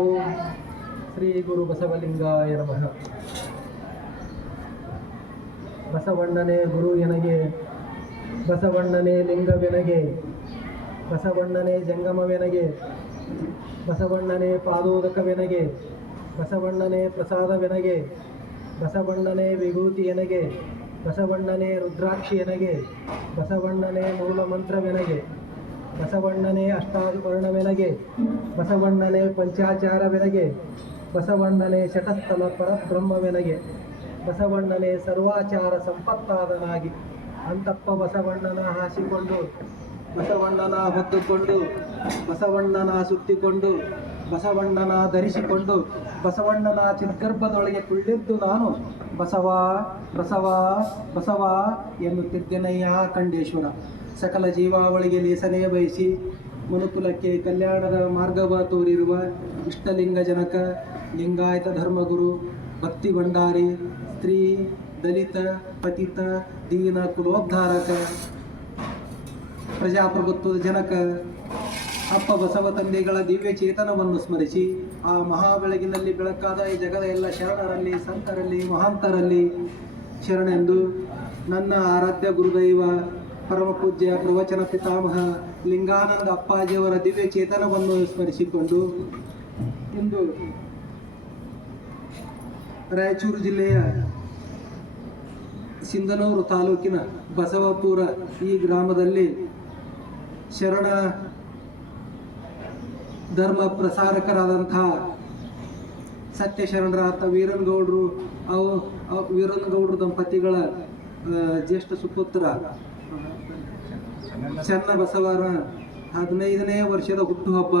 ಓಂ ಶ್ರೀ ಗುರು ಬಸವಲಿಂಗಾಯ ನಮಃ. ಬಸವಣ್ಣನೇ ಗುರು ಎನಗೆ, ಬಸವಣ್ಣನೇ ಲಿಂಗವೆನಗೆ, ಬಸವಣ್ಣನೇ ಜಂಗಮವೆನಗೆ, ಬಸವಣ್ಣನೇ ಪಾದೋದಕವೆನಗೆ, ಬಸವಣ್ಣನೇ ಪ್ರಸಾದವೆನಗೆ, ಬಸವಣ್ಣನೇ ವಿಭೂತಿಯನಗೆ, ಬಸವಣ್ಣನೇ ರುದ್ರಾಕ್ಷಿಯನಗೆ, ಬಸವಣ್ಣನೇ ಮೂಲ ಮಂತ್ರವೆನಗೆ, ಬಸವಣ್ಣನೇ ಅಷ್ಟಾವರ್ಣವೆನಗೆ, ಬಸವಣ್ಣನೇ ಪಂಚಾಚಾರವೆನಗೆ, ಬಸವಣ್ಣನೇ ಶಟಸ್ಥಲ ಪರಬ್ರಹ್ಮವೆನಗೆ, ಬಸವಣ್ಣನೇ ಸರ್ವಾಚಾರ ಸಂಪತ್ತಾದನಾಗಿ ಅಂತಪ್ಪ ಬಸವಣ್ಣನ ಹಾಸಿಕೊಂಡು, ಬಸವಣ್ಣನ ಹೊತ್ತುಕೊಂಡು, ಬಸವಣ್ಣನ ಸುತ್ತಿಕೊಂಡು, ಬಸವಣ್ಣನ ಧರಿಸಿಕೊಂಡು, ಬಸವಣ್ಣನ ಚಿದ್ಗರ್ಭದೊಳಗೆ ಕುಳ್ಳಿದ್ದು ನಾನು ಬಸವ ಬಸವ ಬಸವ ಎನ್ನುತ್ತಿದ್ದೆನಯ್ಯ ಖಂಡೇಶ್ವರ. ಸಕಲ ಜೀವಾವಳಿಗೆ ಲೇಸನೆ ಬಯಸಿ ಮನುಕುಲಕ್ಕೆ ಕಲ್ಯಾಣದ ಮಾರ್ಗವ ತೋರಿರುವ ಇಷ್ಟಲಿಂಗ ಜನಕ, ಲಿಂಗಾಯತ ಧರ್ಮಗುರು, ಭಕ್ತಿ ಭಂಡಾರಿ, ಸ್ತ್ರೀ ದಲಿತ ಪತಿತ ದೀನ ಕುಲೋದ್ಧಾರಕ, ಪ್ರಜಾಪ್ರಭುತ್ವದ ಜನಕ ಅಪ್ಪ ಬಸವ ತಂದೆಗಳ ದಿವ್ಯ ಚೇತನವನ್ನು ಸ್ಮರಿಸಿ ಆ ಮಹಾ ಬೆಳಗಿನಲ್ಲಿ ಬೆಳಕಾದ ಈ ಜಗದ ಎಲ್ಲ ಶರಣರಲ್ಲಿ, ಸಂತರಲ್ಲಿ, ಮಹಾಂತರಲ್ಲಿ ಶರಣೆಂದು ನನ್ನ ಆರಾಧ್ಯ ಗುರುದೈವ ಪರಮ ಪೂಜ್ಯ ಪ್ರವಚನ ಪಿತಾಮಹ ಲಿಂಗಾನಂದ ಅಪ್ಪಾಜಿಯವರ ದಿವ್ಯ ಚೇತನವನ್ನು ಸ್ಮರಿಸಿಕೊಂಡು ಇಂದು ರಾಯಚೂರು ಜಿಲ್ಲೆಯ ಸಿಂಧನೂರು ತಾಲೂಕಿನ ಬಸವಪುರ ಈ ಗ್ರಾಮದಲ್ಲಿ ಶರಣ ಧರ್ಮ ಪ್ರಸಾರಕರಾದಂತಹ ಸತ್ಯ ಶರಣರಾದ ವೀರನಗೌಡರು ವೀರನಗೌಡರು ದಂಪತಿಗಳ ಜ್ಯೇಷ್ಠ ಸುಪುತ್ರ ಚನ್ನ ಬಸವರ 15ನೇ ವರ್ಷದ ಹುಟ್ಟುಹಬ್ಬ.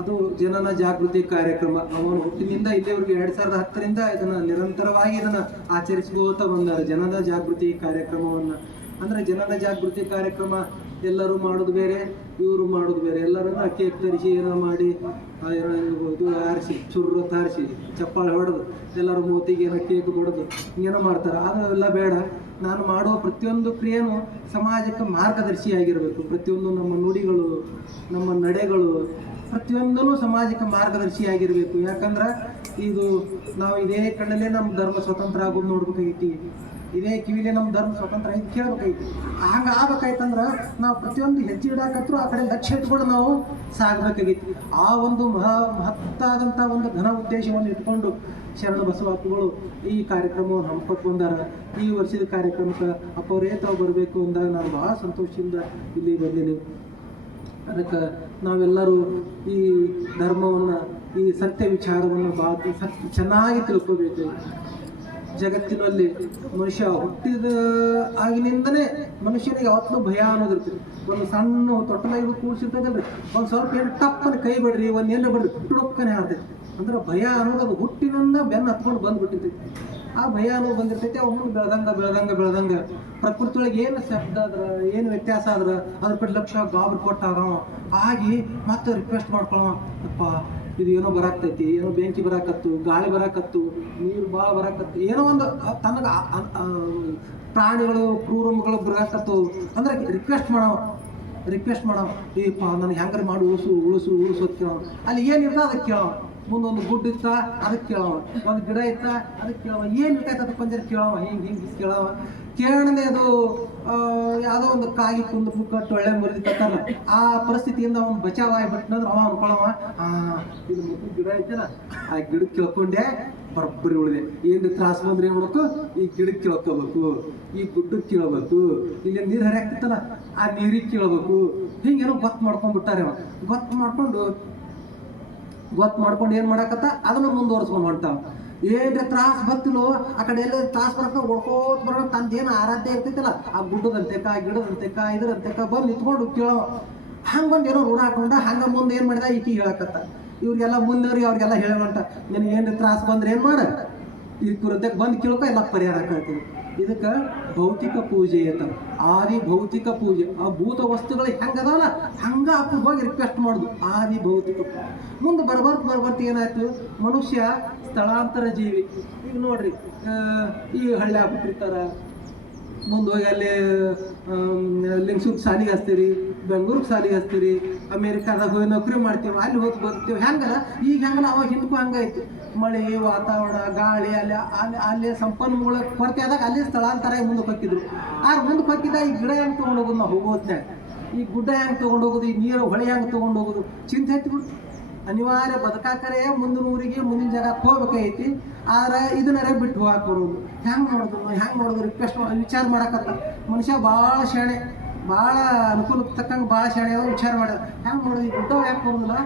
ಅದು ಜನನ ಜಾಗೃತಿ ಕಾರ್ಯಕ್ರಮ. ಅವನು ಹುಟ್ಟಿನಿಂದ ಇಲ್ಲಿವರೆಗೂ 2010ರಿಂದ ಇದನ್ನು ನಿರಂತರವಾಗಿ ಇದನ್ನು ಆಚರಿಸ್ಕೋತ ಬಂದಾರೆ. ಜನನ ಜಾಗೃತಿ ಕಾರ್ಯಕ್ರಮವನ್ನು ಅಂದರೆ ಜನನ ಜಾಗೃತಿ ಕಾರ್ಯಕ್ರಮ ಎಲ್ಲರೂ ಮಾಡೋದು ಬೇರೆ, ಇವರು ಮಾಡೋದು ಬೇರೆ. ಎಲ್ಲರನ್ನ ಕೇಕ್ ತರಿಸಿ ಏನೋ ಮಾಡಿ ಇದು ಆರಿಸಿ ಚುರ್ರು ತಾರಿಸಿ ಚಪ್ಪಾಳೆ ಹೊಡೆದು ಎಲ್ಲರೂ ಮೂತಿಗೆ ಏನೋ ಕೇಕ್ ಹೊಡೆದು ಹಿಂಗೇನೋ ಮಾಡ್ತಾರೆ. ಅದೆಲ್ಲ ಬೇಡ. ನಾನು ಮಾಡುವ ಪ್ರತಿಯೊಂದು ಕ್ರಿಯೆನೂ ಸಮಾಜಕ್ಕೆ ಮಾರ್ಗದರ್ಶಿಯಾಗಿರಬೇಕು. ಪ್ರತಿಯೊಂದು ನಮ್ಮ ನುಡಿಗಳು, ನಮ್ಮ ನಡೆಗಳು ಪ್ರತಿಯೊಂದೂ ಸಮಾಜಕ್ಕೆ ಮಾರ್ಗದರ್ಶಿಯಾಗಿರಬೇಕು. ಯಾಕಂದ್ರೆ ಇದು ನಾವು ಇದೇ ಕಣ್ಣಲ್ಲೇ ನಮ್ಮ ಧರ್ಮ ಸ್ವತಂತ್ರ ಆಗೋದು ನೋಡ್ಬೇಕಾಗೈತಿ, ಇದೇ ಕಿವಿಲೇ ನಮ್ಮ ಧರ್ಮ ಸ್ವತಂತ್ರ ಐತಿ ಕೇಳ್ಬೇಕಾಯ್ತು. ಹಂಗೆ ಆಗ್ಬೇಕಾಯ್ತಂದ್ರೆ ನಾವು ಪ್ರತಿಯೊಂದು ಹೆಜ್ಜೆ ಇಡಾಕತ್ರು ಆ ಕಡೆ ಲಕ್ಷ್ಯ ಇಟ್ಕೊಂಡು ನಾವು ಸಾಗಬೇಕಾಗೈತಿ. ಆ ಒಂದು ಮಹತ್ತಾದಂಥ ಒಂದು ಘನ ಉದ್ದೇಶವನ್ನು ಇಟ್ಕೊಂಡು ಶರಣ ಬಸವಪ್ಪಗಳು ಈ ಕಾರ್ಯಕ್ರಮವನ್ನು ಹಮ್ಮಿಕೊಂಡು ಬಂದಾರ. ಈ ವರ್ಷದ ಕಾರ್ಯಕ್ರಮಕ್ಕೆ ಅಪ್ಪವರೇ ತಾವು ಬರಬೇಕು ಅಂದಾಗ ನಾನು ಭಾಳ ಸಂತೋಷದಿಂದ ಇಲ್ಲಿ ಬಂದೀನಿ. ಅದಕ್ಕೆ ನಾವೆಲ್ಲರೂ ಈ ಧರ್ಮವನ್ನು, ಈ ಸತ್ಯ ವಿಚಾರವನ್ನು ಭಾಳ ಚೆನ್ನಾಗಿ ತಿಳ್ಕೋಬೇಕು. ಜಗತ್ತಿನಲ್ಲಿ ಮನುಷ್ಯ ಹುಟ್ಟಿದ ಆಗಿನಿಂದನೇ ಮನುಷ್ಯನಿಗೆ ಯಾವತ್ತೂ ಭಯ ಅನ್ನೋದಿರ್ತದೆ. ಒಂದು ಸಣ್ಣ ತೊಟ್ಟಲಾಗಿ ಕೂಡಿಸಿರ್ತದಲ್ರಿ, ಒಂದು ಸ್ವಲ್ಪ ಏನು ಟಪ್ಪನ ಕೈ ಬಿಡ್ರಿ, ಒಂದು ಏನು ಬಿಡ್ರಿ ಹುಟ್ಟುಡೊಕ್ಕನೆ ಆಗ್ತೈತಿ. ಅಂದ್ರೆ ಭಯ ಅನ್ನೋದು ಅದು ಹುಟ್ಟಿನಿಂದ ಬೆನ್ನು ಹತ್ಕೊಂಡು ಬಂದ್ಬಿಟ್ಟಿರ್ತೈತಿ. ಆ ಭಯ ಅನ್ನೋದು ಬಂದಿರ್ತೈತಿ. ಅವನು ಬೆಳೆದಂಗೆ ಪ್ರಕೃತಿಯೊಳಗೆ ಏನು ಶಬ್ದ ಆದ್ರೆ, ಏನು ವ್ಯತ್ಯಾಸ ಆದ್ರೆ ಅದ್ರ ಕಡೆ ಲಕ್ಷ ಗಾಬರಿ ಕೊಟ್ಟಾಗ ಆಗಿ ಮತ್ತೆ ರಿಕ್ವೆಸ್ಟ್ ಮಾಡ್ಕೊಳ್ಳೋ, ಅಪ್ಪ ಇದು ಏನೋ ಬರಾಕತ್ತೈತಿ, ಏನೋ ಬೆಂಕಿ ಬರಾಕತ್ತು, ಗಾಳಿ ಬರಾಕತ್ತು, ನೀರು ಭಾಳ ಬರಾಕತ್ತು, ಏನೋ ಒಂದು ತನಗೆ ಪ್ರಾಣಿಗಳು ಕ್ರೂರಮಗಳು ಬರಾಕತ್ತು ಅಂದ್ರೆ ರಿಕ್ವೆಸ್ಟ್ ಮಾಡೋ ಏಪ್ಪ ನನಗೆ ಹೆಂಗಾರೆ ಮಾಡಿ ಉಳಿಸು ಅಂತ ಕೇಳೋ. ಅಲ್ಲಿ ಏನಿರ್ತ ಅದಕ್ಕೆ ಕೇಳೋ. ಮುಂದೊಂದು ಗುಡ್ಡ ಇತ್ತ ಅದಕ್ಕೆ ಕೇಳವ, ಒಂದು ಗಿಡ ಇತ್ತ ಅದಕ್ಕೆ ಕೇಳವ, ಏನು ಇರ್ತೈತೆ ಅದಕ್ಕೆ ಕೊಂಚ ಕೇಳವ, ಹಿಂಗೆ ಕೇಳವ. ಕೇಳಣೆ ಅದು ಯಾವುದೋ ಒಂದು ಕಾಗಿ ಕುಂದು ಕಟ್ಟು ಒಳ್ಳೆ ಮುರಿದಿತ್ತಲ್ಲ, ಆ ಪರಿಸ್ಥಿತಿಯಿಂದ ಅವ್ನು ಬಚಾವ್ ಆಗಿಬಿಟ್ಟನಂದ್ರೆ ಅವ ಅನ್ಕೊಳವ, ಇದು ಮುಖ ಗಿಡ ಐತಲ್ಲ ಆ ಗಿಡಕ್ಕೆ ಕೇಳ್ಕೊಂಡೆ ಬರೋಬ್ಬರಿ ಉಳಿದೆ. ಏನು ತ್ರಾಸ ಬಂದ್ರೆ ಏನು ಮಾಡ್ಬೇಕು, ಈ ಗಿಡಕ್ಕೆ ಕೇಳ್ಕೋಬೇಕು, ಈ ಗುಡ್ಡಕ್ಕೆ ಕೇಳಬೇಕು, ಇಲ್ಲಿ ನೀರು ಹರಿಯಾಕ್ತಿತ್ತಲ್ಲ ಆ ನೀರಿಗೆ ಕೇಳಬೇಕು. ಹಿಂಗೇನೋ ಗೊತ್ತು ಮಾಡ್ಕೊಂಡ್ಬಿಟ್ಟಾರೆ. ಅವ ಗೊತ್ತು ಮಾಡ್ಕೊಂಡು ಏನು ಮಾಡಕತ್ತ ಅದನ್ನು ಮುಂದುವರ್ಸ್ಕೊಂಡು ಹೊಂಟಾವ. ಏನ್ರೆ ತ್ರಾಸ ಬತ್ತಿಲ್ಲೋ ಆ ಕಡೆ ಎಲ್ಲ ತ್ರಾಸ ಬರಕ ಹೊಡ್ಕೋತ ಬರೋಣ ತಂದೇನು ಆರಾಧ್ಯ ಇರ್ತೈತಲ್ಲ ಆ ಗುಡ್ಡದಂತೆಕ, ಗಿಡದಂತೆಕ, ಇದರಂತೆಕ ಬಂದು ನಿಂತ್ಕೊಂಡು ಕೇಳೋ. ಹಂಗೆ ಬಂದು ಏನೋ ರೂಢ ಹಾಕೊಂಡ ಹಂಗೆ ಮುಂದೆ ಏನು ಮಾಡಿದ ಈಕಿ ಹೇಳಕತ್ತ. ಇವ್ರಿಗೆಲ್ಲ ಮುಂದವ್ರಿಗೆ ಅವ್ರಿಗೆಲ್ಲ ಹೇಳೋಂಟ, ನಿನಗೆ ಏನ್ರಿ ತ್ರಾಸ ಬಂದ್ರೆ ಏನು ಮಾಡ, ಈ ಕುರದಕ್ಕೆ ಬಂದು ಕೇಳ್ಕೊ ಎಲ್ಲ ಪರಿಹಾರ ಆಕೈತಿ. ಇದಕ್ಕೆ ಭೌತಿಕ ಪೂಜೆ ಅಂತ. ಆದಿ ಭೌತಿಕ ಪೂಜೆ. ಆ ಭೂತ ವಸ್ತುಗಳು ಹೆಂಗದವಲ್ಲ ಹಂಗ ಹೋಗಿ ರಿಕ್ವೆಸ್ಟ್ ಮಾಡುದು ಆದಿ ಭೌತಿಕ ಪೂಜೆ. ಮುಂದೆ ಬರ್ಬರ್ತ ಏನಾಯ್ತು, ಮನುಷ್ಯ ಸ್ಥಳಾಂತರ ಜೀವಿ. ಈಗ ನೋಡ್ರಿ, ಈ ಹಳ್ಳಿ ಆಗ್ಬಿಟ್ಟಿರ್ತಾರ, ಮುಂದೆ ಹೋಗಿ ಅಲ್ಲಿ ಲಿಂಗ್ಸೂರ್ಗೆ ಸಾಲಿಗೆ ಹಚ್ತೀರಿ, ಬೆಂಗ್ಳೂರ್ಗೆ ಸಾಲಿಗೆ ಹಚ್ತೀರಿ, ಅಮೇರಿಕಾದಾಗ ಹೋಗಿ ನೌಕರಿ ಮಾಡ್ತೀವಿ, ಅಲ್ಲಿ ಹೋಗಿ ಬರ್ತೀವಿ. ಹೆಂಗಲ್ಲ ಈಗ ಹೆಂಗಲ್ಲ ಅವಾಗ ಹಿಂದಕ್ಕೂ ಹಂಗಾಯ್ತು. ಮಳೆ, ವಾತಾವರಣ, ಗಾಳಿ, ಅಲ್ಲಿ ಸಂಪನ್ಮೂಲ ಕೊರತೆ ಆದಾಗ ಅಲ್ಲಿ ಸ್ಥಳಾಂತರ ಮುಂದಕ್ಕೆ ಹೋಗಿದ್ರು. ಮುಂದಕ್ಕೆ ಹೋಗಿದ್ದ ಈ ಗಿಡ ಹೆಂಗೆ ತೊಗೊಂಡು ಹೋಗೋದು, ನಾವು ಹೋಗೋದ್ನಾಗ ಈ ಗುಡ್ಡ ಹೆಂಗೆ ತೊಗೊಂಡು ಹೋಗೋದು, ಈ ನೀರು ಹೊಳೆ ಹೆಂಗೆ ತೊಗೊಂಡು ಹೋಗೋದು ಚಿಂತೆ ಹತ್ತಿಬಿಡ್ತು. ಅನಿವಾರ್ಯ ಬದುಕಾಕರೆ ಮುಂದಿನ ಊರಿಗೆ ಮುಂದಿನ ಜಾಗಕ್ಕೆ ಹೋಗ್ಬೇಕಾಗೈತಿ. ಆದ್ರೆ ಇದನ್ನರೇ ಬಿಟ್ಟು ಹೋಗಕ್ಕೆ ಬರೋದು. ಹೆಂಗೆ ಮಾಡೋದು ರಿಕ್ವೆಸ್ಟ್ ವಿಚಾರ ಮಾಡಕತ್ತ ಮನುಷ್ಯ ಭಾಳ ಶಾಣೆ, ಭಾಳ ಅನುಕೂಲಕ್ಕೆ ತಕ್ಕಂಗೆ ಭಾಳ ಶಾಣೆ ವಿಚಾರ ಮಾಡ್ಯಾರ. ಹೆಂಗೆ ಮಾಡೋದು, ಈ ಗುಡ್ಡ ಯಾಕೆ ಬರೋದಿಲ್ಲ,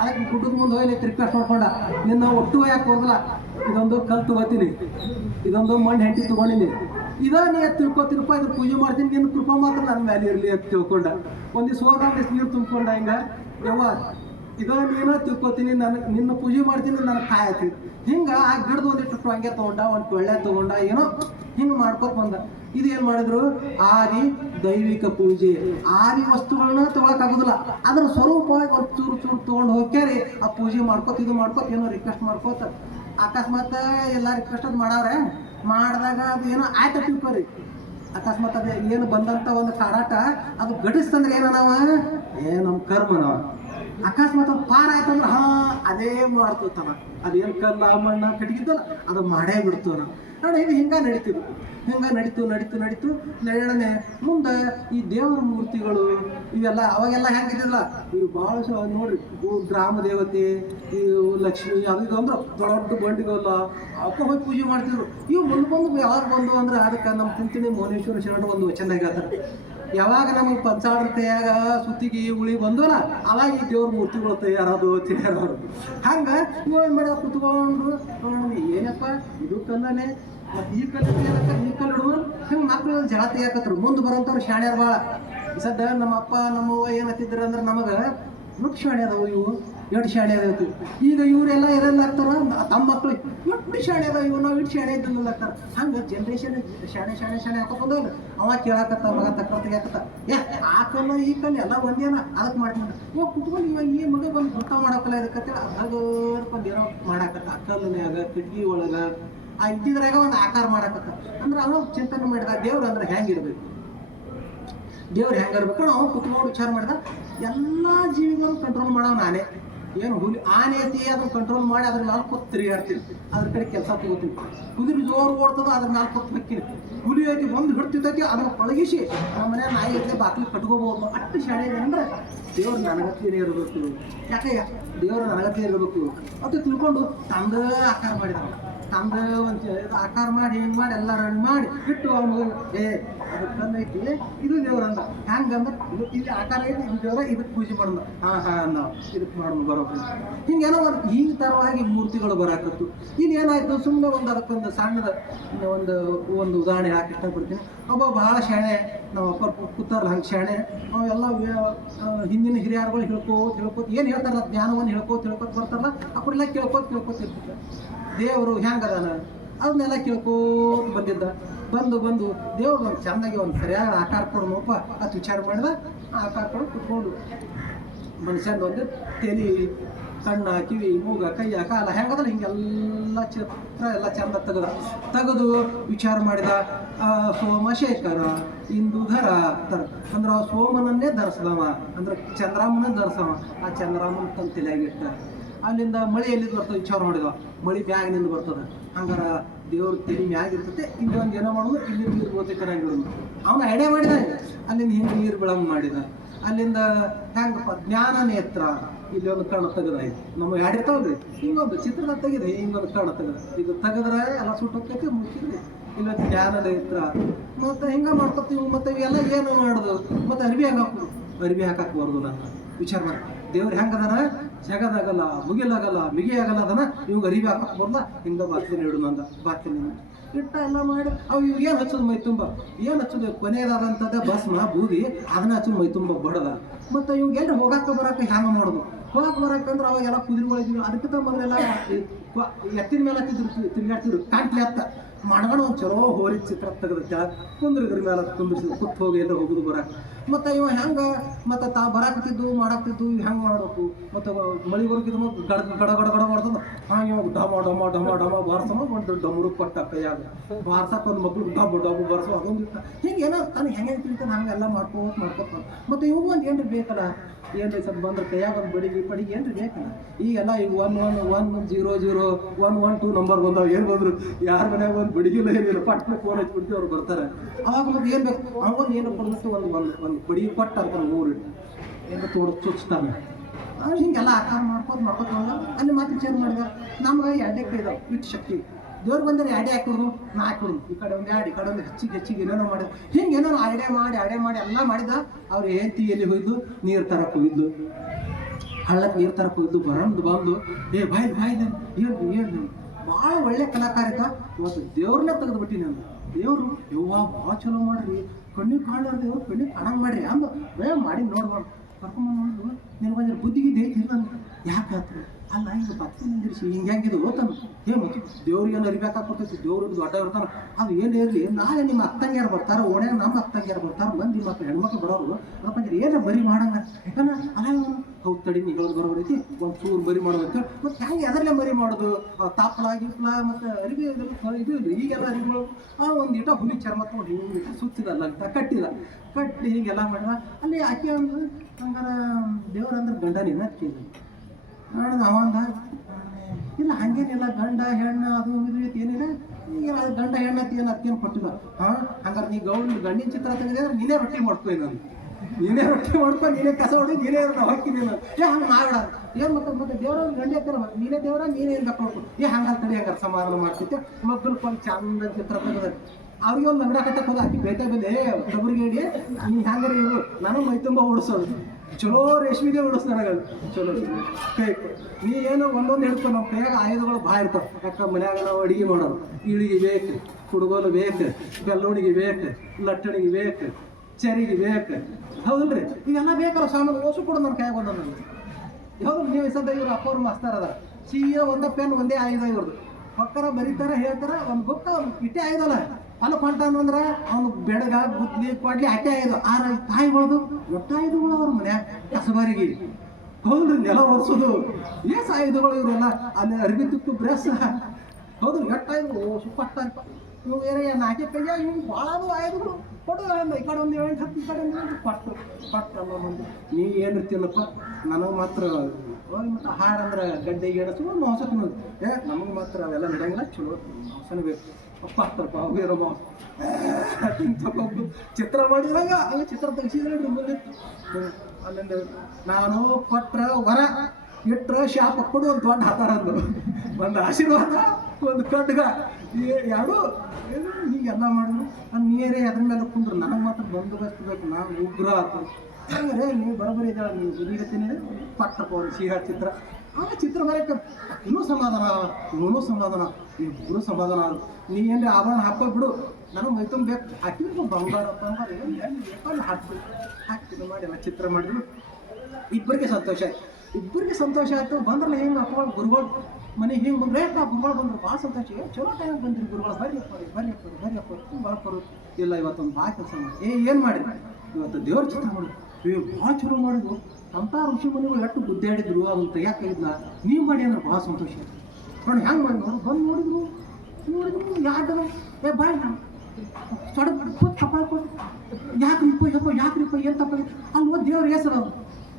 ಅದಕ್ಕೆ ಗುಡ್ಡದ ಮುಂದೆ ಹೋಗಿ ರಿಕ್ವೆಸ್ಟ್ ಮಾಡ್ಕೊಂಡ, ನಿನ್ನ ಒಟ್ಟು ಯಾಕೆ ಬರೋದಿಲ್ಲ, ಇದೊಂದು ಕಲ್ ತಗೋತೀನಿ, ಇದೊಂದು ಮಣ್ಣು ಹೆಂಟಿ ತೊಗೊಂಡಿನಿ, ನೀ ತಿಳ್ಕೊ ಇದ್ರ ಪೂಜೆ ಮಾಡ್ತೀನಿ, ನಿನ್ನ ಕೃಪಾ ಮಾತ್ರ ನನ್ನ ಮೇಲೆ ಇರಲಿ ಅಂತ ತಿಳ್ಕೊಂಡ. ಒಂದಿವ್ಸ ಹೋದ ನೀರು ತುಂಬ್ಕೊಂಡ, ಹಿಂಗೆ ಯವ್ವ ನೀನ ತಿಳ್ಕೊತೀನಿ, ನಿನ್ನ ಪೂಜೆ ಮಾಡ್ತೀನಿ, ನನಗೆ ಕಾಯತ್ತೀನಿ. ಹಿಂಗೆ ಆ ಗಿಡದ ಒಂದಿಟ್ಟು ಹಂಗೆ ತೊಗೊಂಡ, ಒಂದು ಟೊಳ್ಳೆ ತೊಗೊಂಡ, ಏನೋ ಹಿಂಗೆ ಮಾಡ್ಕೊತ ಬಂದ. ಇದು ಏನು ಮಾಡಿದ್ರು, ಆದಿ ದೈವಿಕ ಪೂಜೆ. ಆದಿ ವಸ್ತುಗಳನ್ನ ತೊಗೊಳಕ್ಕಾಗೋದಿಲ್ಲ, ಅದ್ರ ಸ್ವರೂಪವಾಗಿ ಒಂದು ಚೂರು ತೊಗೊಂಡು ಹೋಗ್ಯಾರಿ ಆ ಪೂಜೆ ಮಾಡ್ಕೊತ ಏನೋ ರಿಕ್ವೆಸ್ಟ್ ಮಾಡ್ಕೋತ. ಅಕಸ್ಮಾತ್ ಎಲ್ಲ ರಿಕ್ವೆಸ್ಟ್ ಅದು ಮಾಡವ್ರೆ, ಮಾಡಿದಾಗ ಅದು ಏನೋ ಆಯ್ತು ತಿಳ್ಕೊರಿ. ಅಕಸ್ಮಾತ್ ಅದು ಏನು ಬಂದಂಥ ಒಂದು ಕಾಡಾಟ ಅದು ಘಟಿಸ್ತಂದ್ರೆ ಏನೋ ನಮ್ಮ ಕರ್ಮ ನಾವು. ಅಕಸ್ಮಾತ್ ಅದು ಪಾರ ಆಯ್ತಂದ್ರೆ ಅದೇ ಮಾಡ್ತೋತವ, ಅದೇನು ಕಲ್ಲ ಮಣ್ಣ ಕಟ್ಟಿಗಿದ್ದಲ್ಲ ಅದು ಮಾಡೇ ಬಿಡ್ತು ನಾವು ನೋಡಿ. ಇದು ಹಿಂಗೆ ನಡೀತು ನಡೆಯಣನೆ ಮುಂದೆ ಈ ದೇವರ ಮೂರ್ತಿಗಳು ಇವೆಲ್ಲ ಅವಾಗೆಲ್ಲ ಹೆಂಗಿದ್ದಿಲ್ಲ. ಇವು ಭಾಳ ನೋಡ್ರಿ, ಗ್ರಾಮ ದೇವತೆ, ಈ ಲಕ್ಷ್ಮಿ ಅದು ಇದು ಅಂದ್ರೆ ದೊಡ್ಡ ಬಂಡಿಗಲ್ಲ ಅವಕ್ಕೆ ಹೋಗಿ ಪೂಜೆ ಮಾಡ್ತಿದ್ರು. ಇವು ಮುಂದೆ ಯಾವಾಗ ಬಂದು ಅಂದ್ರೆ ಅದಕ್ಕೆ ನಮ್ಮ ತಿಂತಿಣಿ ಮೌನೇಶ್ವರ ಶರಣ ಒಂದು ವಚನ ಹೇಳ್ತಾರೆ, ಯಾವಾಗ ನಮಗೆ ಪಂಚಾಮೃತೆಯಾಗ ಸುತ್ತಿಗೆ ಉಳಿ ಬಂದವಲ್ಲ ಅವಾಗ ಈ ದೇವ್ರ ಮೂರ್ತಿಗಳು ತಯಾರದು ತಿಳಿಯಾರವರು. ಹಂಗೆ ನೀವು ಏನು ಮಾಡೋದು, ಕುತ್ಕೊಂಡು ಏನಪ್ಪ ಇದು ಕಲ್ಲನೆ, ಮತ್ತು ಈ ಕಲ್ಲು ಹಿಡಿದ್ರು ಹಿಂಗೆ ಮಕ್ಕಳು ಜಳ ತೆಗಿಯಾಕತ್ರು. ಮುಂದೆ ಬರೋಂಥವ್ರು ಶಾಣ್ಯಾರ ಭಾಳ. ಸದ್ಯ ನಮ್ಮ ಅಪ್ಪ ನಮ್ಮವ್ವ ಏನತ್ತಿದ್ರು ಅಂದ್ರೆ ನಮಗೆ ಎಷ್ಟು ಶಾಣೆ ಅದಾವು ಇವು, ಎಷ್ಟು ಶಾಣೆ ಅದಾಯ್ತು. ಈಗ ಇವರೆಲ್ಲ ಇರಲ್ಲ ಆಗ್ತಾರ, ತಮ್ಮ ಮಕ್ಕಳು ಎಷ್ಟು ಶಾಣೆ ಅದಾವ ಇವು, ನಾವು ಇಟ್ಟು ಶಾಣೆ ಇದ್ದಿಲ್ಲ ಆಗ್ತಾರ. ಹಂಗೆ ಜನ್ರೇಷನ್ ಶಾಣೆ ಹಾಕೋ ಬಂದವ್ರು ಅವ ಕೇಳಾಕತ್ತ, ಮಗ ತಕ್ಕ ತೆಗಿಯಾಕತ್ತ, ಆ ಕಲ್ಲು ಈ ಕಲ್ಲು ಎಲ್ಲ ಒಂದೇನ ಅದಕ್ಕೆ ಮಾಡ್ಕೊಂಡು ಇವಾಗ ಕುತ್ಕೊಂಡು ಇವಾಗ ಈ ಮಗ ಬಂದು ವೃತ್ತ ಮಾಡೋಕಲ್ಲ ಇದಕ್ಕೆ ಅದ್ರಾಗೊಂದು ಏನೋ ಮಾಡಾಕತ್ತ. ಆ ಕಲ್ಲನ್ಯಾಗ ಕಿಟಕಿ ಒಳಗೆ ಆ ಇದ್ದಿದ್ರಾಗ ಒಂದು ಆಕಾರ ಮಾಡಾಕತ್ತ. ಅಂದ್ರೆ ಅವ ಚಿಂತನೆ ಮಾಡಿದ ದೇವ್ರು ಅಂದ್ರೆ ಹೆಂಗಿರ್ಬೇಕು, ದೇವ್ರು ಹೆಂಗಿರ್ಬೇಕು ನಾವು ಕುತ್ಕೊಂಡು ವಿಚಾರ ಮಾಡಿದ. ಎಲ್ಲ ಜೀವಿಗಳನ್ನು ಕಂಟ್ರೋಲ್ ಮಾಡೋ ನಾನೇ. ಏನು ಹುಲಿ ಆನೆ ಐತಿ ಅದನ್ನ ಕಂಟ್ರೋಲ್ ಮಾಡಿ ಅದ್ರ ಮೇಲೆ ಕೊತ್ತು ತಿರುಗಾಡ್ತೀನಿ, ಅದ್ರ ಕಡೆ ಕೆಲಸ ತಗೋತೀನಿ. ಕುದುರೆ ಜೋರು ಓಡ್ತದ ಅದ್ರ ಮೇಲೆ ಕೊತ್ತು ಹಾಕ್ತೀನಿ. ಹುಲಿ ಐತಿ ಬಂದು ಹಿಡ್ತಿರ್ತೈತಿ ಅದನ್ನ ಪಳಗಿಸಿ ನಮ್ಮ ಮನೆ ನಾಯಿ ಐತಿ ಬಾಕ್ಲಿ ಕಟ್ಕೋಬೋದು. ಅಷ್ಟು ಶಾಣೆ ಇದೆ ಅಂದ್ರೆ ದೇವ್ರು ನನಗತ್ತಿನೇ ಇರಬೇಕು. ಯಾಕೆ ದೇವ್ರು ನನಗತ್ತಿನೇ ಇರಬೇಕು ಅಂತ ತಿಳ್ಕೊಂಡು ತಂದ ಆಕಾರ ಮಾಡಿದ. ತಂದ ಒಂದು ಆಕಾರ ಮಾಡಿ ಹಿಂಗೆ ಮಾಡಿ ಎಲ್ಲ ರನ್ ಮಾಡಿ ಇಟ್ಟು ಅವನು ಅದು ತಂದೈತಿ ಇದು ದೇವ್ರಂದ ಹೆಂಗಂದ್ರೆ ಇದು ಆಕಾರ ಐತಿ, ಇದು ದೇವ್ರ ಇದಕ್ಕೆ ಪೂಜೆ ಮಾಡೋದು. ನಾವು ಇದಕ್ಕೆ ಮಾಡೋದು ಬರೋದು. ಹಿಂಗೇನೋ ಒಂದು ಈ ಥರವಾಗಿ ಮೂರ್ತಿಗಳು ಬರಾಕತ್ತು. ಇದೇನಾಯ್ತು, ಸುಮ್ಮನೆ ಒಂದು ಅದಕ್ಕೊಂದು ಸಣ್ಣದ ಒಂದು ಉದಾಹರಣೆ ಹಾಕಿ ಇಷ್ಟಪಡ್ತೀನಿ. ಒಬ್ಬ ಭಾಳ ಶಾಣೆ, ನಾವು ಅಪ್ಪ ಕೂತಾರಲ್ಲ ಹಂಗೆ ಶಾಣೆ, ಅವೆಲ್ಲ ಹಿಂದಿನ ಹಿರಿಯರುಗಳು ಹೇಳ್ಕೋತ ಏನು ಹೇಳ್ತಾರಲ್ಲ ಜ್ಞಾನವನ್ನು ಹೇಳ್ಕೋತ ಬರ್ತಾರಲ್ಲ ಅಪ್ಪರೆಲ್ಲ ಕೇಳ್ಕೋತ ಇರ್ತಾರೆ. ದೇವರು ಹೆಂಗದಾನ ಅದನ್ನೆಲ್ಲ ಕೇಳ್ಕೋತ ಬಂದು ದೇವ್ರು ಒಂದು ಚೆಂದಾಗಿ ಒಂದು ಸರಿಯಾದ ಆಕಾರ ಕೊಡೋಣಪ್ಪ ಅದು ವಿಚಾರ ಮಾಡಿದ. ಆ ಆಕಾರ ಕೊಡು ಕುತ್ಕೊಂಡು ಮನುಷ್ಯಂದು ಒಂದು ತಲೆ, ಕಣ್ಣ, ಕಿವಿ, ಮೂಗ, ಕೈಯ, ಕಾಲ ಹೆಂಗದಲ್ಲ ಹಿಂಗೆಲ್ಲ ಚಿತ್ರ ಎಲ್ಲ ಚೆಂದ ತೆಗೆದು ವಿಚಾರ ಮಾಡಿದ. ಸೋಮಶೇಖರ ಇಂದುಧರ ಅಂದ್ರೆ ಆ ಸೋಮನನ್ನೇ ಧರಿಸ್ದವ, ಅಂದ್ರೆ ಚಂದ್ರಾಮನ ಧರಿಸವ. ಆ ಚಂದ್ರಾಮನ ತನ್ನ ತಲೆಯಾಗಿಟ್ಟ. ಅಲ್ಲಿಂದ ಮಳೆ ಎಲ್ಲಿಂದ ಬರ್ತದೆ ವಿಚಾರ ಮಾಡಿದ, ಮಳೆ ಬ್ಯಾಗ್ನಿಂದ ಬರ್ತದೆ. ಹಂಗಾರ ದೇವ್ರ ತೆಲಿ ಮ್ಯಾಗ ಇರ್ತದೆ, ಇಲ್ಲಿ ಒಂದು ಏನೋ ಮಾಡೋದು, ಇಲ್ಲಿ ನೀರು ಬೋತಕ್ಕನಾಗಿರೋದು. ಅವನು ಐಡಿಯಾ ಮಾಡಿದ, ಅಲ್ಲಿಂದ ಹಿಂಗೆ ನೀರು ಬೆಳಂಗ್ ಮಾಡಿದ. ಅಲ್ಲಿಂದ ಹೆಂಗಪ್ಪ ಜ್ಞಾನ ನೇತ್ರ, ಇಲ್ಲಿ ಒಂದು ಕಣ್ಣು ತೆಗೆದಾಯ್ತು. ನಮಗೆ ಹಾಡಿರ್ತಾವಲ್ರಿ ಹಿಂಗೊಂದು ಚಿತ್ರದ ತೆಗೆದೆ, ಹಿಂಗೊಂದು ಕಣ್ಣು ತೆಗೆದ, ಇದು ತೆಗೆದ್ರೆ ಎಲ್ಲ ಸುಟ್ಟು ಹೋಗ್ತೈತಿ ಮುಗಿದ್ರಿ. ಇಲ್ಲೊಂದು ಜ್ಞಾನ ನೇತ್ರ ಮತ್ತು ಹಿಂಗೆ ಮಾಡ್ಕೊತೀವಿ. ಮತ್ತು ಇವೆಲ್ಲ ಏನು ಮಾಡೋದು, ಮತ್ತು ಅರಿವಿ ಹಾಕಕ್ಕೆ ಬರೋದು. ನಾನು ವಿಚಾರ ಮಾಡಿ ದೇವ್ರು ಹೆಂಗದಾನ, ಜಗದಾಗಲ್ಲ, ಮುಗಿಲಾಗಲ್ಲ, ಮಿಗಿಯಾಗಲ್ಲ ಅದನ್ನ ಇವಾಗ ಅರಿವಿ ಹಾಕಕ್ಕೆ ಬರಲ್ಲ. ಹಿಂಗೆ ಬಾತ್ಲಿ ನೀಡು ನಂದ ಬಾತ್ಲಿ ಇಟ್ಟ ಎಲ್ಲ ಮಾಡಿ ಅವು ಇವ್ ಏನು ಹಚ್ಚೋದು ಮೈ ತುಂಬ ಏನು ಹಚ್ಚೋದು ಕೊನೆಯದಾದಂಥದ್ದೇ ಭಸ್ಮ ಬೂದಿ ಅದನ್ನ ಹಚ್ಚೋದು ಮೈ ತುಂಬ ಬಡದ ಮತ್ತು ಇವ್ಗೆ ಎಲ್ಲರೂ ಹೋಗಾಕ ಬರಾಕ ಹ್ಯಾಂಗ ಮಾಡೋದು ಹೋಗಾಕ ಬರಾಕಂದ್ರೆ ಅವಾಗೆಲ್ಲ ಕುದುರೆಗಳಿದ್ವಿ ಅದಕ್ಕಿಂತ ಮೊದಲೆಲ್ಲ ಎತ್ತಿನ ಮೇಲೆ ಹತ್ತಿದ್ರು ತಿರುಗಾಡ್ತಿದ್ರು ಕಾಂಟ್ಲಿ ಹತ್ತ ಮಾಡ್ಕೊಂಡು ಒಂದು ಚಲೋ ಹೋರಿ ಚಿತ್ರ ತೆಗೆದ ಕುಂದ್ರಿದ್ರ ಮೇಲೆ ಕುಂದ್ರಿಸಿದ್ರು ಕುತ್ತು ಹೋಗಿ ಎಲ್ಲ ಹೋಗುದು ಬರಾಕ ಮತ್ತು ಇವ ಹೆಂಗೆ ಮತ್ತು ತಾ ಬರಾಕತ್ತಿದ್ದು ಮಾಡಾಕ್ತಿದ್ದು ಹೆಂಗೆ ಮಾಡಬೇಕು ಮತ್ತು ಮಳೆ ಬರೋಕಿದ್ರು ಗಡ ಗಡ ಗಡ ಗಡ ಮಾಡ್ತದ ಹಾಗೆ ಇವಾಗ ಡಮ ಡಮ ಡಮ ಡಮ ಬಾರ್ಸಮ ಒಂದು ಡಮರು ಕೊಟ್ಟ ಕೈಯಾಗ ಬಾರ್ಸಕ್ಕೆ ಒಂದು ಮಕ್ಳು ಡಬ್ಬು ಡಬ್ಬು ಬಾರಿಸೋ ಅದೊಂದು ಇರ್ತ ಹಿಂಗೆ ಏನೋ ತಾನು ಹೆಂಗೆ ತಿಳ್ತಾನೆ ಹಂಗೆಲ್ಲ ಮಾಡ್ಕೋತ ಮತ್ತು ಇವು ಒಂದು ಏನ್ರಿ ಬೇಕಲ್ಲ ಏನ್ರಿ ಸ್ವಲ್ಪ ಬಂದ್ರೆ ಕೈಯಾಗ ಒಂದು ಬಡಿಗೆ ಏನ್ರಿ ಬೇಕಲ್ಲ ಈಗೆಲ್ಲ ಈಗ 1101001112 ನಂಬರ್ ಬಂದಾವ ಏನು ಬಂದರು ಯಾರ ಮನ್ಯಾಗ ಒಂದು ಬಡಿಗಿಲ್ಲ ಏನಿಲ್ಲ ಪಟ್ಟಣ ಫೋನ್ ಹಚ್ಬಿಡ್ತೀವಿ ಅವ್ರು ಬರ್ತಾರೆ ಅವಾಗ ಮತ್ತೆ ಏನು ಬೇಕು ಅವಾಗ ಏನು ಕೊಡ್ಬಿಟ್ಟು ಒಂದು ಬಡಿಗೆ ಕೊಟ್ಟು ಅದಕ್ಕೆ ಊರು ಏನು ತೋಡ ಚುಚ್ತಾನೆ ಹಿಂಗೆಲ್ಲ ಆಕಾರ ಮಾಡ್ಕೋತ ಅಲ್ಲಿ ಮತ್ತೆ ಚೇಂಜ್ ಮಾಡಿದ ನಮ್ಗೆ ಎರಡೇ ಕೈ ಇದಾವೆ ಇಟ್ಟು ಶಕ್ತಿ ದೇವ್ರು ಬಂದರೆ ಎಡೆ ಹಾಕಿದ್ರು ನಾ ಹಾಕಿದ್ರು ಈ ಕಡೆ ಒಂದು ಎರಡು ಈ ಕಡೆ ಒಂದು ಹೆಚ್ಚಿಗೆ ಏನೇನೋ ಮಾಡಿದ ಹಿಂಗೆ ಏನೋ ಐಡಿಯಾ ಮಾಡಿ ಎಲ್ಲ ಮಾಡಿದ ಅವ್ರು ಹೆಂಡತಿ ಎಲ್ಲಿ ಹೋಯ್ದು ನೀರು ತರಕ್ಕೆ ಹೋಗಿದ್ದು ಹಳ್ಳಕ್ಕೆ ನೀರು ತರಕ್ಕೆ ಹೋಗಿದ್ದು ಬಂದು ಬಾಯ್ ಏನು ಭಾಳ ಒಳ್ಳೆ ಕಲಾಕಾರ ಇದ್ದ ಇವತ್ತು ದೇವ್ರನ್ನೇ ತೆಗೆದುಬಿಟ್ಟು ನಾನು ದೇವರು ಯವ್ವ ಭಾಳ ಚಲೋ ಮಾಡ್ರಿ ಕಣ್ಣಿಗೆ ಕಾಣಲಾರ್ದು ದೇವ್ರು ಕಣ್ಣಿಗೆ ಕಾಣಂಗೆ ಮಾಡ್ರಿ ಅಂದು ಮಾಡಿ ನೋಡ್ಬಾರ್ದು ಕರ್ಕೊಂಬಂದು ನೋಡಿದ್ರು ನಿನಗೊಂದು ಬುದ್ಧಿಗಿದ್ದು ಐತಿ ಇಲ್ಲ ಯಾಕೆ ಅಲ್ಲ ಹಿಂಗೆ ಬತ್ತೆ ನಿಂದಿರಿಸಿ ಹಿಂಗೆ ಓದ್ತಾನೆ ಮತ್ತು ದೇವ್ರಿಗೇನು ಅರಿಬೇಕಾಗ್ತೈತಿ ದೇವ್ರಿಗೆ ದೊಡ್ಡ ಇರ್ತಾನೆ ಅದು ಏನು ಇರಲಿ ನಾಳೆ ನಿಮ್ಮ ಅಕ್ಕಂಗ್ಯಾರು ಬರ್ತಾರೆ ಓಣ್ಯಾಗ ನಮ್ಮ ಅಕ್ಕಂಗ್ಯಾರು ಬರ್ತಾರೆ ಮಂದಿ ಮಕ್ಕಳು ಹೆಣ್ಮಕ್ಳು ಬರೋರು ಯಾಕಂದ್ರೆ ಏನು ಬರಿ ಮಾಡಂಗ ಯಾಕಂದ್ರೆ ಅಲ್ಲ ಹೌದು ತಡಿ ನಿಗಳು ಬರೋರೈತಿ ಒಂದು ಚೂರು ಬರಿ ಮಾಡೋದು ಮತ್ತು ಹೆಂಗೆ ಅದರಲ್ಲೇ ಮರಿ ಮಾಡೋದು ತಾಪ್ಲ ಗಿಪ್ಲ ಮತ್ತು ಅರಿವಿ ಇದು ಈಗೆಲ್ಲ ಅರಿವಿಗಳು ಒಂದು ಇಟ ಹುಲಿ ಚರ್ಮ ತೊಗೊಂಡು ಹಿಂಗೆ ಸುತ್ತಿದಲ್ಲ ಅಂತ ಕಟ್ಟಿ ಹೀಗೆಲ್ಲ ಮಾಡಿದ ಅಲ್ಲಿ ಆಕೆ ಒಂದು ಹಂಗಾರ ದೇವ್ರಂದ್ರೆ ಗಂಡನೇನ ಕೇಳಿ ನೋಡಿದ ಅವಂದ ಇಲ್ಲ ಹಂಗೇನಿಲ್ಲ ಗಂಡ ಹೆಣ್ಣು ಅದು ಇದು ಏನಿಲ್ಲ ಈಗ ಅದು ಗಂಡ ಹೆಣ್ಣು ಏನು ಅದಕ್ಕೇನು ಕೊಟ್ಟಿಲ್ಲ ಹಂಗಾರೆ ನೀ ಗಂಡಿನ ಚಿತ್ರ ತೆಗೆದ್ರೆ ನೀನೇ ರೊಟ್ಟಿ ಮಾಡ್ಕೊ ನಾನು ನೀನೇ ಕಸ ಹೊಡಿ ನೀನೇ ಹಾಕ್ತೀನಿ ನಾನು ಹಂಗೆ ಮಾಡೋಣ ಏನು ಮತ್ತೆ ದೇವ್ರ ಗಂಡಿ ಹಾಕ್ತಾರ ನೀನೇ ದೇವ್ರ ನೀನೇ ಏನು ಬೇಕು ಹಂಗಲ್ಲಿ ತಡಿ ಹಂಗಾರೆ ಸಮಾಧಾನ ಮಾಡ್ತಿದ್ದೆ ಮಕ್ಕಳು ಚಂದ ಚಿತ್ರ ತೆಗೆದ ಅವ್ರಿಗೆ ಒಂದು ಅಂಗಡ ಕಟ್ಟಕ್ಕೆ ಹೋದ ಆಕಿ ಬೇಟೆ ಬಂದೆ ಒಬ್ಬರಿಗೆ ಹೇಳಿ ನೀ ಹ್ಯಾಂಗಾರ ಇರು ನಾನು ಮೈ ತುಂಬ ಓಡಿಸೋದು ಚಲೋ ರೇಷ್ಮಿಗೆ ಓಡಿಸ್ ನನಗೆ ಚಲೋ ಕೈ ನೀ ಏನು ಒಂದೊಂದು ಹಿಡ್ಕೊ ನಮ್ಮ ಕೈಯಾಗ ಆಯುಧಗಳು ಭಾಳ ಇರ್ತಾವೆ ಯಾಕೆ ಮನ್ಯಾಗ ನಾವು ಅಡುಗೆ ಮಾಡೋರು ಇಳಿಗೆ ಬೇಕು ಕುಡುಗೋಲು ಬೇಕು ಬೆಲ್ಲೋಣಿಗೆ ಬೇಕು ಲಟ್ಟಣಿಗೆ ಬೇಕು ಚರಿಗೆ ಬೇಕು ಹೌದಲ್ರಿ ಇವೆಲ್ಲ ಬೇಕಲ್ಲ ಸಾಮಾನು ಓಸು ಕೊಡು ನನ್ನ ಕೈಯಾಗ ಒಂದೊಂದು ನನಗೆ ಯಾವ್ದು ನೀವು ಸದ್ಯ ಇವ್ರು ಅಪ್ಪವ್ರು ಮಾಸ್ತಾರ ಅದ ಸೀದಾ ಒಂದೇ ಪೆನ್ ಒಂದೇ ಆಯುಧ ಇವ್ರದ್ದು ಮಕ್ಕಳ ಬರೀತಾರ ಹೇಳ್ತಾರ ಒಂದು ಬುಕ್ಕ ಇಟ್ಟೇ ಆಯ್ದಲ್ಲ ಅಲ್ಲ ಕೊಂಟಾನಂದ್ರೆ ಅವ್ನು ಬೆಳಗ ಗುದ್ಲಿ ಕೊಡ್ಲಿ ಅಟ್ಟೆ ಆಯ್ದು ಆರ ತಾಯಿಗಳದು ಒಟ್ಟ ಆಯುಧಗಳು ಅವ್ರ ಮನ್ಯಾಗ ಕಸಬಾರಿಗೆ ಹೌದು ನೆಲ ಒರೆಸೋದು ಏಸ್ ಆಯುಧಗಳು ಇವರೆಲ್ಲ ಅಲ್ಲಿ ಅರ್ಬಿ ತುಕ್ಕು ಬ್ರೆಸ್ ಹೌದು ಎಟ್ಟಾಯ್ದು ಸುಪ್ಪಟ್ಟ ಇವು ಏನೇ ನಾಲ್ಕೇ ಕೈಯ ಇವು ಭಾಳ ಆಯುಧಗಳು ಕೊಡು ಈ ಕಡೆ ಒಂದು 8-10 ಈ ಕಡೆ ಒಂದು ಪಟ್ಟಲ್ಲ ಬಂದು ನೀ ಏನು ತಿನ್ನಪ್ಪ ನನಗೆ ಮಾತ್ರ ಮತ್ತು ಆಹಾರ ಅಂದ್ರೆ ಗಡ್ಡೆ ಗೆಣಸು ಮಾಂಸಕ್ಕೆ ನಮಗೆ ಮಾತ್ರ ಅವೆಲ್ಲ ನಡೆಯಂಗಿಲ್ಲ ಚಲೋ ಮಾಂಸನೇ ಬೇಕು ಅಪ್ಪ ಅವೇರೋ ಮಾಂಸ ತಗೊಂಡು ಚಿತ್ರ ಮಾಡಿದಾಗ ಹಂಗೆ ಚಿತ್ರ ತೆಗಿಸಿದ್ರೆ ಮುಂದೆ ಅಲ್ಲಿಂದ ನಾನು ಕೊಟ್ರ ವರ ಇಟ್ರ ಶಾಪ ಕೊಡು ಒಂದು ದೊಡ್ಡ ಹಾತಾರ ಅಂದರು ಒಂದು ಆಶೀರ್ವಾದ ಒಂದು ಕಡ್ಗ ಯಾರು ಹೀಗೆಲ್ಲ ಮಾಡಿದ್ರು ನಾನು ನೀರೇ ಅದ್ರ ಮೇಲೆ ಕುಂದ್ರು ನನಗೆ ಮಾತ್ರ ಬಂದೋಬಸ್ತ್ ಬೇಕು ನಾನು ಉಗ್ರ ಆಯ್ತು ಹಂಗಾರೆ ನೀವು ಬರೋಬ್ಬರಿ ಇದ್ದಾಳೆ ನೀವು ಬುದ್ಧಿಗತ್ತೀನಿ ಪಟ್ಟಪ್ಪ ಅವ್ರು ಸಿಹಾ ಚಿತ್ರ ಆಗ ಚಿತ್ರ ಬರೋಕ್ಕೆ ಇನ್ನೂ ಸಮಾಧಾನ ಇಬ್ಬರು ಸಮಾಧಾನ ಆದ್ರು ನೀ ಏನ್ರಿ ಆಭರಣ ಹಾಕೋಬಿಡು ನನಗೆ ಮೈ ಬೇಕು ಹಾಕಿದ್ರು ಬಂಗಾರ ಏನು ಬೇಕಲ್ಲಿ ಹಾಕ್ತಿದ್ದು ಮಾಡಿ ಎಲ್ಲ ಚಿತ್ರ ಮಾಡಿದ್ರು ಇಬ್ಬರಿಗೆ ಸಂತೋಷ ಆಯ್ತು ಬಂದ್ರಲ್ಲ ಹೆಂಗೆ ಅಪ್ಪ ಗುರುಗಳು ಮನೆಗೆ ಹಿಂಗೆ ಬಂದ್ರೆ ಗುರುಗಳು ಬಂದ್ರು ಭಾಳ ಸಂತೋಷ ಚಲೋ ಟೈಮ್ ಬಂದ್ರಿ ಗುರುಗಳು ಬರ್ರಿ ಅಪ್ಪ ಇಲ್ಲ ಇವತ್ತೊಂದು ಭಾಳ ಕೆಲಸ ಮಾಡಿ ಏನು ಮಾಡಿರಿ ಇವತ್ತು ದೇವ್ರ ಚಿತ್ರ ಮಾಡಿದ್ರು ಭಾಳ ಚಲೋ ಮಾಡಿದ್ರು ಅಂಥ ಋಷಿ ಮನೆಗಳು ಎಷ್ಟು ಗುದ್ದಾಡಿದ್ರು ಅದನ್ನು ತೆಗಿಯಾಕಿದ್ನ ನೀವು ಮಾಡಿ ಅಂದ್ರೆ ಭಾಳ ಸಂತೋಷ ನೋಡಿ ಹೆಂಗೆ ಮಾಡಿ ನೋಡು ಬಂದು ನೋಡಿದ್ರು ಯಾರು ಬಾಯ್ ಸಡಕ್ ತಪ್ಪಾಯ್ಕೊಟ್ಟು ಯಾಕ್ರಿಪ್ಪ ಏನು ತಪ್ಪಾಗಿ ಅಲ್ಲಿ ದೇವ್ರ ಹೆಸರು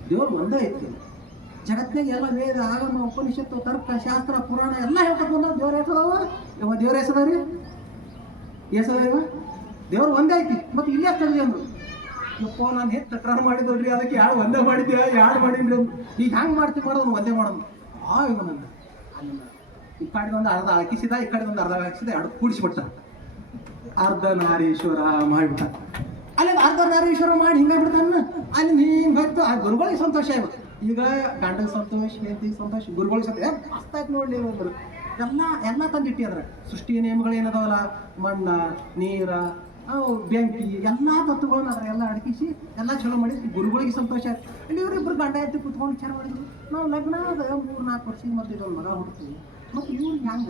ದೇವ್ರು ಒಂದೇ ಐತಿ ಜಗತ್ತಿನಾಗ ಎಲ್ಲ ವೇದ ಆಗಮ ಉಪನಿಷತ್ತು ತರ್ಕ ಶಾಸ್ತ್ರ ಪುರಾಣ ಎಲ್ಲ ಹೇಳ್ಕೊತ ಬಂದ ದೇವ್ರ ಹೆಸರವ ದೇವ್ರ ಹೆಸರ ರೀ ಹೆಸರ ದೇವ್ರು ಒಂದೇ ಐತಿ ಮತ್ತು ಇಲ್ಲೇ ತೆಗ್ದಿ ಅಂದ್ರು ಯಪ್ಪ ನಾನು ಹೆಚ್ಚು ತಕರಾರು ಮಾಡಿದ್ರಿ ಅದಕ್ಕೆ ಯಾರು ಒಂದೇ ಮಾಡಿದ್ಯಾ ಯಾರು ಮಾಡಿದ್ರಿ ಅಂದ್ರು ಈಗ ಹೆಂಗೆ ಮಾಡೋದು ಒಂದೇ ಮಾಡೋದು ಈಗ ನಂಗೆ ಅಲ್ಲಿ ಈ ಕಡೆ ಒಂದು ಅರ್ಧ ಹಾಕಿಸಿದ ಈ ಕಡೆ ಒಂದು ಅರ್ಧ ಹಾಕಿಸಿದ ಎರಡು ಕೂಡಿಸ್ಬಿಟ್ಟ ಅರ್ಧನಾರೀಶ್ವರ ಮಾಡಿಬಿಟ್ಟ ಅಲ್ಲಿ ಅರ್ಧನಾರೀಶ್ವರ ಮಾಡಿ ಹಿಂಗೆ ಬಿಡ್ತಾನ ಅಲ್ಲಿ ಹಿಂಗೆ ಬಂತು ಆ ಗುರುಗಳಿಗೆ ಸಂತೋಷ ಆಗ್ಬೇಕು ಈಗ ಗಂಡಗೆ ಸಂತೋಷ ಹೆಂಡತಿಗೆ ಸಂತೋಷ ಗುರುಗಳಿಗೆ ಸಂತೋಷ ಮಸ್ತಾಯ್ತು ನೋಡಲಿ ಅಂದರು ಎಲ್ಲ ಎಲ್ಲ ತಂದಿಟ್ಟಿ ಅದ್ರ ಸೃಷ್ಟಿಯ ನಿಯಮಗಳು ಏನದಾವಲ್ಲ, ಮಣ್ಣ, ನೀರ, ಬೆಂಕಿ, ಎಲ್ಲ ತತ್ವಗಳನ್ನ ಅದ್ರ ಎಲ್ಲ ಅಡಗಿಸಿ ಎಲ್ಲ ಚಲೋ ಮಾಡಿ ಗುರುಗಳಿಗೆ ಸಂತೋಷ ಆಯ್ತು. ಇಲ್ಲಿ ಇವರಿಬ್ರು ಗಂಡ ಎತ್ತಿ ಕುತ್ಕೊಂಡು ವಿಚಾರ ಮಾಡಿದ್ರು, ನಾವು ಲಗ್ನ ಆದ 3-4 ವರ್ಷದ ಮಧ್ಯೆ ಇದೊಂದು ಮಗ ಹುಡ್ತೀವಿ, ಮತ್ತು ಇವ್ರಿಗೆ ಹೆಂಗ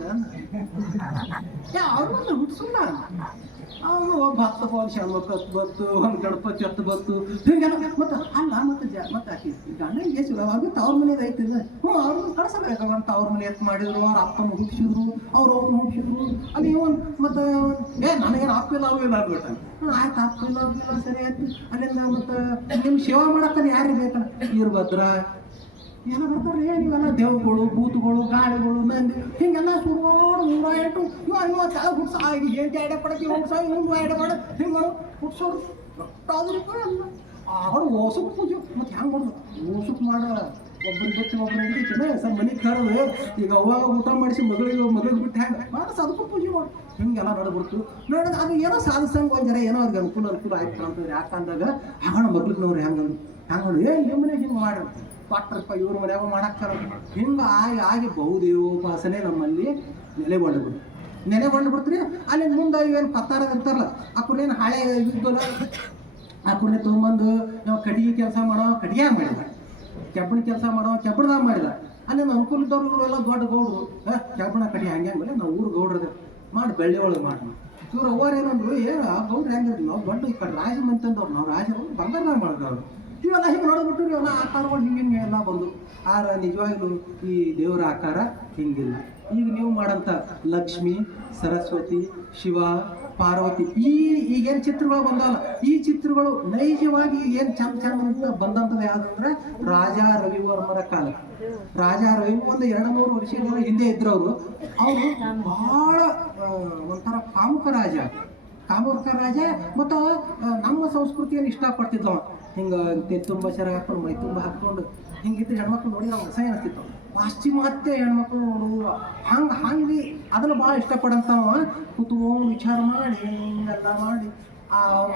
ಅವ್ರನ್ನ ಹುಟ್ಟಿಸಲ್ಲ. ಅವನು ಒಬ್ಬ 10 ಪೌಂಡ್ ಶಣ್ಮಕ್ಕತ್ತು ಬತ್ತು, ಒಂದು ಗಣಪತಿ 10 ಬತ್ತು, ಹಿಂಗೆಲ್ಲ. ಮತ್ತು ಅಲ್ಲ ಮತ್ತೆ ಆಕಿ ಗಂಡ ಎಷ್ಟು ಅವಾಗ ತವ್ರ ಮನೇದು ಐತಿಲ್ಲ, ಅವ್ರನ್ನ ಕಳ್ಸಬೇಕಂತ ಅವ್ರ ಮನೆ ಎತ್ತು ಮಾಡಿದ್ರು, ಅವ್ರ ಅಪ್ಪನ ಹುಟ್ಟಿಸಿದ್ರು, ಅವ್ರ ಅವ್ರನ್ನ ಹುಟ್ಟಿಸಿದ್ರು. ಅಲ್ಲಿ ಇವನ್ ಮತ್ತು ನನಗೇನು ಅಪ್ಪಿಲ್ಲ ಅವಿಲ್ಲ ಆಗ್ಬಿಟ್ಟ. ಆಯ್ತು ಅಪ್ಪಿಲ್ಲ ಸರಿ ಆಯ್ತು. ಅಲ್ಲಿಂದ ಮತ್ತು ನಿಮ್ಮ ಸೇವಾ ಮಾಡಕ್ಕಲ್ಲಿ ಯಾರಿಗೆ ಬೇಕಲ್ಲ, ವೀರಭದ್ರ ಎಲ್ಲ ಬರ್ತಾರೆ. ನೀವೆಲ್ಲ ದೇವ್ಗಳು, ಭೂತಗಳು, ಗಾಳಿಗಳು, ನಂದಿ ಹಿಂಗೆಲ್ಲ ಸುರುವಾಡು 108 ಇವ ತಲೆ ಹುಡ್ಸ ಏನು ಐಡೆ ಪಡಕ್ಕೆ ಹುಡ್ಸ ಇವ್ನು ಐಡೆ ಮಾಡ ಹಿಂಗೆ ಮಾಡೋ ಹುಡ್ಸೋರು ಅಲ್ಲ. ಅವ್ರು ಓಸಕ್ಕೆ ಪೂಜೆ ಮತ್ತು ಹೆಂಗೆ ಮಾಡೋದು ಓಸಕ್ಕೆ ಮಾಡೋ ಒಬ್ಬರು ಬಿಟ್ಟು ಒಬ್ಬರು ಹಿಡಿತೈತೆ ಸರ್ ಮನೆಗೆ ಕರೆದು ಈಗ ಅವಾಗ ಊಟ ಮಾಡಿಸಿ ಮಗಳಿಗೆ ಬಿಟ್ಟು ಹೆಂಗೆ ಮಾಡಿಸ್ ಅದಕ್ಕೂ ಪೂಜೆ ಮಾಡಿ ಹಿಂಗೆಲ್ಲ ನಡ್ಬಿಡ್ತು. ನೋಡೋದು ಅದು ಏನೋ ಸಾಧಿಸಂಗೆ ಒಂದು ಜನ ಏನೋ ಅವ್ರಿಗೆ ಅನುಕೂಲ ಆಯ್ತು ಅಂತಂದ್ರೆ ಯಾಕಂದಾಗ ಹಾಗಣ ಮಗ್ಳಿಗೆ ಹೆಂಗೆ ನಿಮ್ಮ ಮನೆಗೆ ಹಿಂಗೆ ಮಾಡಿರ್ತಾರೆ ಪಾಟ್ರಪ್ಪ ಇವ್ರ ಮನ್ಯಾಗ ಮಾಡಾಕ್ತಾರ. ಹಿಂಗೆ ಆಗಿ ಬಹುದೇವೋಪಾಸನೆ ನಮ್ಮಲ್ಲಿ ನೆಲೆಗೊಂಡು ಬಿಡ್ತೀರಿ. ಅಲ್ಲಿ ಮುಂದೆ ಇವೇನು ಪತ್ತಾರ ಇರ್ತಾರಲ್ಲ ಅಕ್ಕನೇನು ಹಳೆ ಇದ್ದಲ್ಲ, ಅಕ್ಕನೇ ತೊಗೊಂಬಂದು ನಾವು ಕಡಿಗೆ ಕೆಲಸ ಮಾಡೋ ಕಡಿಗೆ ಮಾಡಿದ, ಕೆಬ್ಬಣ ಕೆಲಸ ಮಾಡೋ ಕೆಬ್ಬಣದಾಗ ಮಾಡಿದ. ಅಲ್ಲೇನು ಅನುಕೂಲ ಇದ್ದವ್ರು ಎಲ್ಲ ದೊಡ್ಡ ಗೌಡ್ರು ಕೆಬ್ಬಣ ಕಡಿ ಹಂಗೆ ಮೇಲೆ ನಾವು ಊರು ಗೌಡ್ರದೆ ಮಾಡಿ ಬೆಳ್ಳಿ ಒಳಗೆ ಮಾಡೋಣ. ಇವ್ರು ಅವ್ರು ಏನಂದ್ರು ಗೌಡ್ರು ಹೆಂಗಿದ್ರು ನಾವು ದೊಡ್ಡ ಈ ಕಡೆ ರಾಜ ಮಂತಂದವ್ರು, ನಾವು ರಾಜರು ಬಂಗಾರದಾಗ ಮಾಡಿದವ್ರು. ಇವೆಲ್ಲ ಹಿಂಗೆ ನೋಡ್ಬಿಟ್ಟು ಇವೆಲ್ಲ ಆಕಾರಗಳು ಹಿಂಗೆ ಎಲ್ಲ ಬಂದು ನಿಜವಾಗ್ಲೂ ಈ ದೇವರ ಆಕಾರ ಹಿಂಗಿಲ್ಲ. ಈಗ ನೀವು ಮಾಡೋಂಥ ಲಕ್ಷ್ಮಿ, ಸರಸ್ವತಿ, ಶಿವ, ಪಾರ್ವತಿ ಈಗೇನು ಚಿತ್ರಗಳು ಬಂದವಲ್ಲ, ಈ ಚಿತ್ರಗಳು ನೈಜವಾಗಿ ಏನು ಚಂದ ಅಂತ ಬಂದಂಥದ್ದು ಯಾವುದಂದ್ರೆ ರಾಜ ರವಿವರ್ಮರ ಕಾಲ. ರಾಜ ರವಿ ಒಂದು 200 ವರ್ಷಗಳ ಹಿಂದೆ ಇದ್ರು ಅವರು ಬಹಳ ಒಂಥರ ಕಾಮುಕ ರಾಜ ಮತ್ತು ನಮ್ಮ ಸಂಸ್ಕೃತಿಯನ್ನು ಇಷ್ಟಪಡ್ತಿದ್ವ. ಹಿಂಗೆ ತುಂಬ ಸೆರೆ ಹಾಕೊಂಡು ಮೈ ತುಂಬ ಹಾಕ್ಕೊಂಡು ಹಿಂಗಿದ್ದು ಹೆಣ್ಮಕ್ಳು ನೋಡಿ ನಾವು ಹೊಸ ಅನಿಸ್ತಿತ್ತು. ಪಾಶ್ಚಿಮಾತ್ಯ ಹೆಣ್ಮಕ್ಳು ನೋಡುವ ಹಂಗೆ ಅದನ್ನು ಭಾಳ ಇಷ್ಟಪಡಂತವ ಕುತ್ಕೊಂಡು ವಿಚಾರ ಮಾಡಿ ಹಿಂಗೆಲ್ಲ ಮಾಡಿ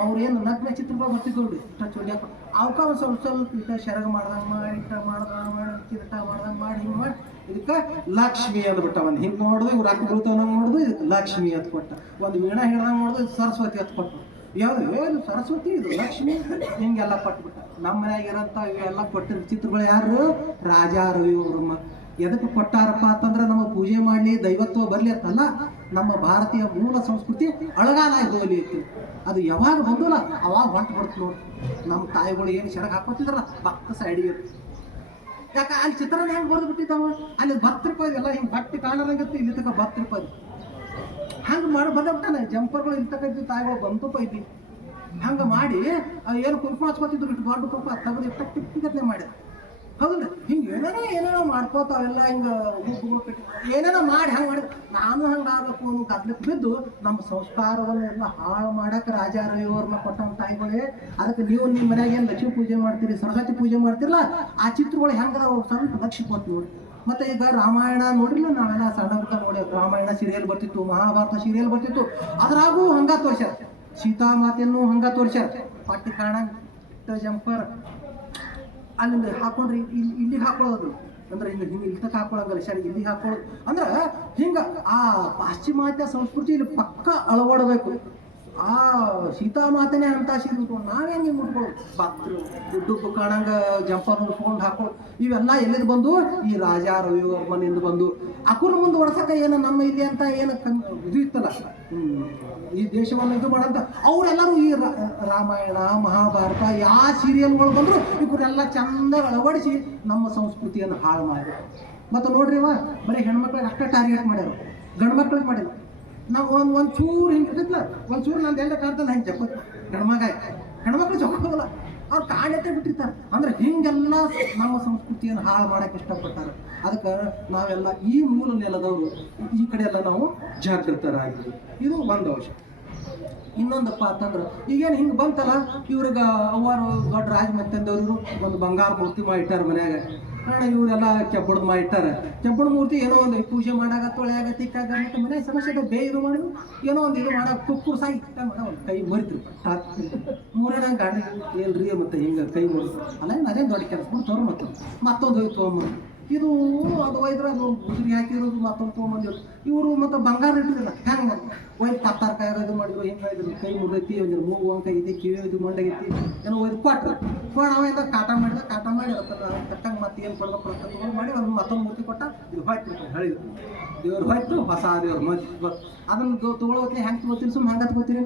ಅವ್ರೇನು ನಗ್ನ ಚಿತ್ರಗಳು ಬರ್ತಿದ್ವು ನೋಡಿ ಟಚ್ ಹೊಡ್ಯಾಕ ಅವಕ್ಕ ಒಂದು ಸ್ವಲ್ಪ ಇಟ್ಟ ಸೆರಗ ಮಾಡ್ದಂಗೆ ಮಾಡಿ ಕಿರೀಟ ಮಾಡ್ದಂಗೆ ಮಾಡಿ ಹಿಂಗೆ ಮಾಡಿ ಇದಕ್ಕೆ ಲಕ್ಷ್ಮಿ ಅಂದ್ಬಿಟ್ಟ. ಒಂದು ಹಿಂಗೆ ನೋಡಿದ್ರು ಇವ್ರು ಅಕ್ಕ ಬೀಳ್ತಾವ ನಂಗೆ ನೋಡಿದ್ರು ಇದಕ್ಕೆ ಲಕ್ಷ್ಮಿ ಅಂತ ಕೊಟ್ಟ. ಒಂದು ವೀಣಾ ಹಿಡ್ದಂಗೆ ನೋಡಿದ್ರು ಸರಸ್ವತಿ ಅಂತ ಕೊಟ್ಟು. ಯಾವುದು ಏನು ಸರಸ್ವತಿ ಇದು ಲಕ್ಷ್ಮಿ ಹಿಂಗೆಲ್ಲ ಕೊಟ್ಬಿಟ್ಟ. ನಮ್ಮ ಮನ್ಯಾಗ ಇರೋಂಥ ಇವೆಲ್ಲ ಕೊಟ್ಟಿರೋ ಚಿತ್ರಗಳು ಯಾರು ರಾಜ ರವಿವರ್ಮ. ಎದಕ್ಕೆ ಕೊಟ್ಟಾರಪ್ಪ ಅಂತಂದ್ರೆ ನಮ್ಮ ಪೂಜೆ ಮಾಡಲಿ ದೈವತ್ವ ಬರಲಿ ಅಂತಲ್ಲ, ನಮ್ಮ ಭಾರತೀಯ ಮೂಲ ಸಂಸ್ಕೃತಿ ಅಳಗಾಲ ಹೋಗಲಿ ಇತ್ತು. ಅದು ಯಾವಾಗ ಬಂದಲ್ಲ ಅವಾಗ ಹೊಂಟು ಬಿಡ್ತು ನೋಡಿ. ನಮ್ಮ ತಾಯಿಗಳು ಏನು ಸೆರಗ ಹಾಕೋತಿದ್ರಲ್ಲ ಭಕ್ತ ಸೈಡಿಗೆ ಯಾಕೆ ಅಲ್ಲಿ ಚಿತ್ರನ ಹೆಂಗೆ ಬರೆದು ಬಿಟ್ಟಿದ್ದಾವ. ಅಲ್ಲಿ 10 ರೂಪಾಯಿ ಎಲ್ಲ ಹಿಂಗೆ ಬಟ್ಟೆ ಕಾಣಲಾಗತ್ತೆ, ಇಲ್ಲಿ ತಕ 10 ರೂಪಾಯಿ ಹಂಗೆ ಮಾಡಿ ಬಂದ್ಬಿಟ್ಟಾನೆ. ಜಂಪರ್ಗಳು ಇಲ್ಲಿ ತಕ ಇದ್ದು ತಾಯಿಗಳು ಬಂತು ಐತಿ ಹಂಗೆ ಮಾಡಿ ಏನು ಕುಂಕುಮ ಹಚ್ಕೋತಿದ್ರು ಇಟ್ಟು ದೊಡ್ಡ ಕುಂಕುಮ ತೆಗೆದು ಇಟ್ಟೆ ಮಾಡಿದ. ಹೌದಿಲ್ಲ ಹಿಂಗೆ ಏನೇನೋ ಮಾಡ್ಕೋತಾವೆಲ್ಲ ಹಿಂಗೆ ಏನೇನೋ ಮಾಡಿ ಹಂಗೆ ಮಾಡಿದ. ನಾನು ಹಂಗೆ ಆಗಬೇಕು ಅನ್ನೋ ಕದ್ಲಿಕ್ಕೆ ಬಿದ್ದು ನಮ್ಮ ಸಂಸ್ಕಾರವನ್ನು ಎಲ್ಲ ಹಾಳು ಮಾಡಕ್ಕೆ ರಾಜ ರವಿವರ್ಮ ಕೊಟ್ಟಂತ ತಾಯಿಗಳೇ. ಅದಕ್ಕೆ ನೀವು ನಿಮ್ಮ ಮನ್ಯಾಗ ಏನು ಲಕ್ಷ್ಮೀ ಪೂಜೆ ಮಾಡ್ತೀರಿ, ಸರಸ್ವತಿ ಪೂಜೆ ಮಾಡ್ತಿರಲ್ಲ, ಆ ಚಿತ್ರಗಳು ಹೆಂಗೆ ಸ್ವಲ್ಪ ಲಕ್ಷ್ಯ ಕೊಟ್ಟು ನೋಡಿ. ಮತ್ತು ಈಗ ರಾಮಾಯಣ ನೋಡಿಲ್ಲ, ನಾವೆಲ್ಲ ಸಣ್ಣದ ನೋಡಿ ರಾಮಾಯಣ ಸೀರಿಯಲ್ ಬರ್ತಿತ್ತು, ಮಹಾಭಾರತ ಸೀರಿಯಲ್ ಬರ್ತಿತ್ತು, ಅದ್ರಾಗೂ ಹಂಗ ತೋರ್ಸ್ಯಾರ. ಸೀತಾಮಾತೆಯನ್ನು ಹಂಗ ತೋರ್ಸ್ಯಾರ. ಪಟ್ಟಿ ಕಾಣ ಜಂಪರ್ ಅಲ್ಲಿಂದ ಹಾಕೊಂಡ್ರಿ ಇಲ್ಲಿಗೆ ಹಾಕೊಳ್ಳೋದು ಅಂದ್ರೆ ಹಿಂಗೆ ಇಲ್ಲಿ ತಕ್ಕ ಹಾಕೊಳ್ಳೋಂಗಲ್ಲ, ಸರಿ ಇಲ್ಲಿಗೆ ಹಾಕೊಳ್ಳೋದು ಅಂದ್ರೆ ಹಿಂಗೆ ಆ ಪಾಶ್ಚಿಮಾತ್ಯ ಸಂಸ್ಕೃತಿ ಇಲ್ಲಿ ಪಕ್ಕ ಅಳವಡಬೇಕು. ಆ ಸೀತಾಮಾತೆನೇ ಅಂತ ಸೀರೆ ನಾವೇನು ಹಿಂಗೆ ಮುಟ್ಕೊಳ್ಳೋದು ಭಕ್ತರು ದುಡ್ಡು ಕಾಣಂಗ ಜಂಪರ್ ಮುಟ್ಕೊಂಡು ಹಾಕೊಳ್ಳೋದು. ಇವೆಲ್ಲ ಎಲ್ಲಿಂದ ಬಂದು ಈ ರಾಜ ರವಿವರ್ಮನಿಂದ ಬಂದು ಅಕುರ ಮುಂದೆ ಹೊಡ್ಸಕ್ಕೆ ಏನು ನಮ್ಮ ಇಲ್ಲಿ ಅಂತ ಏನು ಇದು ಇತ್ತಲ್ಲ ಈ ದೇಶವನ್ನು ಇದು ಮಾಡಂತ ಅವರೆಲ್ಲರೂ ಈ ರಾಮಾಯಣ ಮಹಾಭಾರತ ಯಾವ ಸೀರಿಯಲ್ಗಳು ಬಂದರು ಇವರೆಲ್ಲ ಚಂದ ಅಳವಡಿಸಿ ನಮ್ಮ ಸಂಸ್ಕೃತಿಯನ್ನು ಹಾಳು ಮಾಡಿದ್ರು. ಮತ್ತು ನೋಡ್ರಿ ಬರೀ ಹೆಣ್ಮಕ್ಳಿಗೆ ಅಷ್ಟೇ ಟಾರ್ಗೆಟ್ ಮಾಡ್ಯಾರ, ಗಂಡು ಮಕ್ಳಿಗೆ ಮಾಡಿಲ್ಲ. ನಾವು ಒಂದು ಚೂರು ಹಿಂಗೆ ಇರ್ತಿದ್ಲ ಒಂದು ಚೂರು ನಂದು ಎಲ್ಲ ಕಾಣ್ತಲ್ಲ ಹಿಂಗೆ ಚಪ್ಪ ಹೆಣ್ಮಕ್ಳು ಚೊಕ್ಕೋಲ್ಲ, ಅವ್ರು ಕಾಣೆತ್ತೆ ಬಿಟ್ಟಿರ್ತಾರೆ. ಅಂದ್ರೆ ಹಿಂಗೆಲ್ಲ ನಮ್ಮ ಸಂಸ್ಕೃತಿಯನ್ನು ಹಾಳು ಮಾಡಕ್ಕೆ ಇಷ್ಟಪಡ್ತಾರೆ. ಅದಕ್ಕೆ ನಾವೆಲ್ಲ ಈ ಮೂಲ ನೆಲದವರು ಈ ಕಡೆ ಎಲ್ಲ ನಾವು ಜಾಗೃತರಾಗಿದ್ದೀವಿ. ಇದು ಒಂದು ಅಂಶ. ಇನ್ನೊಂದಪ್ಪ ಅಂತಂದ್ರೆ ಈಗೇನು ಹಿಂಗೆ ಬಂತಲ್ಲ, ಇವ್ರಿಗೆ ಅವರು ದೊಡ್ಡ ರಾಜಮಂತಂದವ್ರು ಒಂದು ಬಂಗಾರ ಮೂರ್ತಿ ಮಾಡಿಟ್ಟಾರ ಮನ್ಯಾಗ. ಕಾರಣ ಇವರೆಲ್ಲ ಕೆಬ್ಬಣದ ಮಾಡಿಟ್ಟಾರ. ಕೆಬ್ಬಣ ಮೂರ್ತಿ ಏನೋ ಒಂದು ಪೂಜೆ ಮಾಡಾಗ ತೊಳೆಯಾಗ ತಿಕ್ಕಾಗ ಮತ್ತು ಮನೆ ಸಮಸ್ಯೆ ಬೇಯ್ದು ಮಾಡಿ ಏನೋ ಒಂದು ಇದು ಮಾಡೋ ಕುಕ್ಕುರು ಸಾಯಿ ಮಾಡೋ ಒಂದು ಕೈ ಮರಿದ್ರು 3 ಗಾಡಿ ಏನ್ರಿ ಮತ್ತು ಹಿಂಗೆ ಕೈ ಮುರಿದ್ರು ಅಲ್ಲ ಅದೇನು ದೊಡ್ಡ ಕೆಲಸ ಬಿಡ್ತವ್ರು ಮತ್ತೊಂದು ಹೋಯ್ತು ಇದು ಅದು ಒಯ್ದ್ರೆ ಅದು ಉದುರಿ ಹಾಕಿರೋದು ಮತ್ತೊಂದು ತೊಗೊಂಬಂದಿರು. ಇವರು ಮತ್ತು ಬಂಗಾರ ಇಟ್ಟಿರಲ್ಲ ಹೆಂಗೆ ಒಯ್ದು ಪತ್ತಾರು ಕಾಯಿ ಇದು ಮಾಡಿದ್ರು, ಹಿಂಗೆ ಇದ್ರು ಕೈ ಮುರಿದೈತಿ, ಒಂದು ಮೂಗು ಒಂದು ಕೈ ಐತಿ, ಕಿವಿ ಇದು ಮಂಡಗೈತಿ ಏನೋ ಒಯ್ದು ಕೊಟ್ರು. ಅವಾಗಿಂದ ಕಾಟ ಮಾಡಿ ತಕ್ಕಂಗೆ ಮತ್ತೆ ಏನು ಕೊಡ್ಬೇಕು ಅಂತ ತೊಗೊಂಡು ಮಾಡಿ ಒಂದು ಮತ್ತೊಂದು ಮೂರ್ತಿ ಕೊಟ್ಟ. ಇದು ಹೊಯ್ತು ಹೇಳಿದ್ರು ದೇವ್ರು ಹೊಯ್ತು, ಹೊಸ ದೇವ್ರು ಮತ್ತೆ ಅದನ್ನು ತೊಗೊಳೋತ್ನೇ ಹೆಂಗೆ ತೊಗೋತೀರಿ, ಸುಮ್ಮನೆ ಹಂಗೆ ತೊಗೋತೀರಿ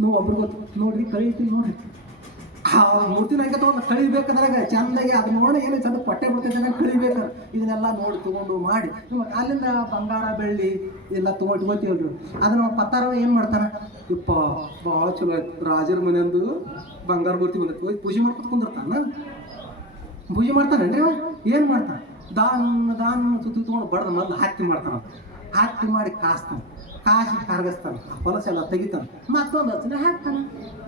ನೀವು ಒಬ್ರಿಗೆ ಗೊತ್ತು ನೋಡ್ರಿ ಕಳೀತಿ ನೋಡ್ರಿ. ಆ ಮೂರ್ತಿನ ಹಂಗೆ ತೊಗೊಂಡು ಕಳಿಬೇಕಂದ್ರೆ ಚೆಂದಾಗಿ ಅದು ನೋಡಿ ಏನು ಚಂದ ಪಟ್ಟೆ ಬಿಡ್ತೈತೆ ಕಳಿಬೇಕು. ಇದನ್ನೆಲ್ಲ ನೋಡಿ ತೊಗೊಂಡು ಮಾಡಿ ಅಲ್ಲಿಂದ ಬಂಗಾರ ಬೆಳ್ಳಿ ಎಲ್ಲ ಇಟ್ಕೊತೀವಲ್ರಿ. ಅದನ್ನ ಪತ್ತಾರ ಏನು ಮಾಡ್ತಾನೆ, ಇಪ್ಪ ಭಾಳ ಚಲೋ ಆಯ್ತು ರಾಜರ ಮನೆಯಂದು ಬಂಗಾರ ಮೂರ್ತಿ ಬಂದೈತಿ, ಹೋಗಿ ಪೂಜೆ ಮಾಡ್ಕೊತ ಕುಂದಿರ್ತಾನ. ಪೂಜೆ ಮಾಡ್ತಾನೇನ್ರಿ ಏನು ಮಾಡ್ತಾನೆ, ದಾನ ಸುತ್ತಿ ತೊಗೊಂಡು ಬಡ್ದು ಮೊದಲು ಹತ್ತಿ ಮಾಡ್ತಾನೆ. ಹತ್ತಿ ಮಾಡಿ ಕಾಸ್ತಾನೆ, ಕಾಸಿ ಕರಗಿಸ್ತಾನೆ, ಹೊಲಸೆಲ್ಲ ತೆಗಿತಾನೆ, ಮತ್ತೊಂದು ಹಚ್ಚನೆ ಹಾಕ್ತಾನೆ.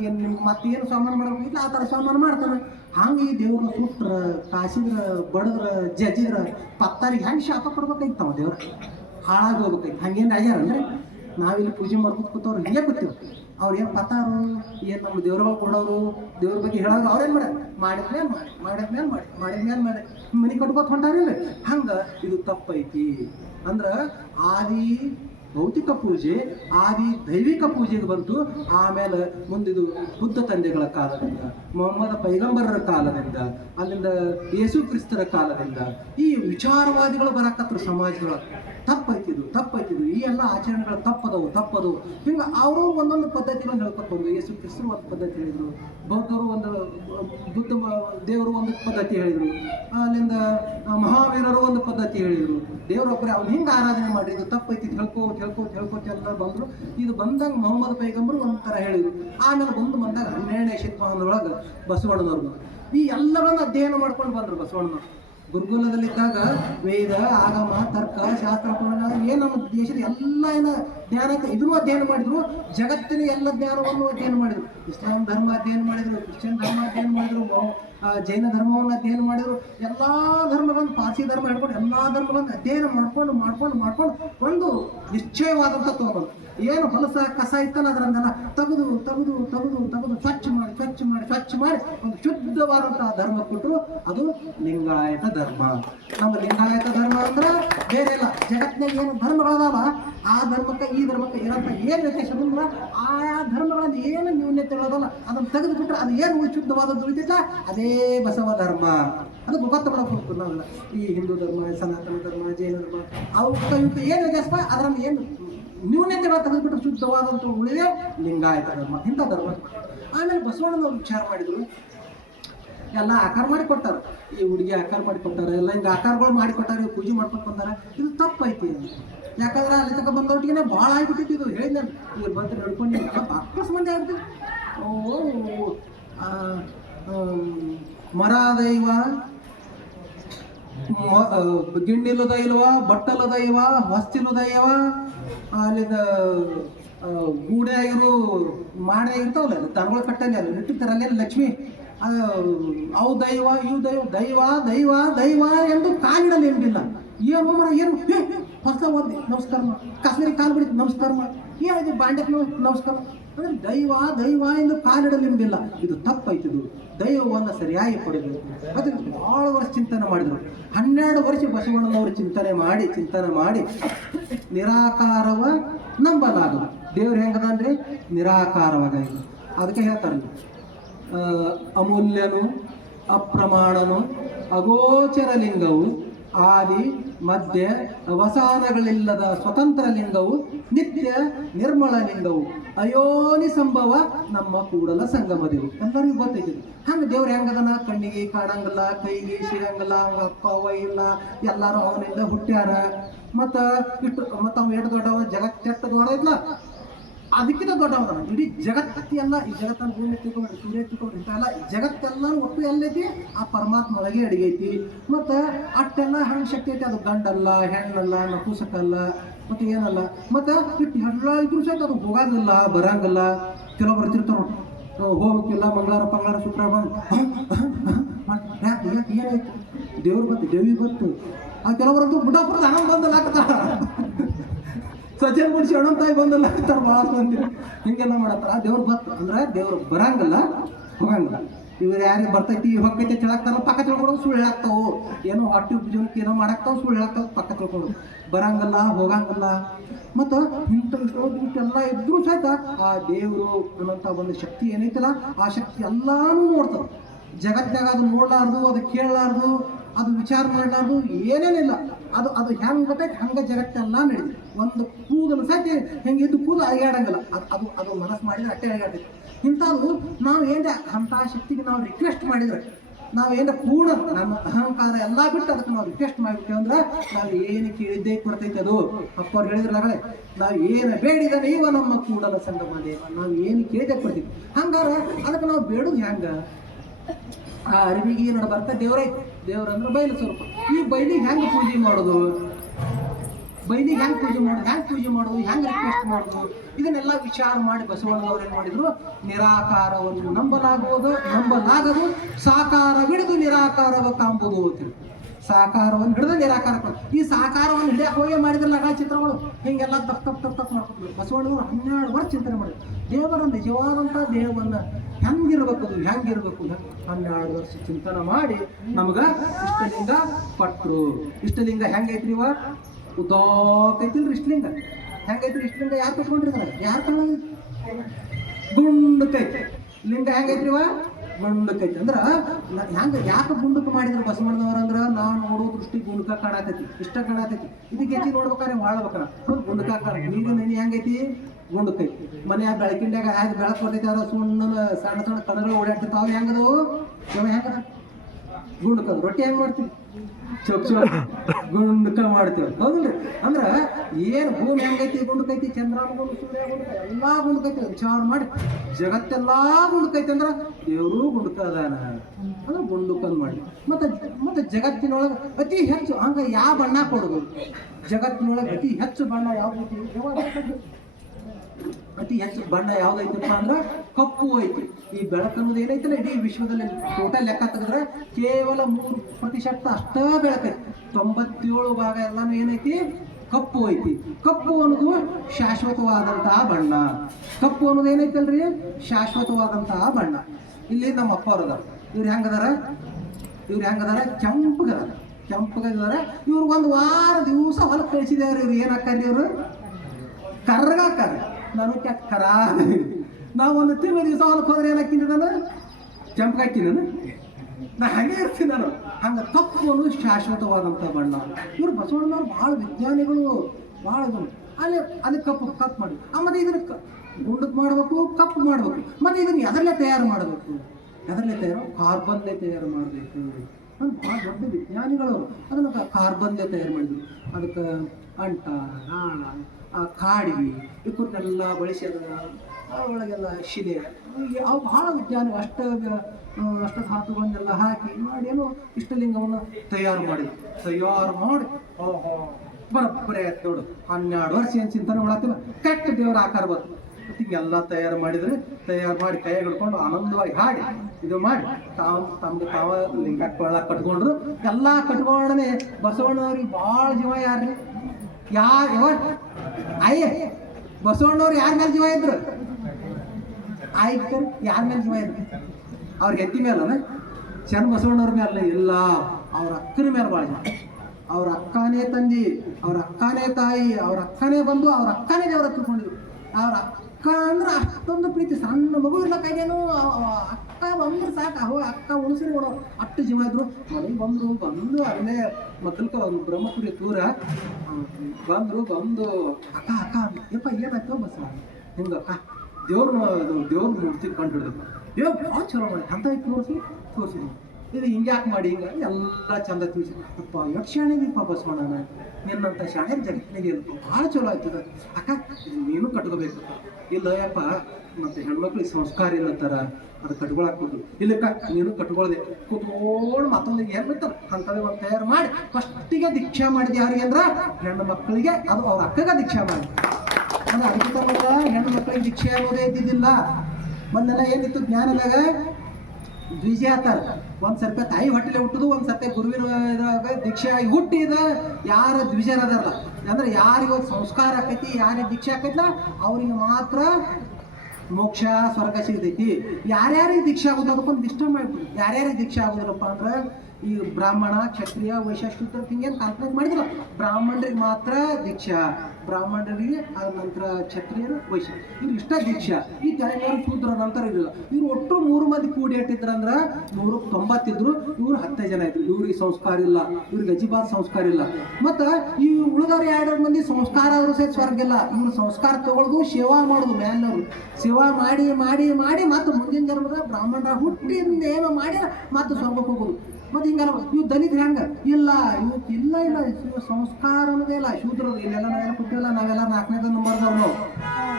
ಏನು ನಿಮ್ಗೆ ಮತ್ತೇನು ಸಾಮಾನು ಮಾಡಬೇಕು ಇಲ್ಲ ಆ ಥರ ಸಾಮಾನು ಮಾಡ್ತಾನೆ. ಹಂಗೆ ಈ ದೇವ್ರ ಸುಟ್ರ ಕಾಸಿದ್ರ ಬಡದ್ರ ಜಜ್ಜಿದ್ರ ಪತ್ತಾರಿಗೆ ಹೆಂಗೆ ಶಾಪ ಕೊಡ್ಬೇಕಾಯ್ತವ ದೇವ್ರು ಹಾಳಾಗಿ ಹೋಗ್ಬೇಕಾಯ್ತು. ಹಂಗೇನು ಆಗ್ಯಾರನ್ರಿ ನಾವಿಲ್ಲಿ ಪೂಜೆ ಮಾಡ್ಕೊತ ಕೂತವ್ರು ಹಿಂಗೆ ಕೂತೀವಿ. ಅವ್ರು ಏನು ಪತ್ತಾರು ಏನು ನಮ್ಮ ದೇವ್ರಗಳು ಕೊಡೋರು ದೇವ್ರ ಬಗ್ಗೆ ಹೇಳೋರು ಅವ್ರೇನು ಮಾಡಿದ್ಮೇಲೆ ಮಾಡಿ ಮನೆ ಕಟ್ಕೋತ ಹೊಂಟಾರಿಲ್ಲ. ಹಂಗೆ ಇದು ತಪ್ಪೈತಿ. ಅಂದ್ರೆ ಆದಿ ಭೌತಿಕ ಪೂಜೆ ಆದಿ ದೈವಿಕ ಪೂಜೆಗೆ ಬಂತು. ಆಮೇಲೆ ಮುಂದಿದು ಬುದ್ಧ ತಂದೆಗಳ ಕಾಲದಿಂದ, ಮೊಹಮ್ಮದ ಪೈಗಂಬರರ ಕಾಲದಿಂದ, ಅಲ್ಲಿಂದ ಯೇಸು ಕ್ರಿಸ್ತರ ಕಾಲದಿಂದ ಈ ವಿಚಾರವಾದಿಗಳು ಬರಕತ್ರ ಸಮಾಜಗಳು. ತಪ್ಪೈತಿದು ಈ ಎಲ್ಲ ಆಚರಣೆಗಳು ತಪ್ಪದವು. ಹಿಂಗೆ ಅವರು ಒಂದೊಂದು ಪದ್ಧತಿಗಳನ್ನು ಹೇಳ್ಕೊತ ಬಂದು, ಯೇಸು ಕ್ರಿಸ್ತರು ಒಂದು ಪದ್ಧತಿ ಹೇಳಿದರು, ಬೌದ್ಧರು ಒಂದು, ಬುದ್ಧ ದೇವರು ಒಂದು ಪದ್ಧತಿ ಹೇಳಿದರು, ಅಲ್ಲಿಂದ ಮಹಾವೀರರು ಒಂದು ಪದ್ಧತಿ ಹೇಳಿದರು. ದೇವರೊಬ್ಬರೇ ಅವ್ನು ಹಿಂಗೆ ಆರಾಧನೆ ಮಾಡಿ ಇದು ತಪ್ಪೈತಿ ಹೇಳ್ಕೋತ ಎಲ್ಲ ಬಂದರು. ಇದು ಬಂದಾಗ ಮೊಹಮ್ಮದ್ ಪೈಗಂಬರು ಒಂಥರ ಹೇಳಿದರು. ಆಮೇಲೆ ಬಂದಾಗ 12ನೇ ಶತಮಾನದೊಳಗೆ ಬಸವಣ್ಣನವ್ರು ಈ ಎಲ್ಲಗಳನ್ನು ಅಧ್ಯಯನ ಮಾಡ್ಕೊಂಡು ಬಂದರು. ಬಸವಣ್ಣನವರು ಗುರುಕುಲದಲ್ಲಿದ್ದಾಗ ವೇದ ಆಗಮ ತರ್ಕ ಶಾಸ್ತ್ರ ಪುರಾಣ ಏನು ನಮ್ಮ ದೇಶದ ಎಲ್ಲ ಜ್ಞಾನ ಐತೆ ಇದನ್ನು ಅಧ್ಯಯನ ಮಾಡಿದ್ರು. ಜಗತ್ತಿನ ಎಲ್ಲ ಜ್ಞಾನವನ್ನು ಅಧ್ಯಯನ ಮಾಡಿದರು. ಇಸ್ಲಾಂ ಧರ್ಮ ಅಧ್ಯಯನ ಮಾಡಿದರು, ಕ್ರಿಶ್ಚಿಯನ್ ಧರ್ಮ ಅಧ್ಯಯನ ಮಾಡಿದರು, ಜೈನ ಧರ್ಮವನ್ನು ಅಧ್ಯಯನ ಮಾಡಿದರು. ಎಲ್ಲ ಧರ್ಮಗಳನ್ನು ಪಾರ್ಸಿ ಧರ್ಮ ಹಿಡ್ಕೊಂಡು ಎಲ್ಲ ಧರ್ಮಗಳನ್ನು ಅಧ್ಯಯನ ಮಾಡ್ಕೊಂಡು ಒಂದು ನಿಶ್ಚಯವಾದಂಥ ತಗೊಂಡು ಏನು ಹೊಲಸ ಕಸ ಇತ್ತಲ್ಲ ಅದರಂದೆಲ್ಲ ತೆಗೆದು ಸ್ವಚ್ಛ ಮಾಡಿ ಒಂದು ಶುದ್ಧವಾದಂತಹ ಧರ್ಮ ಕೊಟ್ಟರು. ಅದು ಲಿಂಗಾಯತ ಧರ್ಮ. ನಮ್ಮ ಲಿಂಗಾಯತ ಧರ್ಮ ಅಂದ್ರೆ ಬೇರೆ ಇಲ್ಲ. ಜಗತ್ತಿನಾಗ ಏನು ಧರ್ಮಗಳದಾವ ಆ ಧರ್ಮಕ್ಕೆ ಈ ಧರ್ಮಕ್ಕೆ ಇರೋಂಥ ಏನು ವ್ಯತ್ಯಾಸ ಅಂದ್ರೆ ಆಯಾ ಧರ್ಮಗಳಲ್ಲಿ ಏನು ನ್ಯೂನ್ಯತೆಗಳದಲ್ಲ ಅದನ್ನು ತೆಗೆದುಬಿಟ್ರೆ ಅದು ಏನು ಶುದ್ಧವಾದದ್ದು ಉಳಿತೈತ ಅದೇ ಬಸವ ಧರ್ಮ. ಅದು ಗೊತ್ತಾಗ್ಬೇಕು ನಾವೆಲ್ಲ. ಈ ಹಿಂದೂ ಧರ್ಮ, ಸನಾತನ ಧರ್ಮ, ಜೈನ ಧರ್ಮ ಅವಕ್ಕೆ ಏನು ವ್ಯತ್ಯಾಸ ಅದರಲ್ಲಿ ಏನು ನ್ಯೂನ್ಯತೆಗಳ ತೆಗೆದುಬಿಟ್ಟು ಶುದ್ಧವಾದಂಥ ಉಳಿದೇ ಲಿಂಗಾಯತ ಧರ್ಮ. ಇಂಥ ಧರ್ಮ. ಆಮೇಲೆ ಬಸವಣ್ಣನವ್ರು ವಿಚಾರ ಮಾಡಿದ್ರು, ಎಲ್ಲ ಆಕಾರ ಮಾಡಿ ಕೊಟ್ಟಾರೆ. ಈ ಹುಡುಗಿ ಆಕಾರ ಮಾಡಿ ಕೊಟ್ಟಾರೆ, ಎಲ್ಲ ಹಿಂಗೆ ಆಕಾರಗಳು ಮಾಡಿ ಕೊಟ್ಟಾರೆ, ಪೂಜೆ ಮಾಡ್ಕೊಂಡು ಬಂದಾರೆ. ಇದು ತಪ್ಪೈತಿ. ಯಾಕಂದ್ರೆ ಅಲ್ಲಿ ತನಕ ಬಂದೊಟ್ಟಿಗೆ ಭಾಳ ಆಗಿಬಿಟ್ಟಿತ್ತು. ಇದು ಹೇಳಿದ ಇವ್ರು ಬಂದು ನಡ್ಕೊಂಡು ಬಾಕಸ್ ಮಂದಿ ಆಗ್ಬಿಟ್ಟು ಮರ ದೈವ, ಗಿಣ್ಣಿಲು ದೈವ, ಬಟ್ಟಲು ದೈವ, ಹೊಸ್ತಿಲು ದೈವ, ಅಲ್ಲಿಂದ ಗೂಡೆ ಆಗಿರು ಮಾಡೇ ಇರ್ತಾವಲ್ಲ ದನಗಳ ಕಟ್ಟಲ್ಲಿ ಅಲ್ಲಿ ಇಟ್ಟಿರ್ತಾರೆ ಅಲ್ಲೆಲ್ಲ ಲಕ್ಷ್ಮಿ ಅವು ದೈವ ಇವು ದೈವ ಎಂದು ಕಾಲಿಡಲು ಎಂಬಿಲ್ಲ. ಏನು ಮರ ಏನು ಹೊಸ ಒಂದು ನಮಸ್ಕಾರ ಮಾಡಿ, ಕಾಶ್ಮೀರಿ ಕಾಲು ಬಿಡಿ ನಮಸ್ಕಾರ ಮಾಡಿ, ಏನಿದೆ ಬಾಂಡ್ಯಕ್ಕೆ ನಮಸ್ಕಾರ ಅಂದರೆ ದೈವ ಎಂದು ಕಾಲಿಡಲೆಂಬಿಲ್ಲ. ಇದು ತಪ್ಪೈತಿದು. ದೈವವನ್ನು ಸರಿಯಾಗಿ ಪಡೆಯಬೇಕು. ಮತ್ತು ಭಾಳ ವರ್ಷ ಚಿಂತನೆ ಮಾಡಿದರು. 12 ವರ್ಷ ಬಸವಣ್ಣನವರು ಚಿಂತನೆ ಮಾಡಿ ನಿರಾಕಾರವ ನಂಬಲಾಗದು. ದೇವ್ರು ಹೆಂಗದನ್ರಿ ನಿರಾಕಾರವಾಗಿ. ಅದಕ್ಕೆ ಹೇಳ್ತಾರೆ ಅಮೂಲ್ಯನು ಅಪ್ರಮಾಣನು ಅಗೋಚರ ಲಿಂಗವು ಆದಿ ಮಧ್ಯ ಅವಸಾನಗಳಿಲ್ಲದ ಸ್ವತಂತ್ರ ಲಿಂಗವು ನಿತ್ಯ ನಿರ್ಮಲ ಲಿಂಗವು ಅಯೋನಿ ಸಂಭವ ನಮ್ಮ ಕೂಡಲ ಸಂಗಮದೇವು. ಎಲ್ಲರಿಗೂ ಗೊತ್ತೈತಿದೆ. ಹಂಗೆ ದೇವ್ರು ಹೆಂಗದನ ಕಣ್ಣಿಗೆ ಕಾಣಂಗಿಲ್ಲ, ಕೈಗೆ ಸಿಗಂಗಿಲ್ಲ, ಅಪ್ಪ ಅವ್ವ ಇಲ್ಲ, ಎಲ್ಲರೂ ಅವನಿಂದ ಹುಟ್ಟ್ಯಾರ. ಮತ್ತು ಅವ ಎಷ್ಟು ದೊಡ್ಡವ, ಜಗತ್ತೆಟ್ಟು ದೊಡ್ಡದಿಲ್ಲ, ಅದಕ್ಕಿಂತ ದೊಡ್ಡವನ. ಇಡೀ ಜಗತ್ತೆಲ್ಲ ಈ ಜಗತ್ತನ್ನು ಭೂಮಿ ತಿಳ್ಕೊಂಡ್ರಿ, ಸೂರ್ಯ ತಿಳ್ಕೊಂಡ್ರಿ, ಇಂಥಲ್ಲ ಜಗತ್ತೆಲ್ಲ ಒಟ್ಟು ಎಲ್ಲೈತಿ ಆ ಪರಮಾತ್ಮ ಒಳಗೆ ಅಡಿಗೈತಿ. ಮತ್ತು ಅಷ್ಟೆಲ್ಲ ಹಂಗೆ ಶಕ್ತಿ ಐತಿ. ಅದು ಗಂಡಲ್ಲ, ಹೆಣ್ಣಲ್ಲ, ನಪುಸಕಲ್ಲ, ಮತ್ತು ಏನಲ್ಲ. ಮತ್ತು ಇಟ್ಟು ಎಲ್ಲ ಇದ್ರು ಸಹಿತ ಅದು ಹೋಗಂಗಿಲ್ಲ, ಬರಂಗಿಲ್ಲ. ಕೆಲವು ಬರ್ತಿರ್ತಾವ ಹೋಗಕ್ಕಿಲ್ಲ, ಮಂಗಳವಾರ ಶುಕ್ರವಾರ ಬಂದು ಯಾಕೆ ಏನಾಯ್ತು ದೇವ್ರು ಗೊತ್ತು, ದೇವಿ ಗೊತ್ತು. ಆ ಕೆಲವರಂತೂ ಬುಡಾಪುರದ ಹಣ ಬಂದಲ್ಲ ಹಾಕ್ತಾರ, ಸಚಿನ್ ಬಿಡಿಸಿ ಅಣ್ಣಂತಾಯಿ ಬಂದಲ್ಲ ಹಾಕ್ತಾರೆ ಭಾಳ ಮಂದಿ. ಹಿಂಗೆಲ್ಲ ಮಾಡತ್ತಾರ. ದೇವ್ರು ಬತ್ತು ಅಂದ್ರೆ ದೇವ್ರು ಬರಂಗಿಲ್ಲ, ಹೋಗಂಗಿಲ್ಲ. ಇವ್ರು ಯಾರಿಗೆ ಬರ್ತೈತಿ ಹೊಕ್ಕೈತಿ ಹೇಳಾಕ್ತಾರ ಪಕ್ಕ ತಿಳ್ಕೊಂಡು ಸುಳ್ಳು ಹೇಳಾಕ್ತಾವು, ಏನೋ ಹೊಟ್ಟೆ ಜೀವನಕ್ಕೆ ಏನೋ ಮಾಡಾಕ್ತಾವ ಸುಳ್ಳು ಹೇಳಾಕ್ತಾವ ಪಕ್ಕ ತಿಳ್ಕೊಂಡು ಬರಂಗಲ್ಲ ಹೋಗಂಗಲ್ಲ. ಮತ್ತು ಇಷ್ಟೆಲ್ಲ ಇದ್ರೂ ಸಹಿತ ಆ ದೇವರು ಅನ್ನೋಂಥ ಒಂದು ಶಕ್ತಿ ಏನೈತಲ್ಲ ಆ ಶಕ್ತಿ ಎಲ್ಲಾನು ನೋಡ್ತಾವ. ಜಗತ್ತಿನಾಗ ಅದು ನೋಡ್ಲಾರ್ದು, ಅದು ಕೇಳಲಾರ್ದು, ಅದು ವಿಚಾರ ಮಾಡಲಾರ್ದು ಏನೇನಿಲ್ಲ. ಅದು ಅದು ಹೆಂಗೆ ಗೊತ್ತೈತೆ ಹಂಗೆ ಜಗತ್ತೆಲ್ಲ ನಡೆದಿದೆ. ಒಂದು ಕೂದಲು ಸಹಿತ ಹೆಂಗೆ ಇದ್ದು ಕೂದಲು ಅಳಿಗಾಡಂಗಿಲ್ಲ, ಅದು ಅದು ಮನಸ್ಸು ಮಾಡಿದ್ರೆ ಅಟ್ಟೆ ಅಳಿಗಾಡ್ತೈತಿ. ಇಂಥದ್ದು ನಾವು ಏನೇ ಅಂಥ ಶಕ್ತಿಗೆ ನಾವು ರಿಕ್ವೆಸ್ಟ್ ಮಾಡಿದ್ರೆ, ನಾವು ಏನು ಪೂರ್ಣ ನಮ್ಮ ಅಹಂಕಾರ ಎಲ್ಲ ಬಿಟ್ಟು ಅದಕ್ಕೆ ನಾವು ರಿಕ್ವೆಸ್ಟ್ ಮಾಡಿಬಿಟ್ಟೇವೆ ಅಂದ್ರೆ ನಾವು ಏನು ಕೇಳಿದ್ದೇ ಕೊಡ್ತೈತೆ. ಅದು ಅಪ್ಪವ್ರು ಹೇಳಿದ್ರಲ್ಲ, ನಾವು ಏನು ಬೇಡಿದ ನೀವು ನಮ್ಮ ಕೂಡಲ ಸಂಗಮ ದೇವ, ನಾವು ಏನು ಕೇಳಿದ್ದೇ ಕೊಡ್ತೀವಿ. ಹಂಗಾರ ಅದಕ್ಕೆ ನಾವು ಬೇಡೋದು ಹೆಂಗೆ? ಆ ಅರಿವಿಗೆ ನಡ್ಬರ್ತ ದೇವ್ರೈತೆ, ದೇವ್ರಂದ್ರೆ ಬಯಲು ಸ್ವರೂಪ. ಈ ಬೈಲಿಗೆ ಹೆಂಗೆ ಪೂಜೆ ಮಾಡೋದು, ಬೈಲಿಗೆ ಹೆಂಗೆ ಪೂಜೆ ಮಾಡೋದು, ಹೆಂಗೆ ರಿಕ್ವೆಸ್ಟ್ ಮಾಡೋದು, ಇದನ್ನೆಲ್ಲ ವಿಚಾರ ಮಾಡಿ ಬಸವಣ್ಣನವ್ರು ಏನು ಮಾಡಿದ್ರು, ನಿರಾಕಾರವನ್ನು ನಂಬಲಾಗದು ಸಾಕಾರವಿಡಿದು ನಿರಾಕಾರವ ಕಾಂಬುದು ಅಂತೇಳಿ. ಸಾಕಾರವನ್ನು ಹಿಡಿದು ನಿರಾಕಾರ, ಈ ಸಾಕಾರವನ್ನು ಹಿಡಿಯಕ್ಕೆ ಹೋಗಿ ಮಾಡಿದ್ರಲ್ಲ ಆ ಚಿತ್ರಗಳು ಹಿಂಗೆಲ್ಲ ತಪ್ಪು ಮಾಡ್ಕೊತಿದ್ರು. ಬಸವಣ್ಣನವರು 12 ವರ್ಷ ಚಿಂತನೆ ಮಾಡಿದ್ರು ದೇವರ ನಿಜವಾದಂಥ ದೇವರನ್ನ ಹೆಂಗಿರ್ಬೇಕು, 12 ವರ್ಷ ಚಿಂತನೆ ಮಾಡಿ ನಮ್ಗೆ ಇಷ್ಟಲಿಂಗ ಕೊಟ್ಟರು. ಇಷ್ಟಲಿಂಗ ಹೆಂಗೈತ್ರಿ ಇವ ಉದ್ದಾಕೈತಿಲ್ರಿ ಇಷ್ಟಲಿಂಗ ಹೆಂಗೈತ್ರಿ? ಇಷ್ಟಲಿಂಗ ಯಾರು ಕಟ್ಕೊಂಡಿರ್ತಾರೆ? ಯಾರು ಕಾಣ ಗುಂಡಕೈತಿ ಲಿಂಗ ಹೆಂಗೈತ್ರಿ ಇವ ಗುಂಡಕೈತಿ. ಅಂದ್ರೆ ಹೆಂಗೆ ಯಾಕೆ ಗುಂಡಕ್ಕೆ ಮಾಡಿದ್ರು ಬಸವಣ್ಣನವ್ರಂದ್ರೆ ನಾವು ನೋಡೋ ದೃಷ್ಟಿ ಗುಂಡಕ ಕಾಣತೈತಿ, ಇಷ್ಟ ಕಾಣತೈತಿ. ಇದಕ್ಕೆ ಹೆಚ್ಚಿ ನೋಡ್ಬೇಕಾರೆ ಮಾಡ್ಬೇಕಾರ ಗುಂಡಕ ಕಾಣ. ನೀರಿನ ನೆನೆ ಹೆಂಗೈತಿ ಗುಂಡಕೈತಿ. ಮನೆಯ ಬೆಳಕಿಂಡ್ಯಾಗ ಹೇಗೆ ಬೆಳಕು ಬರ್ತೈತಿ ಅವ್ರ ಸಣ್ಣ ಸಣ್ಣ ಕಣಗಳು ಓಡಾಡ್ತಿರ್ತಾವ. ಹೆಂಗದವು ಇವ ಹೆಂಗದ ಗುಂಡಕದ. ರೊಟ್ಟಿ ಹೆಂಗೆ ಮಾಡ್ತೀವಿ? ಚೊಕ್ ಗುಂಡಕ ಮಾಡ್ತೀವಿ, ಹೌದಿಲ್ರಿ? ಅಂದ್ರೆ ಏನು ಭೂಮಿ ಹೆಂಗೈತಿ ಗುಂಡಕೈತಿ, ಚಂದ್ರನ ಗುಂಡು, ಸೂರ್ಯ ಗುಂಡಕ, ಎಲ್ಲ ಗುಂಡಕೈತಿ. ವಿಚಾರ ಮಾಡಿ ಜಗತ್ತೆಲ್ಲ ಗುಂಡಕೈತಿ ಅಂದ್ರೆ ದೇವರು ಗುಂಡಕ ಅದಾನ ಅಂದ್ರೆ ಗುಂಡಕಂದು ಮಾಡಿ. ಮತ್ತೆ ಜಗತ್ತಿನೊಳಗೆ ಅತಿ ಹೆಚ್ಚು ಹಂಗ ಯಾವ ಬಣ್ಣ ಕೊಡೋದು? ಜಗತ್ತಿನೊಳಗೆ ಅತಿ ಹೆಚ್ಚು ಬಣ್ಣ ಯಾವ್ದೈತಿ? ಅತಿ ಹೆಚ್ಚು ಬಣ್ಣ ಯಾವ್ದೈತಪ್ಪ ಅಂದ್ರೆ ಕಪ್ಪು ಐತಿ. ಈ ಬೆಳಕನ್ನೋದು ಏನೈತಲ್ಲ ಇಡೀ ವಿಶ್ವದಲ್ಲಿ ಟೋಟಲ್ ಲೆಕ್ಕ ತೆಗೆದ್ರೆ ಕೇವಲ 3% ಅಷ್ಟೇ ಬೆಳಕೈತಿ. 97 ಭಾಗ ಎಲ್ಲಾನು ಏನೈತಿ ಕಪ್ಪು ಐತಿ. ಕಪ್ಪು ಅನ್ನೋದು ಶಾಶ್ವತವಾದಂತಹ ಬಣ್ಣ. ಕಪ್ಪು ಅನ್ನೋದು ಏನೈತಲ್ರಿ ಶಾಶ್ವತವಾದಂತಹ ಬಣ್ಣ. ಇಲ್ಲಿ ನಮ್ಮ ಅಪ್ಪ ಅವ್ರದ ಇವ್ರು ಹೆಂಗದಾರ ಕೆಂಪಗದಾರ. ಇವ್ರು 1 ವಾರ ದಿವಸ ಹೊಲಕ್ಕೆ ಕಳಿಸಿದೇವ್ರಿ. ಇವ್ರು ಏನಾಕ್ಕಾರ್ರಿ? ಇವರು ಕರ್ಗಾಕಾರ. ನಾನು ಕರ ನಾವು ಒಂದು ತಿಂಗಳ ದಿವಸ ಹೊಲಕ್ಕೆ ಹೋದ್ರೆ ಏನಾಕ್ತೀನಿ? ನಾನು ಕೆಂಪಗಾಕ್ತೀನಿ. ನಾ ಹಾಗೆ ಇರ್ತೀನಿ. ನಾನು ಹಂಗೆ ಕಪ್ಪು ಅನ್ನೋದು ಶಾಶ್ವತವಾದಂಥ ಬಣ್ಣ. ಇವರು ಬಸವಣ್ಣವ್ರು ಭಾಳ ವಿಜ್ಞಾನಿಗಳು, ಭಾಳ ಅಲ್ಲಿ ಕಪ್ಪು ಮಾಡಿ ಮತ್ತು ಇದನ್ನು ಗುಂಡಕ್ಕೆ ಮಾಡಬೇಕು, ಕಪ್ಪು ಮಾಡಬೇಕು. ಮತ್ತು ಇದನ್ನು ಎದರಲ್ಲೇ ತಯಾರು ಮಾಡಬೇಕು? ಕಾರ್ಬನ್ಲೇ ತಯಾರು ಮಾಡಬೇಕು. ಭಾಳ ದೊಡ್ಡ ವಿಜ್ಞಾನಿಗಳು ಅದನ್ನು ಕಾರ್ಬನ್ಲೇ ತಯಾರು ಮಾಡಿದ್ರು. ಅದಕ್ಕೆ ಅಂಟ, ನಾಳ, ಕಾಡಿಗೆ ಇವನ್ನೆಲ್ಲ ಬಳಸಿ ಒಳಗೆಲ್ಲ ಶಿಲೆ ಅವು ಭಾಳ ವಿಜ್ಞಾನಿ ಅಷ್ಟ ಧಾತುಗಳನ್ನೆಲ್ಲ ಹಾಕಿ ಮಾಡಿ ಏನೋ ಇಷ್ಟಲಿಂಗವನ್ನು ತಯಾರು ಮಾಡಿ ಬರೋಬ್ಬರಿ ಆಯ್ತು ನೋಡು. 12 ವರ್ಷ ಏನು ಚಿಂತನೆ ಮಾಡತ್ತೀವ ಕರೆಕ್ಟ್ ದೇವರ ಆಕಾರ ಬಂತು. ಹಿಂಗೆಲ್ಲ ತಯಾರು ಮಾಡಿ ಕೈ ಹಿಡ್ಕೊಂಡು ಆನಂದವಾಗಿ ಹಾಡಿ ಇದು ಮಾಡಿ ತಾವ ಲಿಂಗ ಕಟ್ಕೊಂಡ್ರು. ಎಲ್ಲ ಕಟ್ಕೊಂಡೇ ಬಸವಣ್ಣವ್ರಿಗೆ ಭಾಳ ಜೀವ. ಯಾರ್ರಿ ಬಸವಣ್ಣವ್ರು ಯಾರ ಮೇಲೆ ಜೀವ ಇದ್ರು? ಯಾರ ಮೇಲೆ ಜೀವ ಇದ್ರು? ಅವ್ರಿಗೆ ಎತ್ತಿ ಮೇಲನ ಚೆನ್ನ ಬಸವಣ್ಣವ್ರ ಮೇಲೆ ಇಲ್ಲ, ಅವ್ರ ಅಕ್ಕನ ಮೇಲೆ ಭಾಳ ಜೀವ. ಅವ್ರ ಅಕ್ಕನೇ ತಂದಿ, ಅವ್ರ ಅಕ್ಕನೇ ತಾಯಿ, ಅವ್ರ ಅಕ್ಕನೇ ಬಂದು ಅವ್ರ ಅಕ್ಕನೇ ದೇವರ ತಿಳ್ಕೊಂಡಿದ್ರು. ಅವ್ರ ಅಕ್ಕ ಅಂದ್ರೆ ಅಷ್ಟೊಂದು ಪ್ರೀತಿ. ಸಣ್ಣ ಮಗು ಇರ್ಲಕ್ಕಾಗೇನು ಅಕ್ಕ ಬಂದ್ರೆ ಸಾಕು, ಅಕ್ಕ ಉಣಸಿರಿ ಕೊಡೋ ಅಷ್ಟು ಜೀವ ಇದ್ರು. ಮನೆಗೆ ಬಂದು ಅಲ್ಲೇ ಮೊದಲ್ಕ ಒಂದು ಬ್ರಹ್ಮಪುರಿ ದೂರ ಬಂದು ಅಕ್ಕ ಯಪ್ಪ ಏನಾಯ್ತು ಬಸ್ ಹಿಂಗೆ ಅಕ್ಕ ದೇವ್ರ ಮೂರ್ತಿ ಕಂಡು ಹಿಡಿದು ದೇವ್ರು ಭಾಳ ಚಲೋ ಮಾಡಿ ಅಂತ ತೋರಿಸಿದ್ವಿ. ಇದು ಹಿಂಗ್ಯಾಕೆ ಮಾಡಿ ಹಿಂಗೆ ಎಲ್ಲ ಚಂದ ತಿಳಿಸಿ ಅಪ್ಪ ಎಷ್ಟು ಶಾಣೆದೀಪ ಬಸವಣ್ಣ, ನಿನ್ನಂಥ ಶಾಣೆ ಜಗತ್ತಿನಾಗೆ ಇರುತ್ತೆ, ಭಾಳ ಚಲೋ ಆಯ್ತದ ಅಕ್ಕ. ನೀನು ಕಟ್ಕೋಬೇಕು. ಇಲ್ಲ ಯಪ್ಪ ಮತ್ತು ಹೆಣ್ಮಕ್ಳಿಗೆ ಸಂಸ್ಕಾರ ಇಲ್ಲತ್ತಾರ, ಅದು ಕಟ್ಕೊಳಕ್ಬೋದು. ಇಲ್ಲಕ್ಕ ನೀನು ಕಟ್ಕೊಳ್ದೆ ಕೂತ್ಕೊಂಡು ಮತ್ತೊಂದಿಗೆ ಏನು ಬಿಡ್ತಾರೆ ಅಂಥದ್ದು ಒಂದು ತಯಾರು ಮಾಡಿ ಫಸ್ಟಿಗೆ ದೀಕ್ಷಾ ಮಾಡಿದೆ. ಯಾರಿಗೆ ಅಂದ್ರೆ ಹೆಣ್ಣು ಮಕ್ಕಳಿಗೆ, ಅದು ಅವ್ರ ಅಕ್ಕಗೆ ದೀಕ್ಷಾ ಮಾಡಿ. ಅಂದ್ರೆ ಅದಕ್ಕಿಂತ ಮೊದಲ ಹೆಣ್ಣು ಮಕ್ಕಳಿಗೆ ದೀಕ್ಷೆ ಅನ್ನೋದೇ ಇದ್ದಿದ್ದಿಲ್ಲ. ಮೊನ್ನೆಲ್ಲ ಏನಿತ್ತು ಜ್ಞಾನದಾಗ ದ್ವಿಜ ಆತಾರ. ಒಂದು ಸರ್ತಿ ತಾಯಿ ಹೊಟ್ಟೆಲೆ ಹುಟ್ಟುದು, ಒಂದು ಸರ್ತಿ ಗುರುವಿನ ದೀಕ್ಷೆ ಆಗಿ ಹುಟ್ಟಿದ ಯಾರ ದ್ವಿಜರದಾರಲ್ಲ ಅಂದ್ರೆ ಯಾರಿಗೆ ಸಂಸ್ಕಾರ ಆಕೈತಿ, ಯಾರಿಗೆ ದೀಕ್ಷೆ ಆಕೈತಿಲ್ಲ ಅವ್ರಿಗೆ ಮಾತ್ರ ಮೋಕ್ಷ ಸ್ವರ್ಗ ಸಿಗ್ತೈತಿ. ಯಾರ್ಯಾರಿಗೆ ದೀಕ್ಷೆ ಆಗೋದು ಅದಕ್ಕೊಂದು ಇಷ್ಟ ಮಾಡ್ಬಿಡಿ. ಯಾರ್ಯಾರಿಗೆ ದೀಕ್ಷೆ ಆಗೋದಿಲ್ಲಪ್ಪ ಅಂದ್ರೆ ಈ ಬ್ರಾಹ್ಮಣ, ಕ್ಷತ್ರಿಯ, ವೈಶ್ಯ, ಶೂದ್ರ ಹಿಂಗೇನು ಕಾಲ್ಕುಲೇಟ್ ಮಾಡಿದ್ರು. ಬ್ರಾಹ್ಮಣರಿಗೆ ಮಾತ್ರ ದೀಕ್ಷಾ, ಬ್ರಾಹ್ಮಣರಿಗೆ ಆ ನಂತರ ಕ್ಷತ್ರಿಯರು, ವೈಶ್ಯ ಇವ್ರು ಇಷ್ಟ ದೀಕ್ಷಾ. ಈ ತೆಲಂಗಾಣ ಶೂದ್ರ ನಂತರ ಇರಲಿಲ್ಲ. ಇವ್ರು ಒಟ್ಟು 3 ಮಂದಿ ಕೂಡಿ ಇಟ್ಟಿದ್ರಂದ್ರೆ 190 ಇದ್ರು. ಇವ್ರು 10 ಜನ ಇದ್ರು. ಇವ್ರಿಗೆ ಸಂಸ್ಕಾರ ಇಲ್ಲ, ಇವ್ರಿಗೆ ಅಜಿಬಾದ್ ಸಂಸ್ಕಾರ ಇಲ್ಲ. ಮತ್ತು ಈ ಉಳಿದವ್ರು 2 ಮಂದಿ ಸಂಸ್ಕಾರ ಆದರೂ ಸಹಿತ ಸ್ವರ್ಗ ಇಲ್ಲ. ಇವ್ರು ಸಂಸ್ಕಾರ ತಗೊಳ್ಳೋದು, ಸೇವಾ ಮಾಡೋದು. ಮೇಲಿನವ್ರು ಸೇವಾ ಮಾಡಿ ಮಾಡಿ ಮಾಡಿ ಮತ್ತು ಮುಂದಿನ ಜನ್ಮದ ಬ್ರಾಹ್ಮಣರ ಹುಟ್ಟಿಂದ ಏನೋ ಮಾಡಿ ಮತ್ತು ಸ್ವರ್ಗಕ್ಕೆ ಹೋಗೋದು. ಮತ್ತು ಹಿಂಗಲ್ಲ ಇವು ದಲಿತ ಹೆಂಗೆ ಇಲ್ಲ, ಇವತ್ತು ಇಲ್ಲ ಇಲ್ಲ ಸಂಸ್ಕಾರ ಅನ್ನೋದೇ ಇಲ್ಲ. ಶೂದ್ರರು ಇಲ್ಲೆಲ್ಲ ನಾವೆಲ್ಲ ಕೊಟ್ಟಿಲ್ಲ, ನಾವೆಲ್ಲ 4ನೇ ನಂಬರ್ದವ್ರು ನಾವು.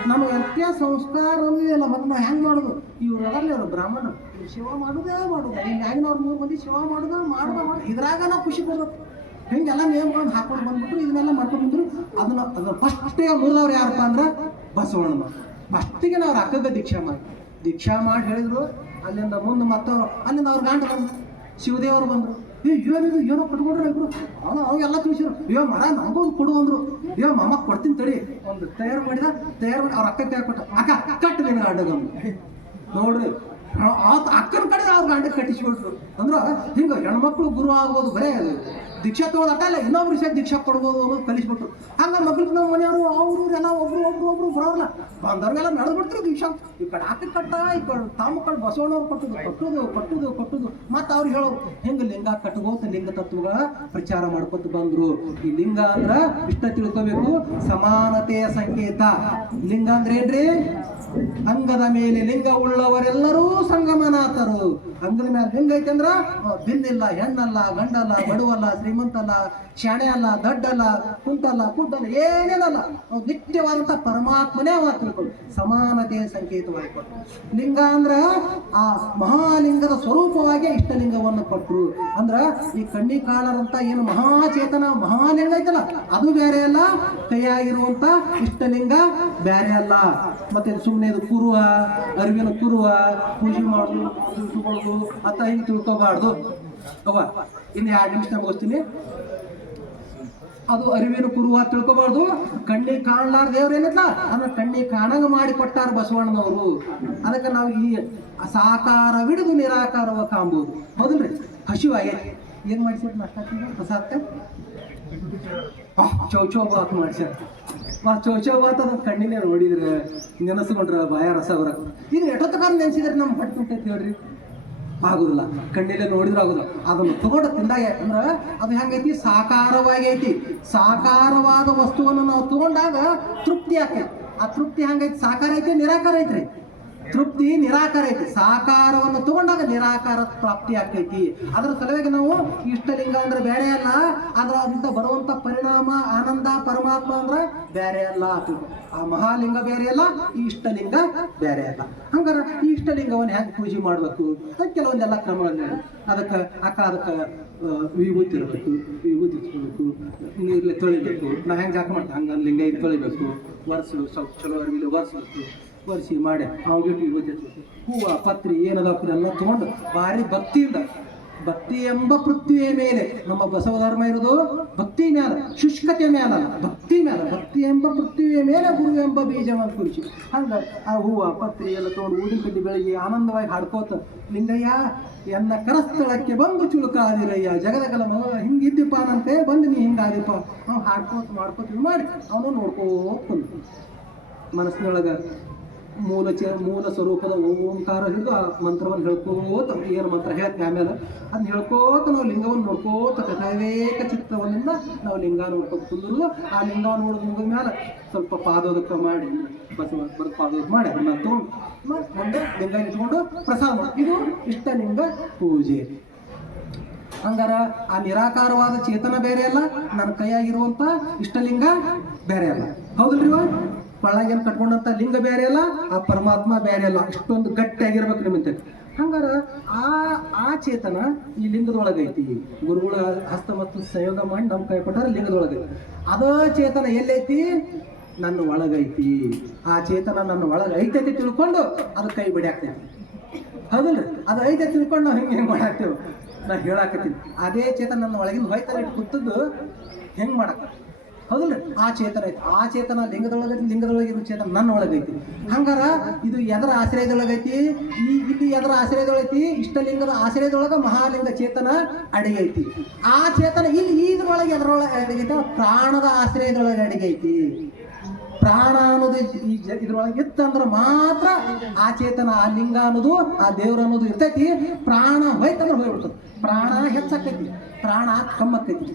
ನಮಗೆ ಎಂಥ ಸಂಸ್ಕಾರ ಅನ್ನೋದೇ ಇಲ್ಲ. ಮತ್ತು ನಾವು ಹೆಂಗೆ ಮಾಡೋದು? ಇವ್ರು ಅದರಲ್ಲಿ ಅವರು ಬ್ರಾಹ್ಮಣರು ಇವ್ರು ಸೇವಾ ಮಾಡೋದೇ ಮಾಡೋದು. ಈ ಮ್ಯಾಗಿನವ್ರು 3 ಮಂದಿ ಸೇವಾ ಮಾಡೋದು ಇದ್ರಾಗ ನಾವು ಖುಷಿ ಕೊಡೋದು. ಹಿಂಗೆಲ್ಲ ನೇಮಗಳನ್ನು ಹಾಕೊಂಡು ಬಂದ್ಬಿಟ್ರು, ಇದನ್ನೆಲ್ಲ ಮಾಡ್ಕೊಂಡು ಬಂದರು. ಅದನ್ನ ಫಸ್ಟಿಗೆ ಮುರಿದವ್ರು ಯಾರಪ್ಪ ಅಂದ್ರೆ ಬಸವಣ್ಣ. ಫಸ್ಟಿಗೆ ನಾವು ಅಕ್ಕಗ ದೀಕ್ಷಾ ಮಾಡಿ ಹೇಳಿದ್ರು. ಅಲ್ಲಿಂದ ಮುಂದೆ ಮತ್ತು ಅಲ್ಲಿಂದ ಅವ್ರ ಗಂಡ ಬಂದ್ರು, ಶಿವದೇವರು ಬಂದರು. ಏನಿದು ಏನೋ ಕಟ್ಕೊಂಡ್ರೆ ಇಬ್ರು ಅವಾಗೆಲ್ಲ ತಿಳಿಸಿದ್ರು. ಮರ ನಮಗೊಂದು ಕೊಡು ಅಂದ್ರು. ಮಾಮ ಕೊಡ್ತೀನಿ ತಡಿ ಒಂದು ತಯಾರು ಮಾಡಿ ಅವ್ರ ಅಕ್ಕ ತಯಾರು ಕೊಟ್ಟ. ಅಕ್ಕ ಕಟ್ಟಿದೆ ಗಂಡಗಮ್ಮ ನೋಡ್ರಿ. ಅಕ್ಕನ ಕಡೆ ಅವ್ರ ಗಂಡ ಕಟ್ಟಿಸ್ಬಿಟ್ರು. ಅಂದ್ರೆ ಹಿಂಗೆ ಹೆಣ್ಮಕ್ಳು ಗುರು ಆಗ್ಬೋದು. ಬರೇ ದೀಕ್ಷಾ ತಗೊಳಕ ಇಲ್ಲ, ಇನ್ನೊಬ್ರು ಸಹ ದೀಕ್ಷಾ ಕೊಡ್ಬೋದು ಅನ್ನೋದು ಕಲಿಸ್ಬಿಟ್ರು. ಹಂಗೆ ಮಕ್ಳಿಗೆ ನಾವು ಮನೆಯವರು ಅವರು ಎಲ್ಲ ಒಬ್ರು ಬರೋಲ್ಲ. ಬಂದವ್ರಿಗೆಲ್ಲ ನಡೆದ್ಬಿಡ್ತಾರೆ ದೀಕ್ಷಾ. ಈ ಕಡೆ ಆಕ ಕಟ್ಟ, ಈ ಕಡೆ ತಮ್ಮ ಕಡೆ ಬಸವಣ್ಣವ್ರು ಕೊಟ್ಟುದು ಮತ್ತು ಅವ್ರು ಹೇಳೋರು ಹೆಂಗೆ ಲಿಂಗ ಕಟ್ಕೋತ ಲಿಂಗ ತತ್ವಗಳ ಪ್ರಚಾರ ಮಾಡ್ಕೊತ ಬಂದ್ರು. ಈ ಲಿಂಗ ಅಂದ್ರ ಇಷ್ಟ ತಿಳ್ಕೋಬೇಕು, ಸಮಾನತೆಯ ಸಂಕೇತ. ಲಿಂಗ ಅಂದ್ರೆ ಏನ್ರಿ? ಅಂಗದ ಮೇಲೆ ಲಿಂಗ ಉಳ್ಳವರೆಲ್ಲರೂ ಸಂಗಮನಾಥರು. ಅಂಗದ ಮೇಲೆ ಲಿಂಗ ಐತೆ ಅಂದ್ರ ಭಿನ್ನಿಲ್ಲ, ಹೆಣ್ಣಲ್ಲ, ಗಂಡಲ್ಲ, ಬಡವಲ್ಲ, ಶ್ರೀಮಂತಲ್ಲ, ಶಾಣೆ ಅಲ್ಲ, ದಡ್ಡಲ್ಲ, ಕುಂಟಲ್ಲ, ಕುಡ್ಡಲ್ಲ, ಏನೇನಲ್ಲ. ನಿತ್ಯವಾದಂಥ ಪರಮಾತ್ಮನೇ ಅವ ತಿಳ್ಕೊಂಡು ಸಮಾನತೆಯ ಸಂಕೇತವಾಗಿ ಕೊಟ್ಟರು. ಲಿಂಗ ಅಂದ್ರ ಆ ಮಹಾಲಿಂಗದ ಸ್ವರೂಪವಾಗಿ ಇಷ್ಟಲಿಂಗವನ್ನು ಕೊಟ್ಟರು. ಅಂದ್ರ ಈ ಕಣ್ಣಿಕಾಲರಂತ ಏನು ಮಹಾಚೇತನ ಮಹಾಲಿಂಗ ಐತಲ್ಲ ಅದು ಬೇರೆ ಅಲ್ಲ, ಕೈಯಾಗಿರುವಂತ ಇಷ್ಟಲಿಂಗ ಬೇರೆ ಅಲ್ಲ. ಮತ್ತೆ ಸುಮ್ಮನೆ ಇದು ಕುರುವ, ಅರಿವಿನ ಕುರುವ, ಪೂಜೆ ಮಾಡೋದು, ಇಟ್ಕೊಳ್ಳೋದು ಅಂತ ಹಿಂಗೆ ತಿಳ್ಕೋಬಾರ್ದು. ಇನ್ನು 2 ನಿಮಿಷ ಮುಗಿಸ್ತೀನಿ. ಅದು ಅರಿವಿನ ಕುರುವ ತಿಳ್ಕೊಬಾರ್ದು. ಕಣ್ಣಿಗೆ ಕಾಣಲಾರ ದೇವ್ರು ಏನೈತಲ್ಲ ಅದನ್ನ ಕಣ್ಣಿಗೆ ಕಾಣಂಗ ಮಾಡಿ ಕೊಟ್ಟಾರ ಬಸವಣ್ಣನವರು. ಅದಕ್ಕೆ ನಾವು ಈ ಸಾಕಾರವಿಡಿದು ನಿರಾಕಾರವ ಕಾಂಬುದು. ಹೌದಲ್ರಿ? ಹಸಿವಾಗೈತಿ. ಏನ್ ಮಾಡಿಸಿರ್ ನಾಷ್ಟ ಪ್ರಸಾದಕ್ಕೆ? ಚೌಚೌ ಬಾತ್ ಮಾಡಿಸ್ಯಾರ. ಚೌಚೌ ಬಾತ್ ಅದನ್ನ ಕಣ್ಣಿನೇ ನೋಡಿದ್ರೆ ನೆನಸ್ಕೊಂಡ್ರ ಬಾಯ ರಸ ಬರ. ಇದು ಎಷ್ಟೊತ್ತಕಾರ ನೆನ್ಸಿದ್ರೆ ನಮ್ಗೆ ಹೊಟ್ಟೆ ಹೇಳ್ರಿ ಆಗುದಿಲ್ಲ. ಕಣ್ಣಿಲೆ ನೋಡಿದ್ರೆ ಆಗುದಿಲ್ಲ. ಅದನ್ನು ತಗೊಂಡು ತಿಂದಾಗ ಅಂದ್ರೆ ಅದು ಹೆಂಗೈತಿ? ಸಾಕಾರವಾಗಿ ಐತಿ. ಸಾಕಾರವಾದ ವಸ್ತುವನ್ನು ನಾವು ತಗೊಂಡಾಗ ತೃಪ್ತಿ ಆಕೈತಿ. ಆ ತೃಪ್ತಿ ಹೆಂಗೈತಿ? ಸಾಕಾರ ಐತಿ, ನಿರಾಕಾರ ಐತ್ರಿ. ತೃಪ್ತಿ ನಿರಾಕಾರ ಐತಿ. ಸಾಕಾರವನ್ನು ತಗೊಂಡಾಗ ನಿರಾಕಾರ ಪ್ರಾಪ್ತಿ ಆಗ್ತೈತಿ. ಅದರ ಸಲುವಾಗಿ ನಾವು ಇಷ್ಟಲಿಂಗ ಅಂದ್ರೆ ಬೇರೆ ಅಲ್ಲ, ಅದರಿಂದ ಬರುವಂತ ಪರಿಣಾಮ ಆನಂದ ಪರಮಾತ್ಮ ಅಂದ್ರೆ ಬೇರೆ ಅಲ್ಲ. ಆ ಮಹಾಲಿಂಗ ಬೇರೆ ಅಲ್ಲ, ಈ ಇಷ್ಟಲಿಂಗ ಬೇರೆ ಅಲ್ಲ. ಹಂಗಾರೆ ಈ ಇಷ್ಟಲಿಂಗವನ್ನು ಹೆಂಗೆ ಪೂಜೆ ಮಾಡಬೇಕು? ಕೆಲವೊಂದೆಲ್ಲ ಕ್ರಮಗಳನ್ನ ಅದಕ್ಕೆ ವಿಭೂತಿ ಇರಬೇಕು, ವಿಭೂತಿ ಇಟ್ಕೊಳ್ಬೇಕು, ನೀರಲ್ಲಿ ತೊಳಿಬೇಕು. ನಾ ಹೆಂಗೆ ಜಾಕ ಮಾಡ್ತೀವಿ ಹಂಗೆ ಲಿಂಗ ಇದು ತೊಳಿಬೇಕು, ಒರೆಸು, ಸ್ವಲ್ಪ ಚಲೋ ಅರಿವಿಲಿ ಒರೆಸ್ಬೇಕು. ಒರೆಸಿ ಮಾಡಿ ಅವಾಗಿಟ್ಟು ವಿಭೂತಿ ಹೂವು ಪತ್ರಿ ಏನದಲ್ಲ ತೊಗೊಂಡು ಭಾರಿ ಭಕ್ತಿಯಿಂದ, ಭಕ್ತಿ ಎಂಬ ಪೃಥ್ವಿಯ ಮೇಲೆ ನಮ್ಮ ಬಸವ ಧರ್ಮ ಇರೋದು ಭಕ್ತಿ ಮ್ಯಾಲ, ಶುಷ್ಕತೆ ಮ್ಯಾಲಲ್ಲ, ಭಕ್ತಿ ಮ್ಯಾಲ. ಭಕ್ತಿ ಎಂಬ ಪೃಥ್ವಿಯ ಮೇಲೆ ಗುರು ಎಂಬ ಬೀಜವನ್ನು ಕುರಿಸಿ ಹಂಗ ಆ ಹೂವು ಪತ್ರಿ ಎಲ್ಲ ತೊಗೊಂಡು ಊದಿನ ಕಡ್ಡಿ ಬೆಳಗ್ಗೆ ಆನಂದವಾಗಿ ಹಾಡ್ಕೋತ ಲಿಂಗಯ್ಯ ಎನ್ನ ಕರಸ್ಥಳಕ್ಕೆ ಬಂದು ಚುಳುಕಾದಿರಯ್ಯ ಜಗದಗಲನು ಹಿಂಗಿದ್ದೀಪ ಅನ್ನಂತೆ ಬಂದು ನೀ ಹಿಂಗಾದಿಪ್ಪ ನಾವು ಹಾಡ್ಕೋತ ಮಾಡ್ಕೋತೀವಿ ಮಾಡಿ ಅವನು ನೋಡ್ಕೋತ ಮನಸ್ಸಿನೊಳಗೆ ಮೂಲ ಸ್ವರೂಪದ ಓಂಕಾರ ಹಿಡಿದು ಆ ಮಂತ್ರವನ್ನು ಹೇಳ್ಕೋತ ಏನು ಮಂತ್ರ ಹೇಳ್ತೀವಿ ಆಮೇಲೆ ಅದನ್ನ ಹೇಳ್ಕೋತ ನಾವು ಲಿಂಗವನ್ನು ನೋಡ್ಕೋತ ಕಥಾವೇಕ ಚಿತ್ರವನ್ನಿಂದ ನಾವು ಲಿಂಗ ನೋಡ್ಕೋತ ಕುಂದ್ರು. ಆ ಲಿಂಗವನ್ನು ನೋಡಿದ ಮುಗಿದ ಮೇಲೆ ಸ್ವಲ್ಪ ಪಾದೋದಕ ಮಾಡಿ ಬಸವ ಪಾದೋದಕ ಮಾಡಿ ಅದನ್ನ ತಗೊಂಡು ಒಂದು ಲಿಂಗ ಇಟ್ಕೊಂಡು ಪ್ರಸಾದ ಮಾಡಿ. ಇದು ಇಷ್ಟಲಿಂಗ ಪೂಜೆ. ಹಂಗಾರ ಆ ನಿರಾಕಾರವಾದ ಚೇತನ ಬೇರೆ ಅಲ್ಲ, ನನ್ನ ಕೈಯಾಗಿರುವಂತ ಇಷ್ಟಲಿಂಗ ಬೇರೆ ಅಲ್ಲ. ಹೌದಲ್ರಿವ? ಪಳ್ಳಾಗೇನು ಕಟ್ಕೊಂಡಂತ ಲಿಂಗ ಬೇರೆ ಅಲ್ಲ, ಆ ಪರಮಾತ್ಮ ಬೇರೆ ಅಲ್ಲ. ಇಷ್ಟೊಂದು ಗಟ್ಟಿಯಾಗಿರ್ಬೇಕು ನಿಮ್ಮಂತೆ. ಹಂಗಾರ ಆ ಚೇತನ ಈ ಲಿಂಗದೊಳಗೈತಿ. ಗುರುಗಳ ಹಸ್ತ ಮತ್ತು ಸಂಯೋಗ ಮಾಡಿ ನಮ್ಮ ಕೈ ಕೊಟ್ಟಾರ ಲಿಂಗದೊಳಗೈತಿ. ಅದ ಚೇತನ ಎಲ್ಲೈತಿ? ನನ್ನ ಒಳಗೈತಿ. ಆ ಚೇತನ ನನ್ನ ಒಳಗೆ ಐತೈತಿ ತಿಳ್ಕೊಂಡು ಅದು ಕೈ ಬಿಡಾಕ್ತೈತಿ. ಹೌದಲ್ರಿ? ಅದು ಐತೈತಿ ತಿಳ್ಕೊಂಡು ನಾವು ಹಿಂಗೆ ಮಾಡಾಕ್ತೇವೆ. ನಾ ಹೇಳಾಕತ್ತೀನಿ ಅದೇ ಚೇತನ ನನ್ನ ಒಳಗಿಂದ ಹೋಯ್ತಾರೆ ಇಟ್ಟು ಕೂತದ್ದು ಹೆಂಗೆ ಮಾಡಕ್ಕ ಹೌದಲ್ರಿ? ಆ ಚೇತನ ಐತಿ. ಆ ಚೇತನ ಲಿಂಗದೊಳಗಿರೋ ಚೇತನ ನನ್ನ ಒಳಗೈತಿ. ಹಂಗಾರ ಇದು ಎದರ ಆಶ್ರಯದೊಳಗೈತಿ? ಇಲ್ಲಿ ಎದರ ಆಶ್ರಯದೊಳಗೈತಿ? ಇಷ್ಟಲಿಂಗದ ಆಶ್ರಯದೊಳಗ ಮಹಾಲಿಂಗ ಚೇತನ ಅಡಿಗೈತಿ. ಆ ಚೇತನ ಇಲ್ಲಿ ಇದ್ರೊಳಗೆ ಎದರೊಳಗೆ ಅಡಿಗೈತಿ? ಪ್ರಾಣದ ಆಶ್ರಯದೊಳಗೆ ಅಡಿಗೈತಿ. ಪ್ರಾಣ ಅನ್ನೋದು ಇದ್ರೊಳಗೆ ಇತ್ತಂದ್ರೆ ಮಾತ್ರ ಆ ಚೇತನ, ಆ ಲಿಂಗ ಅನ್ನೋದು, ಆ ದೇವ್ರ ಅನ್ನೋದು ಇರ್ತೈತಿ. ಪ್ರಾಣ ಹೋಯ್ತಂದ್ರೆ ಹೋಗ್ಬಿಡ್ತದೆ. ಪ್ರಾಣ ಹೆಚ್ಚಾಕೈತಿ, ಪ್ರಾಣ ಕಮ್ಮಕ್ಕೈತಿ,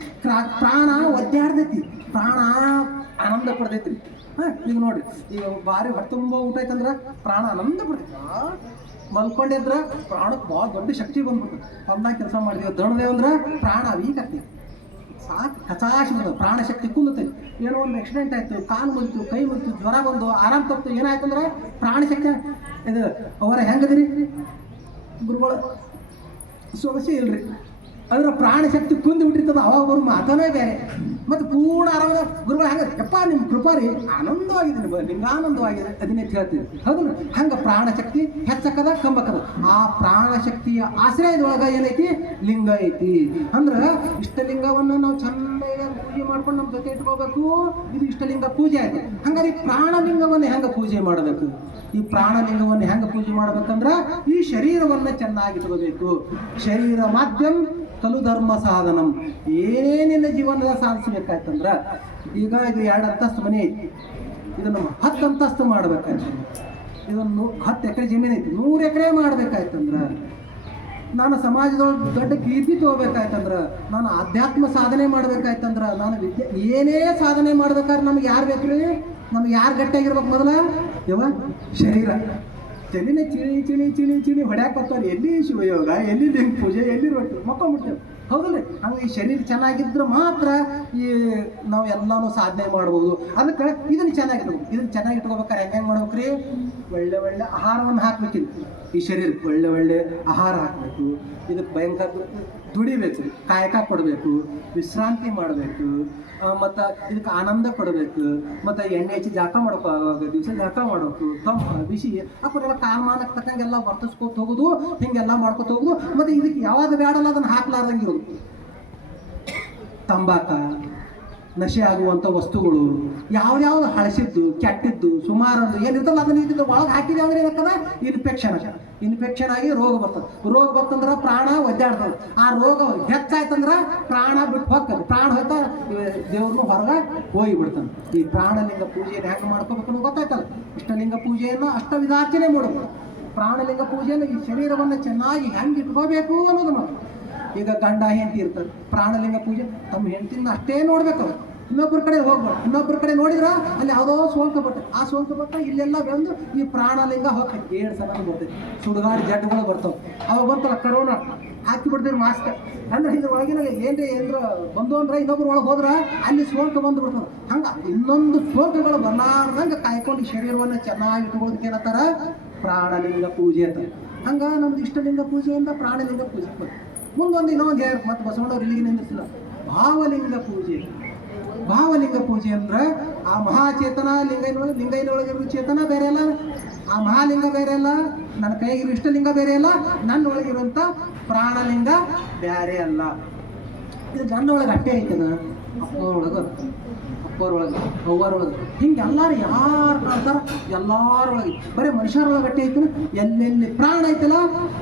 ಪ್ರಾಣ ಒದ್ದಾಡ್ತೈತಿ, ಪ್ರಾಣ ಆನಂದ ಪಡ್ತೈತಿ. ಈಗ ನೋಡ್ರಿ, ಈಗ ಭಾರಿ ಹೊಟ್ಟೆ ತುಂಬ ಊಟ ಐತಂದ್ರೆ ಪ್ರಾಣ ಆನಂದ ಪಡ್ತೈತಿ. ಮಲ್ಕೊಂಡಿದ್ರ ಪ್ರಾಣಕ್ಕೆ ಭಾಳ ದೊಡ್ಡ ಶಕ್ತಿ ಬಂದ್ಬಿಡ್ತದೆ. ಹೊಲ್ದಾಗ ಕೆಲಸ ಮಾಡಿದೀವಿ ದೊಡ್ಡದೇವು ಅಂದ್ರೆ ಪ್ರಾಣ ವೀಕ್ ಆಗ್ತೈತಿ, ಸಾಕು ಕಚಾಶಿ ಬಿಡೋದು, ಪ್ರಾಣ ಶಕ್ತಿ ಕುಂದತೈತಿ. ಏನೋ ಒಂದು ಆಕ್ಸಿಡೆಂಟ್ ಆಯ್ತು, ಕಾಲು ಮುರಿತು, ಕೈ ಮುರಿತು, ಜ್ವರ ಬಂದು ಆರಾಮ್ ತಪ್ಪಿತು, ಏನಾಯ್ತಂದ್ರೆ ಪ್ರಾಣ ಶಕ್ತಿ ಇದು ಅವರ ಹೆಂಗದಿರಿ ಗುರುಗಳು ಸೊಗಸಿ ಇಲ್ರಿ, ಅದರ ಪ್ರಾಣ ಶಕ್ತಿ ಕುಂದು ಬಿಟ್ಟಿರ್ತದ. ಅವಾಗ ಬರೋ ಮಾತನೇ ಬೇರೆ. ಮತ್ತು ಪೂರ್ಣ ಆರಾಮದ ಗುರುಗಳು ಹಂಗೆ ಯಪ್ಪ ನಿಮ್ಮ ಕೃಪಾರಿ ಆನಂದವಾಗಿದೆ, ಲಿಂಗಾನಂದವಾಗಿದೆ ಅದನ್ನೇ ಹೇಳ್ತೀವಿ. ಹೌದಲ್ಲ? ಹಂಗೆ ಪ್ರಾಣ ಶಕ್ತಿ ಹೆಚ್ಚಕ್ಕದ ಕಂಬಕ್ಕದ. ಆ ಪ್ರಾಣ ಶಕ್ತಿಯ ಆಶ್ರಯದೊಳಗೆ ಏನೈತಿ? ಲಿಂಗ ಐತಿ. ಅಂದ್ರೆ ಇಷ್ಟಲಿಂಗವನ್ನು ನಾವು ಚಂದಾಗಿ ಪೂಜೆ ಮಾಡ್ಕೊಂಡು ನಮ್ಮ ಜೊತೆ ಇಟ್ಕೋಬೇಕು. ಇದು ಇಷ್ಟಲಿಂಗ ಪೂಜೆ ಆಯ್ತು. ಹಂಗಾರೆ ಈ ಪ್ರಾಣಲಿಂಗವನ್ನು ಹೆಂಗೆ ಪೂಜೆ ಮಾಡಬೇಕು? ಈ ಪ್ರಾಣಲಿಂಗವನ್ನು ಹೆಂಗೆ ಪೂಜೆ ಮಾಡ್ಬೇಕಂದ್ರೆ ಈ ಶರೀರವನ್ನು ಚೆನ್ನಾಗಿ ಇಟ್ಕೋಬೇಕು. ಶರೀರ ಮಾಧ್ಯಮ ಕಲು ಧರ್ಮ ಸಾಧನಂ. ಏನೇನಿಲ್ಲ ಜೀವನದ ಸಾಧಿಸಬೇಕಾಯ್ತಂದ್ರ, ಈಗ ಇದು 2 ಅಂತಸ್ತು ಮನೆ ಐತಿ, ಇದನ್ನು 10 ಅಂತಸ್ತು ಮಾಡ್ಬೇಕಾಯ್ತು. ಇದನ್ನು 10 ಎಕರೆ ಜಮೀನು ಐತಿ, 100 ಎಕರೆ ಮಾಡ್ಬೇಕಾಯ್ತಂದ್ರ, ನಾನು ಸಮಾಜದೊಳಗೆ ದೊಡ್ಡ ಕೀರ್ತಿ ತಗೋಬೇಕಾಯ್ತಂದ್ರ, ನಾನು ಆಧ್ಯಾತ್ಮ ಸಾಧನೆ ಮಾಡ್ಬೇಕಾಯ್ತಂದ್ರ, ನಾನು ಏನೇ ಸಾಧನೆ ಮಾಡ್ಬೇಕಾದ್ರೆ ನಮ್ಗೆ ಯಾರು ಬೇಕ್ರಿ? ನಮ್ಗೆ ಯಾರು ಗಟ್ಟಿಯಾಗಿರ್ಬೇಕು? ಮೊದಲ ಶರೀರ. ಚಳಿನೇ ಚಿಣಿ ಹೊಡ್ಯಾಕತ್ತಾರೆ. ಎಲ್ಲಿ ಶಿವಯೋಗ, ಎಲ್ಲಿ ಲಿಂಗ ಪೂಜೆ, ಎಲ್ಲಿ ರೊಟ್ಟಿ ಮಕ್ಕೊಂಡ್ಬಿಡ್ತೇವೆ. ಹೌದಲ್ಲ? ಹಂಗೆ ಈ ಶರೀರ ಚೆನ್ನಾಗಿದ್ರೆ ಮಾತ್ರ ಈ ನಾವು ಎಲ್ಲನೂ ಸಾಧನೆ ಮಾಡ್ಬೋದು. ಅದಕ್ಕೆ ಇದನ್ನು ಚೆನ್ನಾಗಿಟ್ಬೇಕು. ಇದನ್ನು ಚೆನ್ನಾಗಿ ಇಟ್ಕೋಬೇಕಾದ್ರೆ ಹೆಂಗೆ ಮಾಡ್ಬೇಕ್ರಿ? ಒಳ್ಳೆ ಒಳ್ಳೆ ಆಹಾರವನ್ನು ಹಾಕ್ಬೇಕಿಲ್ಲ ಈ ಶರೀರಕ್ಕೆ. ಒಳ್ಳೆ ಆಹಾರ ಹಾಕಬೇಕು. ಇದಕ್ಕೆ ಭಯಂಕರ ದುಡಿಬೇಕು, ಕಾಯಕ ಕೊಡಬೇಕು, ವಿಶ್ರಾಂತಿ ಮಾಡಬೇಕು, ಮತ್ತು ಇದಕ್ಕೆ ಆನಂದ ಕೊಡಬೇಕು. ಮತ್ತು ಎಣ್ಣೆ ಹಚ್ಚಿ ಜಾಕ ಮಾಡ್ಕೋ, ದಿವಸ ಜಾಕ ಮಾಡಬೇಕು, ಬಿಸಿ ಹಾಕೋಲ್ಲ, ಕಾಲಮಾನಕ್ಕೆ ತಕ್ಕಂಗೆಲ್ಲ ವರ್ತಿಸ್ಕೊತ ಹೋಗೋದು, ಹಿಂಗೆಲ್ಲ ಮಾಡ್ಕೊತ ಹೋಗೋದು. ಮತ್ತು ಇದಕ್ಕೆ ಯಾವಾಗ ಬೇಡಲ್ಲ ಅದನ್ನು ಹಾಕ್ಲಾರ್ದಂಗೆ ಇರೋದು. ತಂಬಾಕ, ನಶೆ ಆಗುವಂಥ ವಸ್ತುಗಳು ಯಾವ್ಯಾವ್ದು ಹಳಸಿದ್ದು, ಕೆಟ್ಟಿದ್ದು, ಸುಮಾರದ್ದು ಏನಿರ್ತಲ್ಲ ಅದನ್ನ ಇದ್ದು ಒಳಗೆ ಹಾಕಿದೆ ಅಂದ್ರೆ ಏನಾಗ್ತದೆ? ಇನ್ಫೆಕ್ಷನ್ ಆಗಿ ರೋಗ ಬರ್ತದೆ. ರೋಗ ಬರ್ತಂದ್ರೆ ಪ್ರಾಣ ಒದ್ದಾಡ್ತದೆ. ಆ ರೋಗ ಹೆಚ್ಚಾಯ್ತಂದ್ರೆ ಪ್ರಾಣ ಬಿಟ್ಟು ಹೋಗ್ತದೆ. ಪ್ರಾಣ ಹೋಯ್ತಾ ದೇವ್ರನ್ನ ಹೊರಗೆ ಹೋಗಿಬಿಡ್ತಾನೆ. ಈ ಪ್ರಾಣಲಿಂಗ ಪೂಜೆಯನ್ನು ಹೆಂಗೆ ಮಾಡ್ಕೋಬೇಕು ಅನ್ನೋ ಗೊತ್ತಾಯ್ತಲ್ಲ. ಇಷ್ಟಲಿಂಗ ಪೂಜೆಯನ್ನು ಅಷ್ಟವಿಧಾರ್ಚನೆ ಮಾಡಬೇಕು. ಪ್ರಾಣಲಿಂಗ ಪೂಜೆಯನ್ನು ಈ ಶರೀರವನ್ನು ಚೆನ್ನಾಗಿ ಹೆಂಗೆ ಇಟ್ಕೋಬೇಕು ಅನ್ನೋದು ನಾವು. ಈಗ ಗಂಡ ಹೆಂಡತಿ ಇರ್ತಾರೆ, ಪ್ರಾಣಲಿಂಗ ಪೂಜೆ ತಮ್ಮ ಹೆಂಡತಿನ ಅಷ್ಟೇ ನೋಡ್ಬೇಕು. ಅವ್ರು ಇನ್ನೊಬ್ಬರ ಕಡೆ ಹೋಗ್ಬಾರ್ದು. ಇನ್ನೊಬ್ಬರ ಕಡೆ ನೋಡಿದ್ರೆ ಅಲ್ಲಿ ಯಾವುದೋ ಸೋಂಕು ಬರ್ತದೆ. ಆ ಸೋಂಕು ಬರ್ತಾ ಇಲ್ಲೆಲ್ಲ ಬಂದು ಈ ಪ್ರಾಣಲಿಂಗ ಹೋಗ್ತೈತಿ. 7 ಸಲ ಬರ್ತೈತಿ. ಸುಡುಗಾಡು ಜಡ್ಡುಗಳು ಬರ್ತವೆ. ಅವಾಗ ಬಂತಲ್ಲ ಕರೋನಾ, ಹಾಕಿ ಬಿಡ್ತೀವಿ ಮಾಸ್ಕ್. ಅಂದ್ರೆ ಇದ್ರ ಒಳಗಿನ ಏನ್ರ ಬಂದು ಅಂದ್ರೆ ಇನ್ನೊಬ್ರು ಒಳಗೆ ಹೋದ್ರೆ ಅಲ್ಲಿ ಸೋಂಕು ಬಂದು ಬಿಡ್ತದೆ. ಹಂಗೆ ಇನ್ನೊಂದು ಸೋಂಕುಗಳು ಬರಲಾರ್ದಂಗೆ ಕಾಯ್ಕೊಂಡು ಶರೀರವನ್ನು ಚೆನ್ನಾಗಿ ಇಟ್ಕೊಳ್ಳೋದಕ್ಕೆ ಏನಂತಾರ? ಪ್ರಾಣಲಿಂಗ ಪೂಜೆ ಅಂತ. ಹಂಗೆ ನಮ್ದು ಇಷ್ಟಲಿಂಗ ಪೂಜೆಯಿಂದ ಪ್ರಾಣಲಿಂಗ ಪೂಜೆ ಮುಂದೊಂದು ಇನ್ನೊಂದು ಹೇಳಿ ಮತ್ತೆ ಬಸವಣ್ಣವ್ರು ಇಲ್ಲಿಗೆ ನಿಂದಿರ್ತಿಲ್ಲ. ಭಾವಲಿಂಗ ಪೂಜೆ. ಭಾವಲಿಂಗ ಪೂಜೆ ಅಂದ್ರೆ ಆ ಮಹಾಚೇತನ ಲಿಂಗೈನೊಳಗಿರೋ ಚೇತನ ಬೇರೆ ಅಲ್ಲ, ಆ ಮಹಾಲಿಂಗ ಬೇರೆ ಅಲ್ಲ, ನನ್ನ ಕೈಗಿರೋ ಇಷ್ಟಲಿಂಗ ಬೇರೆ ಅಲ್ಲ, ನನ್ನ ಒಳಗಿರುವಂಥ ಪ್ರಾಣಲಿಂಗ ಬೇರೆ ಅಲ್ಲ. ಇದು ನನ್ನೊಳಗೆ ಅಟ್ಟೆ ಐತನ, ಅಪ್ಪನೊಳಗೆ, ಅಪ್ಪರೊಳಗೆ, ಅವ್ವರೊಳಗೆ, ಹಿಂಗೆ ಎಲ್ಲರೂ ಯಾರು ಕಾಣ್ತಾರ ಎಲ್ಲರೊಳಗೆ. ಬರೀ ಮನುಷ್ಯರೊಳಗೆ ಅಟ್ಟೆ ಐತನ. ಎಲ್ಲೆಲ್ಲಿ ಪ್ರಾಣ ಐತಲ್ಲ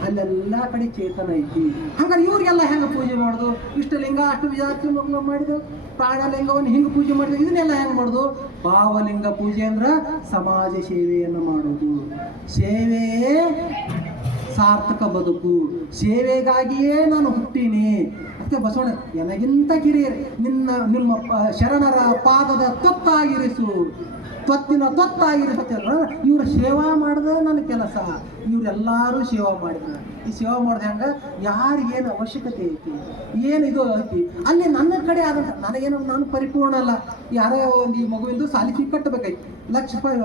ಅಲ್ಲೆಲ್ಲ ಕಡೆ ಚೇತನ ಐತಿ. ಹಂಗಾರೆ ಇವ್ರಿಗೆಲ್ಲ ಹೆಂಗೆ ಪೂಜೆ ಮಾಡೋದು? ಇಷ್ಟಲಿಂಗ ಅಷ್ಟು ವಿಧಾರ್ಚನೆ ಮಾಡಿದೆವು, ಪ್ರಾಣಲಿಂಗವನ್ನು ಹಿಂಗೆ ಪೂಜೆ ಮಾಡಿದ್ವಿ. ಇದನ್ನೆಲ್ಲ ಹೆಂಗೆ ಮಾಡೋದು? ಭಾವಲಿಂಗ ಪೂಜೆ ಅಂದ್ರೆ ಸಮಾಜ ಸೇವೆಯನ್ನು ಮಾಡೋದು. ಸೇವೆಯೇ ಸಾರ್ಥಕ ಬದುಕು. ಸೇವೆಗಾಗಿಯೇ ನಾನು ಹುಟ್ಟೀನಿ. ಅದಕ್ಕೆ ಬಸವಣ್ಣ ನನಗಿಂತ ಕಿರಿಯರು ನಿಮ್ಮ ಶರಣರ ಪಾದದ ತೊತ್ತಾಗಿರಿಸು, ತೊತ್ತಾಗಿರಿಸುತ್ತೆ. ಇವ್ರ ಸೇವಾ ಮಾಡಿದ್ರೆ ನನ್ನ ಕೆಲಸ. ಇವರೆಲ್ಲರೂ ಸೇವಾ ಮಾಡಿದ್ರು. ಈ ಸೇವಾ ಮಾಡಿದೆ ಹಂಗೆ ಯಾರಿಗೇನು ಅವಶ್ಯಕತೆ ಐತಿ, ಏನು ಇದು ಐತಿ ಅಲ್ಲಿ ನನ್ನ ಕಡೆ ಆದಂಥ ನನಗೇನು, ನಾನು ಪರಿಪೂರ್ಣ ಅಲ್ಲ. ಯಾರೋ ಒಂದು ಈ ಮಗುವಿಂದು ಸಾಲಿ ಫೀ ಕಟ್ಟಬೇಕಾಯ್ತು, ₹1,00,000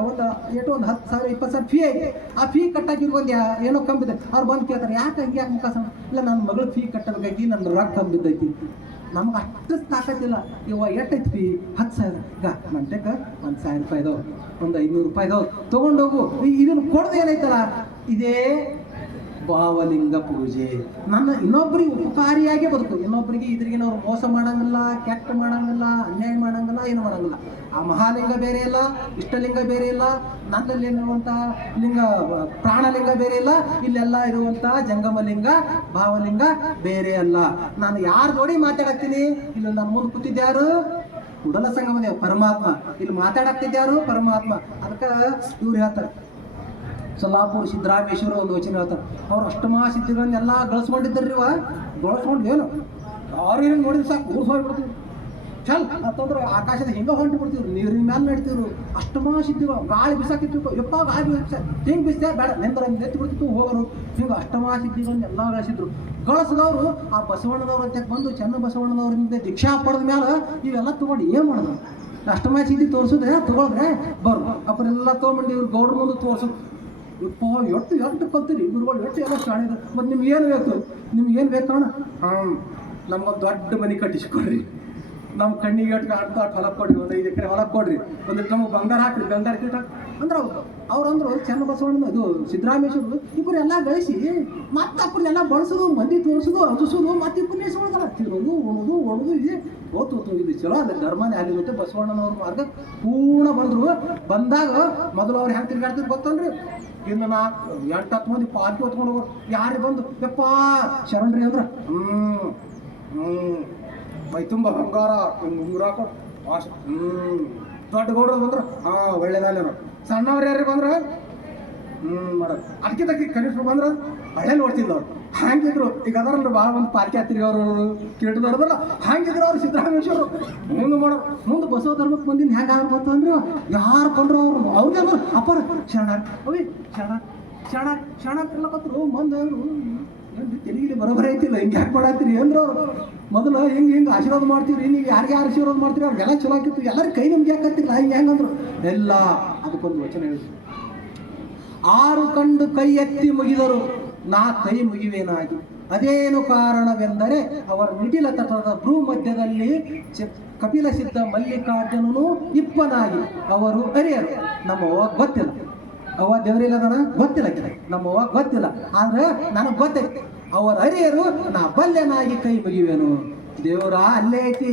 ಒಂದು 10,000 20,000 ಫೀ ಐತಿ. ಆ ಫೀ ಕಟ್ಟಾಕಿರೋ ಒಂದು ಏನೋ ಕಂಬಿದೆ. ಅವ್ರು ಬಂದು ಕೇಳ್ತಾರೆ, ಯಾಕೆ ಮುಖ ಇಲ್ಲ ನನ್ನ ಮಗಳು ಫೀ ಕಟ್ಟಬೇಕಾಗಿ ನನ್ನ ರೊಕ್ಕ ಕಂಬಿದ್ದೈತಿ. ನಮ್ಗೆ ಅಷ್ಟು ತಾಕತ್ತಿಲ್ಲ. ಎಷ್ಟೈತಿ ಫೀ? 10,000. ಈಗ ನನ್ನ ಟೆಕ್ಕ ₹1,000 ಒಂದು ₹500 ತೊಗೊಂಡೋಗು. ಇದನ್ನು ಕೊಡೋದು ಏನೈತಲ್ಲ, ಇದೇ ಭಾವಲಿಂಗ ಪೂಜೆ. ನನ್ನ ಇನ್ನೊಬ್ಬರಿಗೆ ಉಪಕಾರಿಯಾಗಿ ಬದುಕು, ಇನ್ನೊಬ್ಬರಿಗೆ ಇದ್ರಿಗೆ ನಾವು ಮೋಸ ಮಾಡಂಗಿಲ್ಲ, ಕೆಟ್ಟ ಮಾಡಂಗಿಲ್ಲ, ಅನ್ಯಾಯ ಮಾಡಂಗಿಲ್ಲ, ಏನು ಮಾಡಂಗಿಲ್ಲ. ಆ ಮಹಾಲಿಂಗ ಬೇರೆ ಇಲ್ಲ, ಇಷ್ಟಲಿಂಗ ಬೇರೆ ಇಲ್ಲ, ನನ್ನಲ್ಲಿ ಇರುವಂಥ ಲಿಂಗ ಪ್ರಾಣಲಿಂಗ ಬೇರೆ ಇಲ್ಲ, ಇಲ್ಲೆಲ್ಲ ಇರುವಂಥ ಜಂಗಮಲಿಂಗ ಭಾವಲಿಂಗ ಬೇರೆ ಅಲ್ಲ. ನಾನು ಯಾರು ನೋಡಿ ಮಾತಾಡತ್ತೀನಿ, ಇಲ್ಲಿ ನಮ್ಮ ಮುಂದೆ ಕೂತಿದ್ಯಾರು ಕೂಡಲ ಸಂಗಮ ದೇವ ಪರಮಾತ್ಮ, ಇಲ್ಲಿ ಮಾತಾಡಕ್ತಿದ್ಯಾರು ಪರಮಾತ್ಮ. ಅದಕ್ಕೆ ಇವ್ರು ಹೇಳ್ತಾರೆ, ಸೊಲ್ಲಾಪುರ ಸಿದ್ದರಾಮೇಶ್ವರ ಒಂದು ವಚನ ಹೇಳ್ತಾರೆ, ಅವ್ರು ಅಷ್ಟಮಾ ಸಿದ್ಧಿಗಳನ್ನೆಲ್ಲ ಗಳಿಸ್ಕೊಂಡಿದ್ದಾರ್ರಿ. ಗಳಿಸ್ಕೊಂಡು ಏನು ಯಾರು ಏನು ನೋಡಿದ್ರೆ ಸಾಕು ಊರು ಹೋಗ್ಬಿಡ್ತೀವಿ, ಚಲ್ ಅಂತಂದ್ರೆ ಆಕಾಶದ ಹಿಂಗೆ ಹೊಂಟು ಬಿಡ್ತೀವ್ರು, ನೀರಿನ ಮೇಲೆ ನಡ್ತೀವ್ರು. ಅಷ್ಟಮಾ ಸಿದ್ಧಿಗಳು ಗಾಳಿ ಬಿಸಾಕಿತ್ತು, ಎಪ್ಪ ಗಾಳಿ ಹಿಂಗೆ ಬಿಸಿದೆ ಬೇಡ ನಿಂತರ ಎತ್ತಿ ಬಿಡ್ತಿತ್ತು ಹೋಗೋರು. ಹಿಂಗೆ ಅಷ್ಟಮಾ ಸಿದ್ಧಿಗಳನ್ನೆಲ್ಲ ಗಳಿಸಿದ್ರು. ಗಳಿಸಿದವರು ಆ ಬಸವಣ್ಣದವ್ರು ಅಂತ ಬಂದು ಚೆನ್ನ ಬಸವಣ್ಣದವ್ರಿಂದ ದೀಕ್ಷಾ ಪಡೆದ ಮೇಲೆ ಇವೆಲ್ಲ ತೊಗೊಂಡು ಏನು ಮಾಡೋದು? ಅಷ್ಟಮಾ ಸಿದ್ಧಿ ತೋರಿಸಿದ್ರೆ ತೊಗೊಳ್ರೆ ಬರು ಅಪ್ಪರೆಲ್ಲ ತೊಗೊಂಡು ಇವ್ರು ಗೌಡ್ರ ಮುಂದೆ ತೋರಿಸೋದು. ಯಪ್ಪ ಎಷ್ಟು ಕಲ್ತೀರಿ ಗುರುಗಳು, ಎಲ್ಲ ಶಾಣೆ. ಮತ್ತು ನಿಮ್ಗೇನು ಬೇಕು, ನಿಮ್ಗೇನು ಬೇಕು ಅಣ್ಣ? ನಮ್ಗೊಂದು ದೊಡ್ಡ ಮನೆ ಕಟ್ಟಿಸ್ಕೊಡ್ರಿ, ನಮ್ಮ ಕಣ್ಣಿಗೆ ಎಟ್ಟು ಆಡ್ತಾ ಹೊಲ ಕೊಡ್ರಿ, ಒಂದು 5 ಎಕರೆ ಹೊಲ ಕೊಡ್ರಿ, ಒಂದು ನಮಗೆ ಬಂಗಾರ ಹಾಕ್ರಿ, ಬಂಗಾರ ಕೀಟ ಅಂದ್ರೆ ಅವ್ರಂದ್ರು ಚೆನ್ನ ಬಸವಣ್ಣ ಇದು ಸಿದ್ದರಾಮೇಶ್ವರರು ಇಬ್ಬರು ಎಲ್ಲ ಗಳಿಸಿ ಮತ್ತೆ ಅಪ್ಪನ್ನೆಲ್ಲ ಬಳಸೋದು, ಮಂದಿ ತೋರಿಸೋದು, ಅದಿಸೋದು, ಮತ್ತೆ ಇಬ್ಬರನ್ನೇ ಇಸ್ಕೊಳ್ತಾರ. ತಿನ್ನೋದು ಉಣೋದು ಇದೆ ಓದ್ತು ಇದು ಚಲೋ ಅಲ್ಲ ಧರ್ಮನೇ ಅಲ್ಲಿ ಗೊತ್ತೆ. ಬಸವಣ್ಣನವ್ರ ಮಾರ್ಗ ಪೂರ್ಣ ಬಂದಾಗ ಮೊದಲು ಅವ್ರು ಹೆಂಗೆ ತಿರ್ಗಾಡ್ತಿದ್ರು ಗೊತ್ತಲ್ರಿ, ಇನ್ನು 8-10 ಮಂದಿ ಪಾರ್ಟಿ ಹೊತ್ಕೊಂಡು ಹೋಗೋರು. ಯಾರಿಗೆ ಬಂದು ಯಪ್ಪ ಶರಣ್ರಿ ಅಂದ್ರೆ ಮೈ ತುಂಬ ಬಂಗಾರ ಉಂಗುರ ಹಾಕೊಂಡು ದೊಡ್ಡ ಗೌಡ್ರು ಬಂದ್ರೆ ಒಳ್ಳೇದಲ್ಲೇನೋ. ಸಣ್ಣವ್ರು ಯಾರಿಗೆ ಬಂದ್ರೆ ಮಾಡೋದು ಅದಕ್ಕೆ ಕನಿಷ್ಠರು ಬಂದ್ರೆ ಒಳ್ಳೆ ನೋಡ್ತಿದ್ಲು ಅವ್ರು. ಹಾಗಿದ್ರು ಈಗ ಅದರಲ್ಲೂ ಭಾಳ ಒಂದು ಪಾರ್ಟಿ ಹತ್ತಿರ ಅವರು ಕಿರೀಟ ದೊಡ್ಡದಲ್ಲ, ಹಾಗಿದ್ರು ಅವ್ರು ಸಿದ್ದರಾಮೇಶ್ವರು ಹಿಂಗೆ ಮಾಡೋರು. ಮುಂದೆ ಬಸವ ಧರ್ಮಕ್ಕೆ ಬಂದಿನ ಹೆಂಗೆ ಆಗ ಗೊತ್ತಂದ್ರೆ ಯಾರು ಕೊಂಡ್ರು ಅವ್ರಿಗೆ ಅಂದ್ರೆ ಅಪ್ಪರ ಶರಣ ಅವಿ ಶರಣ ತಿರ್ಲಕತ್ರು. ಮಂದಿ ತೆಲಿಗಿಲಿ ಬರೋಬರ ಐತಿಲ್ಲ, ಹಿಂಗೆ ಯಾಕೆ ಮಾಡತ್ತೀರಿ ಅಂದ್ರೆ ಅವ್ರು ಮೊದಲು ಹಿಂಗೆ ಆಶೀರ್ವಾದ ಮಾಡ್ತೀವಿ, ನೀವು ಯಾರಿಗೆ ಆಶೀರ್ವಾದ ಮಾಡ್ತೀರಿ ಅವ್ರಿಗೆಲ್ಲ ಚಲೋ ಆಗಿತ್ತು, ಎಲ್ಲರೂ ಕೈ ನಮ್ಗೆ ಯಾಕತ್ತಿಲ್ಲ ಹೆಂಗಂದ್ರು ಎಲ್ಲ. ಅದಕ್ಕೊಂದು ವಚನ ಹೇಳಿದ್ರು, 6 ಕಂಡು ಕೈ ಎತ್ತಿ ಮುಗಿದರು, ನಾ ಕೈ ಮುಗಿವೇನಾಗಿ. ಅದೇನು ಕಾರಣವೆಂದರೆ ಅವರ ನಿಟಿಲ ತಟದ ಭ್ರೂ ಮಧ್ಯದಲ್ಲಿ ಕಪಿಲ ಸಿದ್ಧ ಮಲ್ಲಿಕಾರ್ಜುನನು ಇಪ್ಪನಾಗಿ ಅವರು ಹರಿಯರು. ನಮ್ಮವ್ವ ಗೊತ್ತಿಲ್ಲ, ಅವ್ವ ದೇವರಿಲ್ಲದನ ಗೊತ್ತಿಲ್ಲ, ನಮ್ಮವ್ವ ಗೊತ್ತಿಲ್ಲ, ಆದ್ರೆ ನನಗೆ ಗೊತ್ತೈತಿ. ಅವರ ಹರಿಯರು ನಾ ಬಲ್ಯನಾಗಿ ಕೈ ಮುಗಿವೇನು. ದೇವರ ಅಲ್ಲೇ ಐತಿ,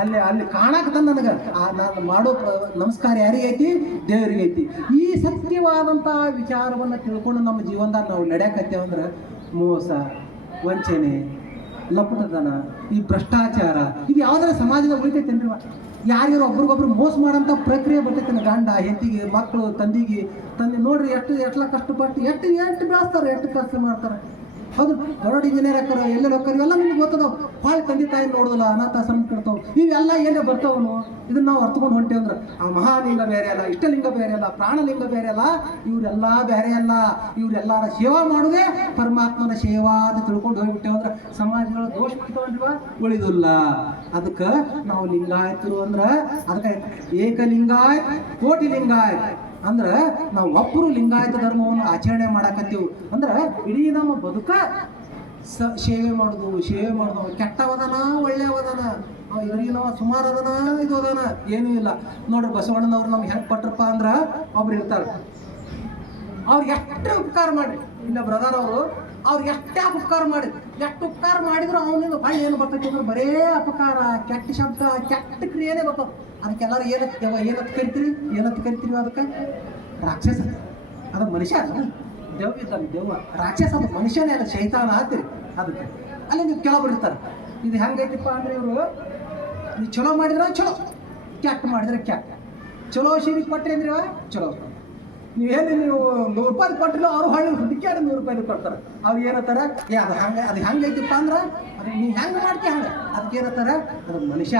ಅಲ್ಲಿ ಕಾಣಕತ್ತ ನನಗೆ. ನಾನು ಮಾಡೋ ನಮಸ್ಕಾರ ಯಾರಿಗೆ ಐತಿ? ದೇವರಿಗೆ ಐತಿ. ಈ ಸತ್ಯವಾದಂಥ ವಿಚಾರವನ್ನು ತಿಳ್ಕೊಂಡು ನಮ್ಮ ಜೀವನದಾಗ ನಾವು ನಡೆಯಕತ್ತೇವಂದ್ರೆ ಮೋಸ, ವಂಚನೆ, ಲಪಟತನ, ಈ ಭ್ರಷ್ಟಾಚಾರ ಇದು ಯಾವ್ದಾರ ಸಮಾಜದಾಗ ಉಳಿತೈತೇನ್ರಿ? ಯಾರ್ಯಾರು ಒಬ್ರಿಗೊಬ್ರು ಮೋಸ ಮಾಡೋಂಥ ಪ್ರಕ್ರಿಯೆ ಬರ್ತೈತೆ. ಗಂಡ ಹೆಂಡತಿಗೆ, ಮಕ್ಕಳು ತಂದೆ ನೋಡ್ರಿ ಎಷ್ಟು ಕಷ್ಟಪಟ್ಟು ಎಷ್ಟು ಬೆಳೆಸ್ತಾರೆ, ಎಷ್ಟು ಕಷ್ಟ ಮಾಡ್ತಾರೆ. ಹೌದು, ದೊಡ್ಡ ಇಂಜಿನಿಯರ್ ಹಾಕಾರ ಎಲ್ಲೆಲ್ಲಿ ಹೋಗ್ತಾರೆ ಇವೆಲ್ಲ ನಿಮ್ಗೆ ಗೊತ್ತದ. ಭಾಳ ತಂದೆ ತಾಯಿ ನೋಡೋದಿಲ್ಲ, ಅನಾಥಾಶ್ರಮ ಕೇಳ್ತಾವೆ, ಇವೆಲ್ಲ ಏನೇ ಬರ್ತಾವನು. ಇದನ್ನ ನಾವು ಅರ್ಥಕೊಂಡು ಹೊಂಟೇವೆ ಅಂದ್ರೆ ಆ ಮಹಾಲಿಂಗ ಬೇರೆ ಅಲ್ಲ, ಇಷ್ಟಲಿಂಗ ಬೇರೆ ಅಲ್ಲ, ಪ್ರಾಣಲಿಂಗ ಬೇರೆ ಅಲ್ಲ, ಇವರೆಲ್ಲ ಬೇರೆ ಅಲ್ಲ. ಇವರೆಲ್ಲರ ಸೇವಾ ಮಾಡೋದೇ ಪರಮಾತ್ಮನ ಸೇವಾ ಅಂತ ತಿಳ್ಕೊಂಡು ಹೋಗ್ಬಿಟ್ಟೇವೆ ಅಂದ್ರೆ ಸಮಾಜಗಳ ದೋಷ ಬಿಡ್ತಾವಲ್ವ, ಉಳಿದಿಲ್ಲ. ಅದಕ್ಕೆ ನಾವು ಲಿಂಗಾಯತರು ಅಂದ್ರೆ ಅದಕ್ಕೆ ಏಕಲಿಂಗಾಯತ್ ಕೋಟಿ ಲಿಂಗಾಯತ್ ಅಂದ್ರೆ ನಾವು ಒಬ್ಬರು ಲಿಂಗಾಯತ ಧರ್ಮವನ್ನು ಆಚರಣೆ ಮಾಡಾಕತ್ತೀವಿ ಅಂದ್ರೆ ಇಡೀ ನಮ್ಮ ಬದುಕ ಸೇವೆ ಮಾಡೋದು. ಕೆಟ್ಟವದನ ಒಳ್ಳೆಯವದನ, ಇವರಿಗೆ ನಾವು ಸುಮಾರು ಅದನ ಇದು ಅದನ ಏನೂ ಇಲ್ಲ. ನೋಡ್ರಿ ಬಸವಣ್ಣನವ್ರು ನಮ್ಗೆ ಹೆಂಗೆ ಕೊಟ್ರಪ್ಪ ಅಂದ್ರೆ ಒಬ್ರು ಇರ್ತಾರೆ, ಅವ್ರಿಗೆ ಎಷ್ಟು ಉಪಕಾರ ಮಾಡಿ ಇಲ್ಲ ಬ್ರದರ್ ಅವ್ರಿಗೆ ಎಷ್ಟು ಉಪಕಾರ ಮಾಡಿದ್ರು ಅವನಿಂದ ಬಣ್ಣ ಏನು ಬರ್ತೈತಿ ಅಂದ್ರೆ ಬರೇ ಅಪಕಾರ, ಕೆಟ್ಟ ಶಬ್ದ, ಕೆಟ್ಟ ಕ್ರಿಯೆನೇ ಬರ್ತಾವ. ಅದಕ್ಕೆಲ್ಲರೂ ಏನತ್ತು ಕರಿತೀರಿ ಅದಕ್ಕೆ ರಾಕ್ಷಸ. ಅದು ಮನುಷ್ಯ ಅಲ್ಲ, ದೇವ್ ಇದ್ದಾನೆ, ದೇವ ರಾಕ್ಷಸ. ಅದು ಮನುಷ್ಯನೇ ಅಲ್ಲ, ಶೈತಾನ ಆತಿರಿ. ಅದಕ್ಕೆ ಅಲ್ಲಿ ನೀವು ಕೆಲವೊಬ್ರು ಇರ್ತಾರೆ, ಇದು ಹೆಂಗೈತಿಪ್ಪ ಅಂದ್ರೆ ಇವರು ನೀವು ಚಲೋ ಮಾಡಿದ್ರೆ ಚಲೋ, ಕೆಟ್ಟ ಮಾಡಿದ್ರೆ ಕೆಟ್ಟ. ಚಲೋ ಸೀರೆ ಕೊಟ್ಟರೆ ಅಂದ್ರೆ ಚಲೋ. ನೀವು 100 ರೂಪಾಯಿ ಕೊಟ್ಟರು ಅವ್ರು ಹೊಳ್ಳಿ ಹುಡುಕ್ಯಾಡ 100 ರೂಪಾಯಿ ಕೊಡ್ತಾರೆ. ಅವ್ರು ಏನತ್ತಾರೆ, ಅದು ಹೆಂಗೈತಿಪ್ಪ ಅಂದ್ರೆ ಅದು ನೀವು ಹೆಂಗೆ ಮಾಡ್ತೀಯ ಹಂಗೆ. ಅದಕ್ಕೆ ಏನತ್ತಾರೆ, ಅದು ಮನುಷ್ಯ.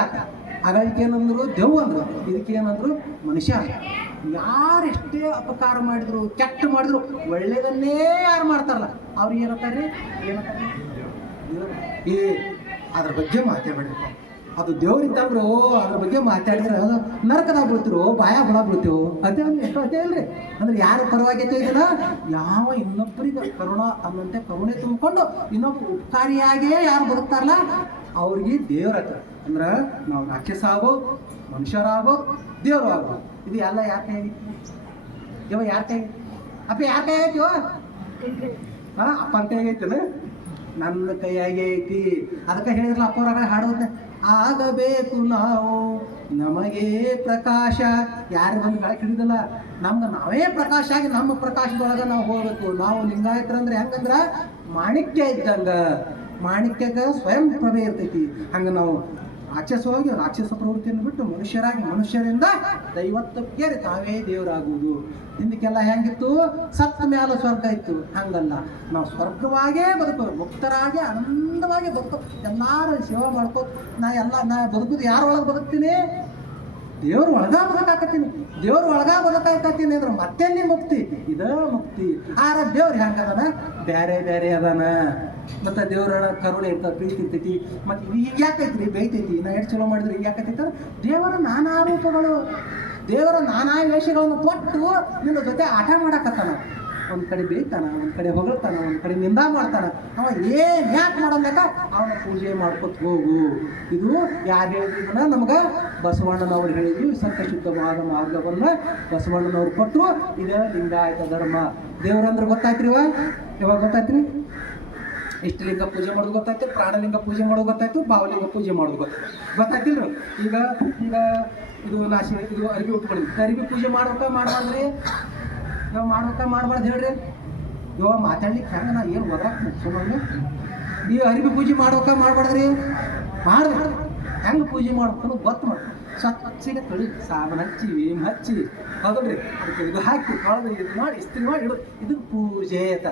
ಹಾಗಾಗಿಕ್ಕೇನಂದ್ರು ದೆವ್ವ ಅಂದ್ರು, ಇದಕ್ಕೇನಂದ್ರು ಮನುಷ್ಯ. ಯಾರು ಎಷ್ಟೇ ಅಪಕಾರ ಮಾಡಿದ್ರು, ಕೆಟ್ಟ ಮಾಡಿದ್ರು, ಒಳ್ಳೆಯದನ್ನೇ ಯಾರು ಮಾಡ್ತಾರಲ್ಲ ಅವ್ರಿಗೆ ಏನಂತಾರೆ ಅದ್ರ ಬಗ್ಗೆ ಮಾತಾಡ್ಬೇಡ್ರಿ. ಅದು ದೇವ್ರಿದ್ದಂಗ್ರು ಅದ್ರ ಬಗ್ಗೆ ಮಾತಾಡಿದ್ರೆ ಅದು ನರಕದಾಗ ಬೀಳ್ತಿರೋ, ಬಾಯ ಹುಳ ಬೀಳ್ತೀವೋ. ಅದೇ ಅಲ್ರಿ. ಅಂದ್ರೆ ಯಾರು ಪರವಾಗೈತೆ ಇದನ್ನ ಯಾವ ಇನ್ನೊಬ್ಬರಿಗೆ ಕರುಣ ಅನ್ನಂತೆ ಕರುಣೆ ತುಂಬಿಕೊಂಡು ಇನ್ನೊಬ್ಬ ಉಪಕಾರಿಯಾಗೇ ಯಾರು ಬದುಕ್ತಾರಲ್ಲ ಅವ್ರಿಗೆ ದೇವ್ರ ಅಂದ್ರೆ ನಾವು ರಾಕ್ಷಸ ಆಗೋ, ಮನುಷ್ಯರಾಗೋ, ದೇವ್ರು ಆಗೋ. ಇದು ಎಲ್ಲ ಯಾರ ಕೈ? ಯಾರ ಕೈ? ಅಪ್ಪ ಯಾರ ಕೈ ಆಯ್ತು? ಅಪ್ಪನ ಕೈಗೆ ಐತೇನ? ನನ್ನ ಕೈಯಾಗೆ ಐತಿ. ಅದಕ್ಕೆ ಹೇಳಿದ್ರಲ್ಲ ಅಪ್ಪವ್ರಾಗ ಹಾಡೋದ, ಆಗಬೇಕು ನಾವು ನಮಗೆ ಪ್ರಕಾಶ. ಯಾರು ಬಂದು ಗಾಳಿ ಹಿಡಿದಲ್ಲ, ನಮ್ಗೆ ನಾವೇ ಪ್ರಕಾಶ ಆಗಿ ನಮ್ಮ ಪ್ರಕಾಶದೊಳಗೆ ನಾವು ಹೋಗ್ಬೇಕು. ನಾವು ಲಿಂಗಾಯತರಂದ್ರೆ ಹೆಂಗಂದ್ರ ಮಾಣಿಕ್ಯ ಇದ್ದಂಗ, ಮಾಣಿಕ್ಯಗ ಸ್ವಯಂ ಪ್ರಭೆ ಇರ್ತೈತಿ. ಹಂಗೆ ನಾವು ರಾಕ್ಷಸವಾಗಿ ರಾಕ್ಷಸ ಪ್ರವೃತ್ತಿಯನ್ನು ಬಿಟ್ಟು ಮನುಷ್ಯರಾಗಿ ಮನುಷ್ಯರಿಂದ ದೈವತ್ವಕ್ಕೆ ತಾವೇ ದೇವರಾಗುವುದು. ಹಿಂದಕ್ಕೆಲ್ಲ ಹೆಂಗಿತ್ತು? ಸತ್ತ ಮೇಲೆ ಸ್ವರ್ಗ ಇತ್ತು. ಹಂಗಲ್ಲ, ನಾವು ಸ್ವರ್ಗವಾಗೇ ಬದುಕೋ, ಮುಕ್ತರಾಗಿ ಆನಂದವಾಗಿ ಬದುಕೋ, ಎಲ್ಲಾರು ಸೇವೆ ಮಾಡ್ಕೋ. ನಾ ಬದುಕುದು ಯಾರ ಒಳಗೆ ಬದುಕ್ತೀನಿ? ದೇವ್ರ ಒಳಗ ಬದುಕಾಕತ್ತೀನಿ. ದೇವ್ರ ಒಳಗ ಬದುಕಾಕತ್ತೀನಿ ಅಂದ್ರೆ ಮತ್ತೆ ನೀ ಮುಕ್ತಿ, ಇದ ಮುಕ್ತಿ. ಆರ ದೇವ್ರ ಹೆಂಗದಾನ? ಬ್ಯಾರೆ ಬ್ಯಾರೆ ಅದಾನ. ಮತ್ತೆ ದೇವ್ರ ಕರುಣೆ ಇರ್ತಾವ, ಪ್ರೀತಿ ಇರ್ತೈತಿ. ಮತ್ತೆ ಈಗ ಯಾಕೈತ್ರಿ ಬೈತೈತಿ? ನಾ ಎಷ್ಟು ಚಲೋ ಮಾಡಿದ್ರೆ ಈಗ ಯಾಕೈತಿ? ದೇವರ ನಾನಾ ರೂಪಗಳು, ದೇವರ ನಾನಾ ವೇಷಗಳನ್ನು ಕೊಟ್ಟು ನಿನ್ನ ಜೊತೆ ಆಟ ಮಾಡಕತ್ತಾನ. ಒಂದ್ ಕಡೆ ಬೇಯ್ತಾನ, ಒಂದ್ ಕಡೆ ಹೊಗಳ್ತಾನ, ಒಂದ್ ಕಡೆ ನಿಂದ ಮಾಡ್ತಾನ. ಅವ ಏನ್ ಯಾಕೆ ಮಾಡಲ್ಲೇಕ? ಅವನ ಪೂಜೆ ಮಾಡ್ಕೊತ ಹೋಗು. ಇದು ಯಾರು ಹೇಳಿದ್ರನ್ನ? ನಮ್ಗ ಬಸವಣ್ಣನವ್ರು ಹೇಳಿದ್ವಿ. ಸತ್ಯಶುದ್ಧವಾದ ಮಾರ್ಗವನ್ನ ಬಸವಣ್ಣನವ್ರು ಕೊಟ್ಟರು. ಇದ ಲಿಂಗಾಯತ ಧರ್ಮ. ದೇವ್ರಂದ್ರೆ ಗೊತ್ತಾಯ್ತ್ರಿ? ಯಾವಾಗ ಗೊತ್ತಾಯ್ತ್ರಿ? ಇಷ್ಟಲಿಂಗ ಪೂಜೆ ಮಾಡೋದು ಗೊತ್ತಾಯ್ತು, ಪ್ರಾಣಲಿಂಗ ಪೂಜೆ ಮಾಡೋದು ಗೊತ್ತಾಯ್ತು, ಭಾವಲಿಂಗ ಪೂಜೆ ಮಾಡೋದು ಗೊತ್ತಾಯ್ತಿಲ್ರಿ? ಈಗ ಈಗ ಇದು ಇದು ಅರಿವಿ ಉಟ್ಕೊಳ್ಳಿ. ಅರಿವಿ ಪೂಜೆ ಮಾಡ್ಬೇಡ್ರಿ? ಇವಾಗ ಮಾಡ್ಬಾರ್ದು ಹೇಳ್ರಿ. ಇವಾಗ ಮಾತಾಡ್ಲಿಕ್ಕೆ ಹೆಂಗೆ ನಾ ಏನು ಒದರಾಕ್ತೀನಿ ಸುಮ್ಮನೆ. ಈ ಅರಿವಿ ಪೂಜೆ ಮಾಡ್ಬಾರ್ದ್ರಿ? ಮಾಡ್ಬೇಕು. ಹೆಂಗೆ ಪೂಜೆ ಮಾಡ್ಬೇಕು ಗೊತ್ತು ಮಾಡಿ. ಸ್ವಚ್ಛಗೆ ತೊಳಿ, ಸಾಬನ್ ಹಚ್ಚಿ, ಏಮ್ ಹಚ್ಚಿ, ಹೌದಲ್ರಿ? ಅದಕ್ಕೆ ಇದು ಹಾಕಿ ತೊಳೆದು ಇದು ಮಾಡಿ ಇಸ್ತ್ರಿ ಮಾಡಿ ಇಡು. ಇದು ಪೂಜೆ ಅಂತ.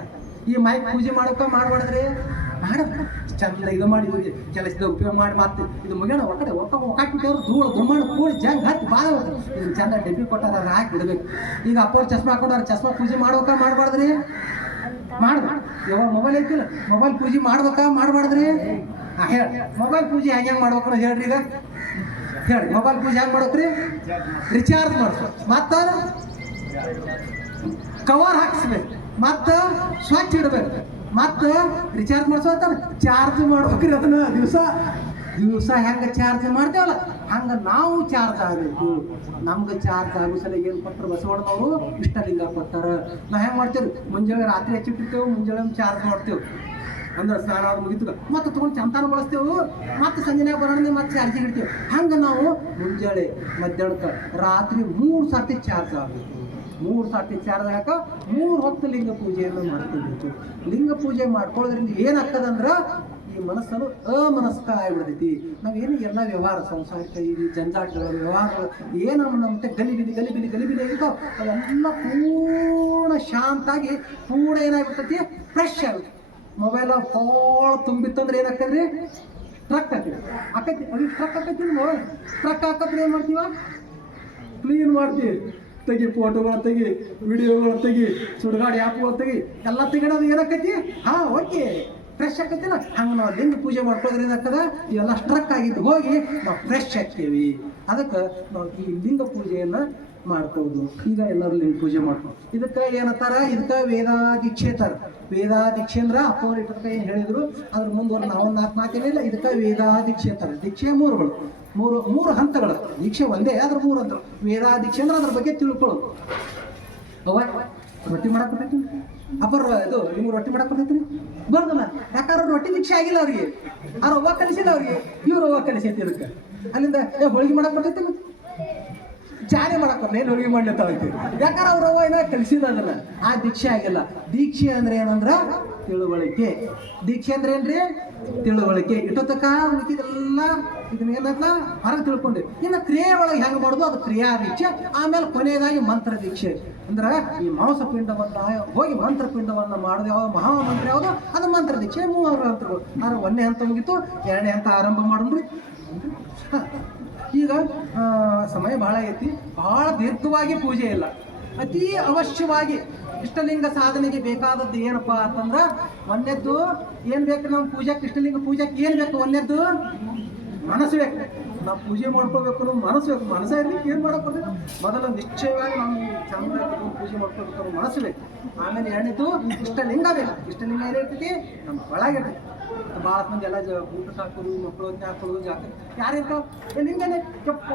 ಈ ಮೈಕ್ ಪೂಜೆ ಮಾಡ್ಬಾರ್ದ್ರಿ? ಮಾಡಬೇಕು. ಚಂದ ಇದು ಮಾಡಿ ಕೆಲಸದ ಉಪಯೋಗ ಮಾಡಿ ಮತ್ತೆ ಇದು ಮುಗಿಯೋಣ ಒಕ್ಕಡೆ ಒಕ್ಕಾಕ್ಬಿಟ್ಟವ್ರು ಧೂಳು ದುಮ್ಮಾಡು ಕೂಡಿ ಜಂಗ್ ಹತ್ತಿ ಬಾಧ ಹೋಗ್ತದೆ. ಇದನ್ನ ಚಂದ ಡೆಬ್ಬಿ ಕೊಟ್ಟಾರ, ಅದ್ರ ಹಾಕಿ ಬಿಡಬೇಕು. ಈಗ ಅಪ್ಪವ್ರು ಚಸ್ಮಾ ಹಾಕೊಂಡಾರ, ಚಸ್ಮಾ ಪೂಜೆ ಮಾಡ್ಬಾರ್ದ್ರಿ? ಮಾಡ್ಬೇಕು. ಯಾವಾಗ ಮೊಬೈಲ್ ಐತಿಲ್ಲ, ಮೊಬೈಲ್ ಪೂಜೆ ಮಾಡ್ಬಾರ್ದ್ರಿ? ಹೇಳಿ ಮೊಬೈಲ್ ಪೂಜೆ ಹೆಂಗೆ ಮಾಡ್ಬೇಕು ಹೇಳ್ರಿ. ಈಗ ಹೇಳಿ ಮೊಬೈಲ್ ಪೂಜೆ ಹೆಂಗೆ ಮಾಡ್ಬೇಕ್ರಿ? ರಿಚಾರ್ಜ್ ಮಾಡಿಸ್ಬೇಕು, ಮತ್ತು ಕವರ್ ಹಾಕಿಸ್ಬೇಕು, ಮತ್ತು ಸ್ವಚ್ಛ ಇಡಬೇಕು, ಮತ್ತು ರಿಚಾರ್ಜ್ ಮಾಡಿಸೋತಾರ ಚಾರ್ಜ್ ಮಾಡ್ಬೇಕ್ರಿ. ಅದನ್ನ ದಿವಸ ಹೆಂಗೆ ಚಾರ್ಜ್ ಮಾಡ್ತೇವಲ್ಲ ಹಂಗೆ ನಾವು ಚಾರ್ಜ್ ಆಗಬೇಕು. ನಮ್ಗೆ ಚಾರ್ಜ್ ಆಗೋ ಸಲ ಏನು ಕೊಟ್ಟರು ಬಸವಣ್ಣನವರು? ಇಷ್ಟಲಿಂಗ ಕೊಟ್ಟಾರ. ನಾವು ಹೆಂಗೆ ಮಾಡ್ತೇವೆ? ಮುಂಜಾನೆ ರಾತ್ರಿ ಹಚ್ಚಿಟ್ಟಿರ್ತೇವೆ, ಮುಂಜಾನೆ ಚಾರ್ಜ್ ಮಾಡ್ತೇವೆ. ಅಂದ್ರೆ ಸ್ನಾನ ಮುಗಿತು ಮತ್ತೆ ತೊಗೊಂಡು ಚಂತಾನ ಬಳಸ್ತೇವೆ, ಮತ್ತೆ ಸಂಜೆನಾಗ ಬರೋಣ ಮತ್ತೆ ಚಾರ್ಜಿಗೆ ಇಡ್ತೇವೆ. ಹಂಗೆ ನಾವು ಮುಂಜಾನೆ ಮಧ್ಯಾಹ್ನಕ್ಕೆ ರಾತ್ರಿ 3 ಸರ್ತಿ ಚಾರ್ಜ್ ಆಗಬೇಕು. 3 ಸರ್ತಿ ಚಾರ್ಜ್ ಹಾಕ 3 ಹೊತ್ತು ಲಿಂಗ ಪೂಜೆಯನ್ನು ಮಾಡ್ಕೊಳ್ಬೇಕು. ಲಿಂಗ ಪೂಜೆ ಮಾಡ್ಕೊಳ್ಳೋದ್ರಿಂದ ಏನಾಗ್ತದಂದ್ರೆ ಈ ಮನಸ್ಸನ್ನು ಅಮನಸ್ಕ ಆಗಿಬಿಡ್ತೈತಿ. ನಾವೇನು ಎಲ್ಲ ವ್ಯವಹಾರ ಸಂಸಾರಿಕ ಈ ಜಂಜಾಟಗಳು ವ್ಯವಹಾರಗಳು ಏನು ನಮ್ಮತ್ತೆ ಗಲಿಬಿಲಿ ಇರ್ತಾವ, ಅವೆಲ್ಲ ಪೂರ್ಣ ಶಾಂತಾಗಿ ಪೂರ್ಣ ಏನಾಗ್ಬಿಡ್ತೈತಿ? ಫ್ರೆಶ್ ಆಗುತ್ತೆ. ಮೊಬೈಲ್ ಭಾಳ ತುಂಬಿತ್ತಂದ್ರೆ ಏನಾಗ್ತದ್ರಿ? ಟ್ರಕ್ ಆಕೈತಿ. ಅದು ಟ್ರಕ್ ಆಕೈತಿ. ಟ್ರಕ್ ಹಾಕತ್ರೆ ಏನು ಮಾಡ್ತೀವ? ಕ್ಲೀನ್ ಮಾಡ್ತೀವಿ. ತೆಗಿ ಫೋಟೋಗಳು ತೆಗಿ, ವಿಡಿಯೋಗಳು ತೆಗಿ, ಸುಡುಗಾಡಿ ಆ್ಯಪ್ಗಳು ತೆಗಿ, ಎಲ್ಲ ತೆಗಿಯೋದು ಏನಾಕೈತಿ? Okay fresh ಆಕೈತಿಲ್ಲ. ಹಂಗೆ ನಾವು ಲಿಂಗ ಪೂಜೆ ಮಾಡ್ಕೋದ್ರಿಂದ ಆಗ್ತದ ಇವೆಲ್ಲ ಸ್ಟ್ರಕ್ ಆಗಿದ್ದು ಹೋಗಿ ನಾವು ಫ್ರೆಶ್ ಆಗ್ತೀವಿ. ಅದಕ್ಕೆ ನಾವು ಈ ಲಿಂಗ ಪೂಜೆಯನ್ನು ಮಾಡ್ಕೋದು. ಈಗ ಎಲ್ಲರೂ ಲಿಂಗ ಪೂಜೆ ಮಾಡ್ಕೊಂಡು ಇದಕ್ಕೆ ಏನಂತಾರ? ಇದಕ್ಕೆ ವೇದಾದೀಕ್ಷೆ ತರ. ವೇದಾದೀಕ್ಷೆ ಅಂದ್ರೆ ಅಪ್ಪವ್ರು ಇಟ್ಟಕ್ಕೆ ಏನು ಹೇಳಿದ್ರು ಅದ್ರ ಮುಂದುವರೆ ನಾವು 4 ಮಾತೇನಿಲ್ಲ. ಇದಕ್ಕೆ ವೇದಾದೀಕ್ಷೆ ತರ. ದೀಕ್ಷೆ ಮೂರು ಹಂತಗಳು. ದೀಕ್ಷೆ ಒಂದೇ ಅದ್ರ 3 ಹಂತಗಳು. ವೇದಾದೀಕ್ಷೆ ಅಂದ್ರೆ ಅದ್ರ ಬಗ್ಗೆ ತಿಳ್ಕೊಳ್ಳೋದು. ರೊಟ್ಟಿ ಮಾಡಕ್ ಬರ್ತೈತಿ ಅಪ್ಪರ? ಇದು ನಿಮ್ಗೆ ರೊಟ್ಟಿ ಮಾಡಕ್ ಬರ್ತೈತ್ರಿ? ಬರ್ದಲ್ಲ. ಯಾಕಂದ್ರೆ ರೊಟ್ಟಿ ದೀಕ್ಷೆ ಆಗಿಲ್ಲ ಅವ್ರಿಗೆ. ಅವ್ರು ಕಲಿಸಿಲ್ಲ ಅವ್ರಿಗೆ, ಇವ್ರು ಕಲಿಸೈತಿ. ಇದಕ್ಕೆ ಅಲ್ಲಿಂದ ಹೋಳಿಗೆ ಮಾಡಕ್ ಬರ್ತೈತಿ, ಚಾರೆ ಮಾಡಕ್ ಬರ್ತದೆ. ಏನು ಹೋಳಿಗೆ ಮಾಡ್ಲತ್ತ ಅಂತೀವಿ. ಯಾಕಂದ್ರೆ ಅವ್ರ ಏನೋ ಕಲಿಸಿಲ್ಲ ಅದನ್ನ. ಆ ದೀಕ್ಷೆ ಆಗಿಲ್ಲ. ದೀಕ್ಷೆ ಅಂದ್ರೆ ಏನಂದ್ರ ತಿಳುವಳಿಕೆ. ದೀಕ್ಷೆ ಅಂದ್ರೆ ಏನ್ರಿ? ತಿಳುವಳಿಕೆ. ಇಟ್ಟೊತ್ತಕ ಉಳಿಕೆಲ್ಲ ಇದನ್ನೇನಂತ ಹೊರಗೆ ತಿಳ್ಕೊಂಡೆ. ಇನ್ನು ಕ್ರಿಯೆ ಒಳಗೆ ಹೆಂಗೆ ಮಾಡೋದು? ಅದು ಕ್ರಿಯಾ ದೀಕ್ಷೆ. ಆಮೇಲೆ ಕೊನೆಯದಾಗಿ ಮಂತ್ರ ದೀಕ್ಷೆ. ಅಂದ್ರೆ ಈ ಮಾಂಸಪಿಂಡವನ್ನ ಹೋಗಿ ಮಂತ್ರಪಿಂಡವನ್ನ ಮಾಡೋದು ಯಾವ್ದು? ಮಹಾಮಂತ್ರ ಯಾವುದು? ಅದು ಮಂತ್ರ ದೀಕ್ಷೆ. 3 ಹಂತಗಳು. ಆದ್ರೆ 1ನೇ ಹಂತ ಮುಗಿತು, 2ನೇ ಹಂತ ಆರಂಭ ಮಾಡೋಣ್ರಿ. ಈಗ ಸಮಯ ಭಾಳ ಐತಿ. ಭಾಳ ದೀರ್ಘವಾಗಿ ಪೂಜೆ ಇಲ್ಲ, ಅತಿ ಅವಶ್ಯವಾಗಿ ಇಷ್ಟಲಿಂಗ ಸಾಧನೆಗೆ ಬೇಕಾದದ್ದು ಏನಪ್ಪ ಅಂತಂದ್ರೆ 1ನೇದ್ದು ಏನು ಬೇಕು? ನಮ್ಮ ಪೂಜಾಕ್ಕೆ, ಇಷ್ಟಲಿಂಗ ಪೂಜಾಕ್ಕೆ ಏನು ಬೇಕು? 1ನೇದ್ದು ಮನಸ್ಸು ಬೇಕು. ನಾವು ಪೂಜೆ ಮಾಡ್ಕೊಳ್ಬೇಕು ಅನ್ನೋ ಮನಸ್ಸು ಬೇಕು. ಮನಸ್ಸೇ ಇರ್ಲಿಕ್ಕೆ ಏನು ಮಾಡಕ್ ಬರ್ತದೆ? ಮೊದಲು ನಿಶ್ಚಯವಾಗಿ ನಾವು ಚಂದ ಪೂಜೆ ಮಾಡ್ಕೊಳ್ಬೇಕು ಅನ್ನೋ ಮನಸ್ಸು ಬೇಕು. ಆಮೇಲೆ 2ನೇದು ಇಷ್ಟಲಿಂಗ ಬೇಕು. ಇಷ್ಟಲಿಂಗ ಏನಿರ್ತೈತಿ? ನಮ್ಮ ಒಳಗಿರ್ತೈತಿ. ಭಾಳ ಮಂದಿ ಎಲ್ಲ ಊಟಕ್ಕೆ ಹಾಕೋದು, ಮಕ್ಕಳು ಹಾಕೋದು, ಜಾತ್ರೆ ಯಾರಿರ್ತಾವೆ ನಿಂಗೇನೆ ಕೆಪ್ಪ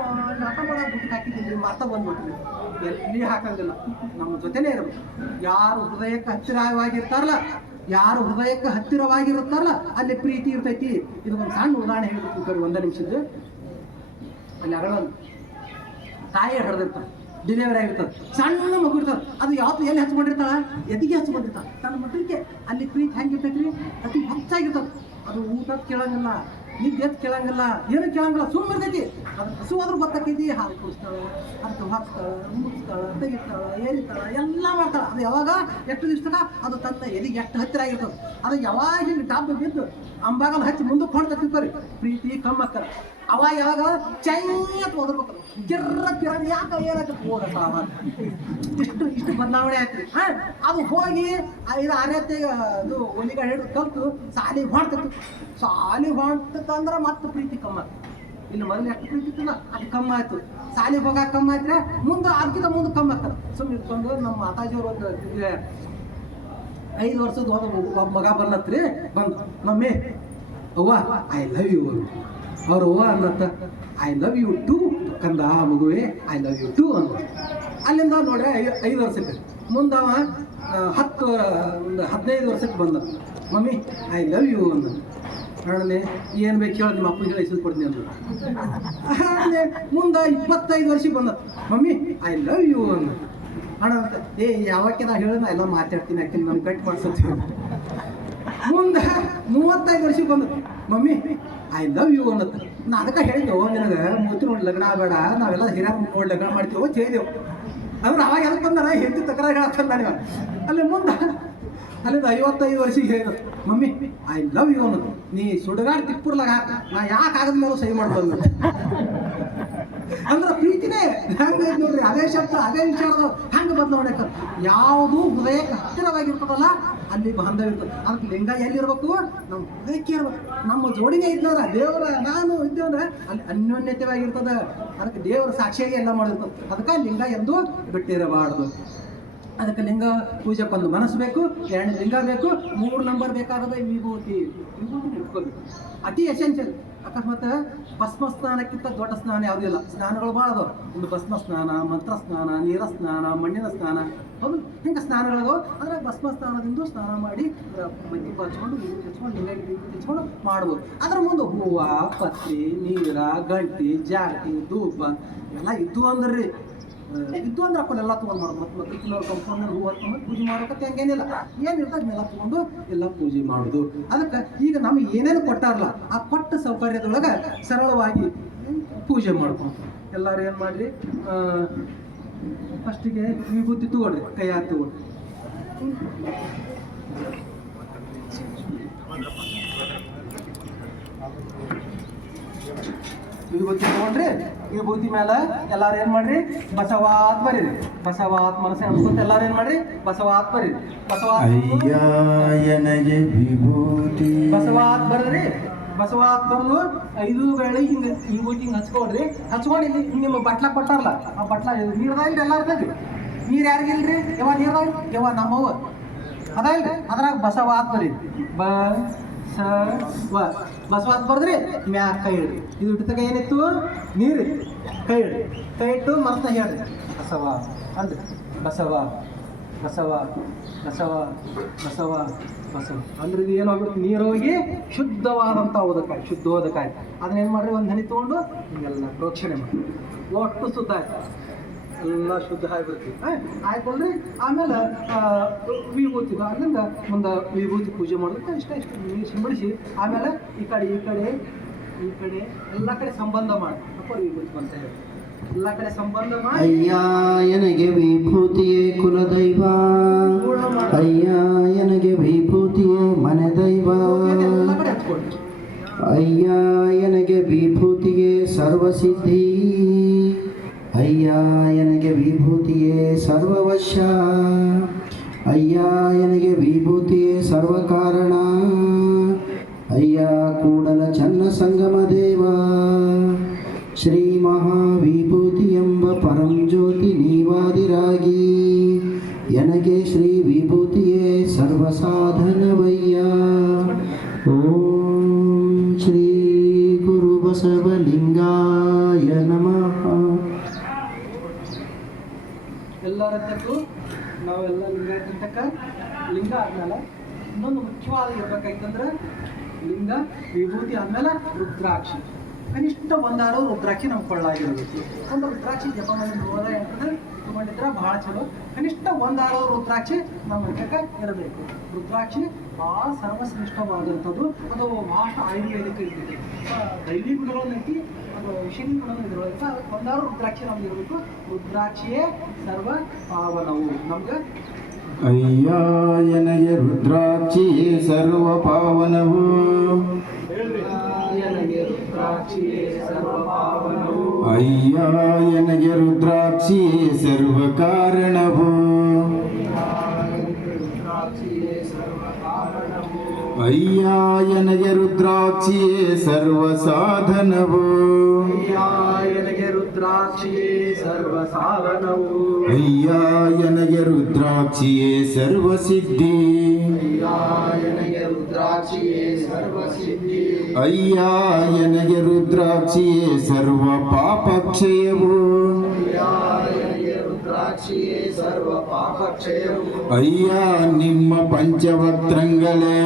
ನಾಟ ಮಾಡೋಕೆ ಊಟಕ್ಕೆ ಹಾಕಿದ್ದೀವಿ, ಮಾತಾ ಬಂದ್ಬಿಟ್ರಿ. ಎಲ್ಲಿ ಹಾಕಂಗಿಲ್ಲ, ನಮ್ಮ ಜೊತೆನೇ ಇರಬೇಕು. ಯಾರು ಹೃದಯಕ್ಕೆ ಹತ್ತಿರವಾಗಿರ್ತಾರಲ್ಲ ಯಾರು ಹೃದಯಕ್ಕೆ ಹತ್ತಿರವಾಗಿರುತ್ತಾರಲ್ಲ ಅಲ್ಲಿ ಪ್ರೀತಿ ಇರ್ತೈತಿ. ಇದು ಒಂದು ಸಣ್ಣ ಉದಾಹರಣೆ ಹೇಳ್ಬೇಕು, ಒಂದೇ ನಿಮಿಷದ್ದು. ಅಲ್ಲಿ ಅಗಳ ತಾಯಿ ಹಿಡ್ದಿರ್ತಾರೆ, ಡೆಲಿವರಿ ಆಗಿರ್ತದೆ, ಸಣ್ಣ ಮಗು ಇರ್ತದೆ, ಅದು ಯಾವತ್ತು ಎಲ್ಲಿ ಹಚ್ಕೊಂಡಿರ್ತಾಳ, ಎದಿಗೆ ಹಚ್ಕೊಂಡಿರ್ತಾಳೆ ತನ್ನ ಮಕ್ಕಳಿಗೆ. ಅಲ್ಲಿ ಪ್ರೀತಿ ಹೆಂಗಿರ್ತೈತಿ, ಅತಿ ಹೆಚ್ಚಾಗಿರ್ತದೆ. ಅದು ಊಟ ಕೇಳಂಗಿಲ್ಲ, ನಿದ್ದೆ ಕೇಳಂಗಿಲ್ಲ, ಏನು ಕೇಳಂಗಿಲ್ಲ, ಸುಮ್ಮನೆ ಇರ್ತೈತಿ. ಅದು ಹಸುವಾದ್ರೂ ಗೊತ್ತಾಕೈತಿ, ಹಾಲು ಕುಡಿಸ್ತಾಳೆ, ಅದಕ್ಕೆ ಹಾಕ್ತಾಳೆ, ಮುಗಿಸ್ತಾಳೆ, ತೆಗಿತಾಳ, ಏರಿತಾಳ, ಎಲ್ಲ ಮಾಡ್ತಾಳೆ. ಅದು ಯಾವಾಗ ಎಷ್ಟು ದಿವಸದಾಗ ಅದು ತನ್ನ ಎದಿಗೆ ಎಷ್ಟು ಹತ್ತಿರ ಆಗಿರ್ತದೆ. ಅದು ಯಾವಾಗ ಹಿಂಗೆ ಡಬ್ಬ ಬಿದ್ದು ಅಂಬಾಗಲ್ ಹಚ್ಚಿ ಮುಂದಕ್ಕೆ ಹೊಡ್ತೈತಿ ಬರ್ರಿ, ಪ್ರೀತಿ ಕಮ್ಮಕ್ಕರ. ಅವಾಗ ಯಾವಾಗ ಚೈ ಅಂತ ಓದಿರ್ಬೇಕು, ಗಿರ್ರ ಗಿರ ಯಾಕೆ ಏನಕ್ಕೆ ಹೋಗಪ್ಪ ಇಷ್ಟು ಬದಲಾವಣೆ ಆಯ್ತು. ಅದು ಹೋಗಿ 5-6 ಅದು ಒಲಿಗ ಹಿಡಿದು ಕಲ್ತು ಸಾಲಿಗೆ ಹೊಡ್ತೈತಿ. ಸಾಲಿಗೆ ಹೊಂಟಂದ್ರೆ ಮತ್ತೆ ಪ್ರೀತಿ ಕಮ್ಮ. ಇಲ್ಲಿ ಮೊದಲು ಎಷ್ಟು ಪ್ರೀತಿ ಇತ್ತಿಲ್ಲ ಅದು ಕಮ್ಮ ಆಯ್ತು. ಸಾಲಿಗೆ ಹೋಗಾಕ ಕಮ್ಮ ಆಯ್ತಾರೆ, ಮುಂದೆ ಅದಕ್ಕಿಂತ ಮುಂದೆ ಕಮ್ಮ ಆಗ್ತದೆ. ಸುಮ್ಮನೆ ಇಟ್ಕೊಂಡು ನಮ್ಮ ಮಾತಾಜಿಯವರು ಒಂದು 5 ವರ್ಷದ ಒಬ್ಬ ಮಗ ಬರ್ಲತ್ರಿ, ಬಂದು ಮಮ್ಮಿ ಅವ್ವ ಐ ಲವ್ ಯು ಅಂತ. ಅವ್ರು ಅವ್ವ ಅನ್ನತ್ತ ಐ ಲವ್ ಯು ಟು ಕಂದ ಮಗುವೆ, ಐ ಲವ್ ಯು ಟು ಅಂತ. ಅಲ್ಲಿಂದ ನೋಡ್ರಿ 5 ವರ್ಷಕ್ಕೆ ಮುಂದೆ ಅವ 15 ವರ್ಷಕ್ಕೆ ಬಂದ, ಮಮ್ಮಿ ಐ ಲವ್ ಯು ಅಂದ. ನೋಡನೆ ಏನು ಬೇಕು ಹೇಳಿ ನಿಮ್ಮ ಅಪ್ಪನ ಹೆಸರು ಕೊಡ್ತೀನಿ ಅಂದ್ರು. ಮುಂದೆ 25 ವರ್ಷಕ್ಕೆ ಬಂದ, ಮಮ್ಮಿ ಐ ಲವ್ ಯು ಅಂದ. ಅಣ್ಣ ಯಾವಕ್ಕೆ ನಾ ಹೇಳಿದ ಎಲ್ಲ ಮಾತಾಡ್ತೀನಿ, ಯಾಕೆ ನಮ್ಗೆ ಕಟ್ ಮಾಡ್ಸತ್ತೀವಿ. ಮುಂದೆ 35 ವರ್ಷಕ್ಕೆ ಬಂದ, ಮಮ್ಮಿ ಐ ಲವ್ ಯು ಅನ್ನತ್ತ. ನಾ ಅದಕ್ಕೆ ಹೇಳಿದ್ದೆವು ನಿನಗೆ ಮೂತಿ ನೋಡಿ ಲಗ್ನ ಆಗಬೇಡ, ನಾವೆಲ್ಲ ಹಿರಿಯ ನೋಡಿ ಲಗ್ನ ಮಾಡ್ತೀವೋ ಅಂತ ಹೇಳಿದೆವು. ಅಂದ್ರೆ ಅವಾಗ ಎದಕ್ಕೆ ಬಂದಾರ ಹೆಂಡತಿ ತಕರಾರು ಹೇಳತ್ತಲ್ಲ ನೀವು. ಅಲ್ಲಿ ಮುಂದೆ ಅಲ್ಲಿಂದ 55 ವರ್ಷಕ್ಕೆ ಹೇಳಿದ್ರು, ಮಮ್ಮಿ ಐ ಲವ್ ಯು ಅನ್ನೋದು. ನೀ ಸುಡುಗಾಡು ತಿಪ್ಪುರ್ಲಾಗ ಹಾಕ, ನಾ ಯಾಕೆ ಆಗದ ಮೇಲೂ ಸಹಿ ಮಾಡ್ಬೋದು. ಅಂದ್ರೆ ಪ್ರೀತಿನೇ ಹೆಂಗೆ ನೋಡ್ರಿ, ಅದೇ ಶಬ್ದ ಅದೇ ವಿಚಾರದ ಹೆಂಗೆ ಬದಲಾವಣೆ. ಯಾವುದು ಹೃದಯಕ್ಕೆ ಹತ್ತಿರವಾಗಿರ್ತದಲ್ಲ ಅಲ್ಲಿ ಬಾಂಧವ್ಯ ಇರ್ತದೆ. ಅದಕ್ಕೆ ಲಿಂಗ ಎಲ್ಲಿರ್ಬೇಕು, ನಮ್ಮ ಹೃದಯಕ್ಕೆ ಇರ್ಬೇಕು. ನಮ್ಮ ಜೋಡಿನೇ ಇದ್ದವ್ರ ದೇವರ ನಾನು ಇದ್ದೇವಂದ್ರೆ ಅಲ್ಲಿ ಅನ್ಯೋನ್ಯತೆವಾಗಿರ್ತದೆ. ಅದಕ್ಕೆ ದೇವರ ಸಾಕ್ಷಿಯಾಗಿ ಎಲ್ಲ ಮಾಡಿರ್ತದೆ. ಅದಕ್ಕೆ ಲಿಂಗ ಎಂದು ಬಿಟ್ಟಿರಬಾರ್ದು. ಅದಕ್ಕೆ ಲಿಂಗ ಪೂಜೆಗೆ ಒಂದು ಮನಸ್ಸು ಬೇಕು, 2 ಲಿಂಗ ಬೇಕು, 3 ನಂಬರ್ ಬೇಕಾಗದೆ ವಿಭೂತಿ ಇಟ್ಕೋಬೇಕು. ಅತಿ ಎಸೆನ್ಷಿಯಲ್. ಅಕಸ್ಮಾತ್ ಭಸ್ಮ ಸ್ನಾನಕ್ಕಿಂತ ದೊಡ್ಡ ಸ್ನಾನ ಯಾವುದೂ ಇಲ್ಲ. ಸ್ನಾನಗಳು ಭಾಳ ಅದಾವೆ. ಒಂದು ಭಸ್ಮ ಸ್ನಾನ, ಮಂತ್ರ ಸ್ನಾನ, ನೀರ ಸ್ನಾನ, ಮಣ್ಣಿನ ಸ್ನಾನ, ಹೌದು ಹಿಂಗೆ ಸ್ನಾನಗಳದು. ಅಂದರೆ ಭಸ್ಮ ಸ್ನಾನದಿಂದ ಸ್ನಾನ ಮಾಡಿ ಮೈಗೆ ಹಚ್ಕೊಂಡು ವಿಭೂತಿ ಹಚ್ಕೊಂಡು ಲಿಂಗ ಹಚ್ಕೊಂಡು ಮಾಡ್ಬೋದು. ಅದ್ರ ಮುಂದೆ ಹೂವು, ಪತ್ರಿ, ನೀರ, ಗಂಟಿ, ಜಾಟಿ, ಧೂಪ ಎಲ್ಲ ಇದ್ದು ಅಂದ್ರಿ. ಇದ್ದು ಅಂದ್ರೆ ಅಪ್ಪನೆಲ್ಲ ತೊಗೊಂಡು ಮಾಡೋದು. ಮತ್ತು ಕಿಲೋರು ಕಂಪೌಂಡ್ ಹೂವು ಹಚ್ಕೊಂಡು ಪೂಜೆ ಮಾಡೋಕೆ ಹಂಗೇನಿಲ್ಲ. ಏನಿರ್ತದೆ ಅದನ್ನೆಲ್ಲ ತೊಗೊಂಡು ಎಲ್ಲ ಪೂಜೆ ಮಾಡೋದು. ಅದಕ್ಕೆ ಈಗ ನಮಗೆ ಏನೇನು ಕೊಟ್ಟಾರಲ್ಲ ಆ ಕೊಟ್ಟ ಸೌಕರ್ಯದೊಳಗೆ ಸರಳವಾಗಿ ಪೂಜೆ ಮಾಡ್ಕೊಂಡು ಎಲ್ಲರೂ ಏನು ಮಾಡಿರಿ, ಫಸ್ಟಿಗೆ ವಿಭೂತಿ ತಗೊಳ್ರಿ, ಕೈ ಹಾಕಿ ತಗೊಳ್ರಿ. ವಿಭೂತಿ ತಗೊಂಡ್ರಿ, ವಿಭೂತಿ ಮೇಲೆ ಎಲ್ಲಾರು ಏನು ಮಾಡ್ರಿ, ಬಸವಾತ್ ಬರೀರಿ. ಬಸವಾತ್ ಮನಸ್ಸು ಅನ್ಕೊಂತ ಎಲ್ಲಾರು ಏನು ಮಾಡ್ರಿ, ಬಸವಾತ್ ಬರೀರಿ. ಬಸವಾತ್ ಬರ್ರಿ. ಬಸವಾತ್ ಬರೆದು 5 ವೇಳೆ ಹಿಂಗೆ ವಿಭೂತಿ ಹಿಂಗೆ ಹಚ್ಕೊಳ್ರಿ. ಹಚ್ಕೊಂಡು ಇಲ್ಲಿ ನಿಮ್ಮ ಬಟ್ಲ ಕೊಟ್ಟಾರಲ್ಲ ಆ ಬಟ್ಲ ನೀರ್ದಾಗಿಲ್ರಿ, ಎಲ್ಲ ಇರ್ತೈತಿ. ನೀರು ಯಾರಿಗಿಲ್ರಿ, ಯಾವ ನೀರ್ದಾಗ ಯಾವ ನಮ್ಮವ ಅದ ಇಲ್ರಿ. ಅದ್ರಾಗ ಬಸವಾತ್ ಬರೀ. ಬಸವಾತ್ ಬರ್ದ್ರಿ, ಮ್ಯಾಗ ಕೈ ಇಡ್ರಿ. ಇದು ಇಟ್ಟದಾಗ ಏನಿತ್ತು, ನೀರು ಕೈ ಇಡ್ರಿ. ಕೈ ಇಟ್ಟು ಮನಸ್ನ ಹೇಳ್ರಿ, ಬಸವ ಅಂದ್ರಿ. ಬಸವ ಬಸವ ಬಸವ ಬಸವ ಬಸವ ಅಂದ್ರೆ ಇದು ಏನಾಗ್ಬಿಡುತ್ತೆ, ನೀರು ಹೋಗಿ ಶುದ್ಧವಾದಂಥ ಓದಕಾಯಿ, ಶುದ್ಧೋದಕಾಯಿ. ಅದನ್ನೇನು ಮಾಡ್ರಿ, ಒಂದು ಹನಿ ತೊಗೊಂಡು ಹಿಂಗೆಲ್ಲ ಪ್ರೋಕ್ಷಣೆ ಮಾಡಿ ಒಟ್ಟು ಶುದ್ಧ ಆಯ್ತು, ಎಲ್ಲ ಶುದ್ಧ ಆಗಿಬಿಡ್ತೀವಿ. ಆಯ್ತಲ್ರಿ. ಆಮೇಲೆ ವಿಭೂತಿ ಅಲ್ಲಿಂದ ಮುಂದೆ ವಿಭೂತಿ ಪೂಜೆ ಮಾಡೋದಕ್ಕೆ ಇಷ್ಟ ನೀರು ಸಿಂಬಳಿಸಿ ಆಮೇಲೆ ಈ ಕಡೆ ಎಲ್ಲ ಕಡೆ ಸಂಬಂಧ ಮಾಡಿ ಅಪ್ಪ ವಿಭೂತಿ ಅಂತ ಹೇಳಿ ಎಲ್ಲ ಕಡೆ ಸಂಬಂಧ ಮಾಡಿ. ಅಯ್ಯ ನನಗೆ ವಿಭೂತಿಯೇ ಕುಲದೈವ, ಅಯ್ಯ ನನಗೆ ವಿಭೂತಿಯೇ ಮನೆ ದೈವ, ಎಲ್ಲ ಕಡೆ ಹಚ್ಕೊಳ್ರಿ. ಅಯ್ಯ ನನಗೆ ವಿಭೂತಿಯೇ ಸರ್ವಸಿದ್ಧಿ, ಅಯ್ಯ ನನಗೆ ವಿಭೂತಿಯೇ ಸರ್ವವಶ, ಅಯ್ಯ ನನಗೆ ವಿಭೂತಿಯೇ ಸರ್ವಕಾರಣ, ಅಯ್ಯ ಕೂಡಲ ಚನ್ನ ಸಂಗಮ ದೇವ, ಶ್ರೀ ಮಹಾವಿಭೂತಿ ಎಂಬ ಪರಂ ಜ್ಯೋತಿ ನೀವಾದಿರಾಗಿ, ನನಗೆ ಶ್ರೀ ವಿಭೂತಿಯೇ ಸರ್ವಸಾಧನವಯ್ಯ. ಓಂ ಶ್ರೀ ಗುರು ಬಸವಲಿಂಗಾಯ ನಮಃ. ಎಲ್ಲರ ತಕ್ಕ ನಾವೆಲ್ಲ ಲಿಂಗ ತಕ್ಕ ಲಿಂಗ ಆದ್ಮೇಲೆ ಇನ್ನೊಂದು ಮುಖ್ಯವಾದ ಇರ್ಬೇಕಾಯ್ತಂದ್ರೆ ಲಿಂಗ ವಿಭೂತಿ ಆದ್ಮೇಲೆ ರುದ್ರಾಕ್ಷಿ, ಕನಿಷ್ಠ ಒಂದಾರು ರುದ್ರಾಕ್ಷಿ ನಮ್ಮ ಕೊಳ್ಳಾಗಿರಬೇಕು. ಒಂದು ರುದ್ರಾಕ್ಷಿ ಜಪ ಮಾಡಿ ಹೋದ ಅಂತಂದ್ರೆ ಇಟ್ಕೊಂಡಿದ್ರೆ ಭಾಳ ಚಲೋ. ಕನಿಷ್ಠ ಒಂದಾರು ರುದ್ರಾಕ್ಷಿ ನಮ್ಮ ಮುಖಕ್ಕೆ ಇರಬೇಕು. ರುದ್ರಾಕ್ಷಿ ಭಾಳ ಸರ್ವಶ್ರೇಷ್ಠವಾದಂಥದ್ದು. ಅದು ಭಾಳ ಆಯುರ್ವೇದಿಕ ಇರ್ತೈತಿ, ದೈವಿ ಗುಣಗಳನ್ನೈತಿ, ಅದು ಔಷಧಿ ಗುಣಗಳು ಇದ್ರೊಳಗೆ. ಅದಕ್ಕೆ ಒಂದಾರು ರುದ್ರಾಕ್ಷಿ ನಮ್ಗೆ ಇರಬೇಕು. ರುದ್ರಾಕ್ಷಿಯೇ ಸರ್ವ ಪಾವನವು. ನಮ್ಗೆ ಅಯ್ಯ ಎನಗೆ ರುದ್ರಾಕ್ಷಿಯೇ ಸರ್ವ ಪಾವನವು, ನನಗೆ ರುದ್ರಾಕ್ಷಿಯೇ ಸರ್ವ ಪಾವನವು, ಅಯ್ಯ ಎನಗೆ ರುದ್ರಾಕ್ಷಿಯೇ ಸರ್ವ ಕಾರಣವು, ರುದ್ರಾಕ್ಷಿಯೇ ಸರ್ವ ಕಾರಣವು, ಅಯ್ಯ ಎನಗೆ ರುದ್ರಾಕ್ಷಿಯೇ ಸರ್ವ ಸಾಧನವು, ನನಗೆ ರುದ್ರಾಕ್ಷಿಯೇ ಸರ್ವ ಸಾಧನವು, ಅಯ್ಯ ಎನಗೆ ರುದ್ರಾಕ್ಷಿಯೇ ಸರ್ವ ಸಿದ್ಧಿ, ನನಗೆ ರುದ್ರಾಕ್ಷಿಯೇ ಸರ್ವ ಸಿದ್ಧಿ, ಅಯ್ಯ ಎನಗೆ ರುದ್ರಾಕ್ಷಿಯೇ ಸರ್ವ ಪಾಪಕ್ಷಯವು, ನನಗೆ ರುದ್ರಾಕ್ಷಿಯೇ ಸರ್ವ ಪಾಪಕ್ಷಯವು, ಅಯ್ಯ ನಿಮ್ಮ ಪಂಚವಕ್ರಂಗಳೇ,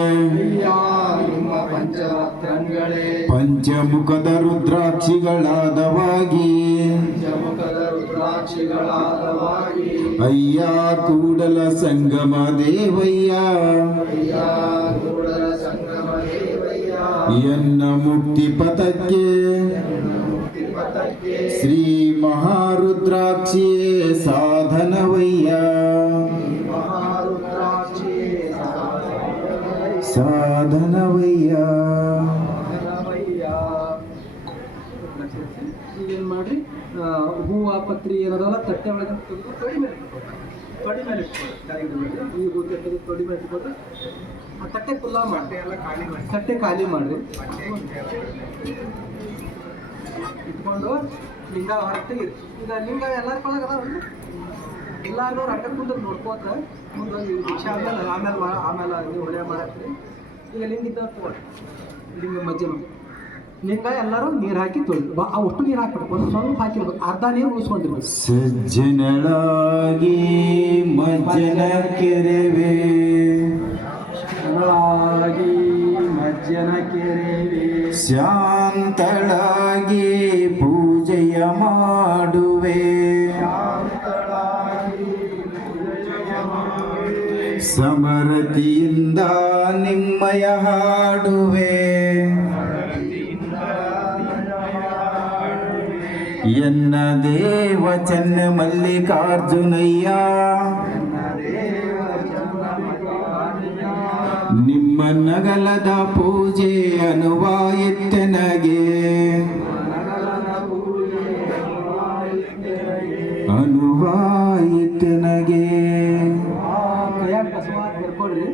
ನಿಮ್ಮ ಪಂಚರತ್ನಗಳೇ, ಪಂಚಮುಖದ ರುದ್ರಾಕ್ಷಿಗಳಾದವಾಗಿ, ಪಂಚಮುಖದ ರುದ್ರಾಕ್ಷಿಗಳಾದವಾಗಿ, ಅಯ್ಯ ಕೂಡಲ ಸಂಗಮ ದೇವಯ್ಯ, ಕೂಡಲ ಸಂಗಮ ದೇವಯ್ಯ, ಎನ್ನ ಮುಕ್ತಿ ಪಥಕ್ಕೆ ಮುಕ್ತಿ ಪಥಕ್ಕೆ ಶ್ರೀ ಮಹಾರುದ್ರಾಕ್ಷಿಯೇ ಸಾಧನವಯ್ಯ, ಮಹಾರುದ್ರಾಕ್ಷಿಯೇ ಸಾಧನವಯ್ಯ. ಈಗೇನು ಮಾಡ್ರಿ, ಹೂವು ಪತ್ರಿ ಏನದಲ್ಲ ತಟ್ಟೆ ಒಳಗೆ ತೆಗೆದು ತೊಡಿ ಮೇಲೆ ಇಟ್ಕೊಳ್ರಿ. ತೊಡಿ ಮೇಲೆ ಇಟ್ಕೊಳ್ಳಿ. ಕೆಳಗಿನ ಮೇಲೆ ಈ ಬೂತೆ ತೆಗೆದು ತೊಡಿ ಮೇಲೆ ಇಟ್ಕೊಳ್ರಿ. ಆ ತಟ್ಟೆ ಫುಲ್ಲ ಮಾಡಿ, ತಟ್ಟೆ ಖಾಲಿ ಮಾಡಿರಿ. ಇಟ್ಕೊಂಡು ಲಿಂಗ ಹೊರಗೆ ತೆಗೀರಿ. ಈಗ ಲಿಂಗ ಎಲ್ಲರ ಕೊಳಗೆ ಅದಾವಲ್ಲ, ಎಲ್ಲರೂ ರೊಕ್ಕ ಕುಂದ್ರೆ ನೋಡ್ಕೋತ ಮುಂದೆ ಭಿಕ್ಷೆ ಆಮೇಲೆ ನೀವು ಹೊಳೆ ಮಾಡತ್ರಿ. ಈಗ ಲಿಂಗ ಇದ್ದ ತಗೊಳ್ರಿ, ಲಿಂಗ ಮಜ್ಜೆ ಲಿಂಗ ಎಲ್ಲರೂ ನೀರು ಹಾಕಿ ತೊಳಿ. ಅಷ್ಟು ನೀರು ಹಾಕ್ಬಿಡ್ಬೇಕು, ಒಂದು ಸ್ವಲ್ಪ ಹಾಕಿರ್ಬೇಕು, ಅರ್ಧ ನೀರು ಉಳಿಸ್ಕೊಂಡಿರ್ಬೇಕು. ಸಜ್ಜನಳಾಗಿ ಮಜ್ಜನ ಕೆರೆವೆ, ಸಜ್ಜನಳಾಗಿ ಮಜ್ಜನ ಕೆರೆವೆ, ಶಾಂತಳಾಗಿ ಪೂಜೆಯ ಮಾಡುವೆ, ಸಮರತಿಯಿಂದ ನಿಮ್ಮಯ ಹಾಡುವೆ, ಎನ್ನ ದೇವ ಚನ್ನ ಮಲ್ಲಿಕಾರ್ಜುನಯ್ಯ, ನಿಮ್ಮ ನಗಲದ ಪೂಜೆ ಅನುವಾಯಿತೆನಗೆ, ಅನುವಾಯಿತೆನಗೆ. ಕೈಯಾಗ ಬಸವಾತ್ ಬರ್ಕೊಡ್ರಿ,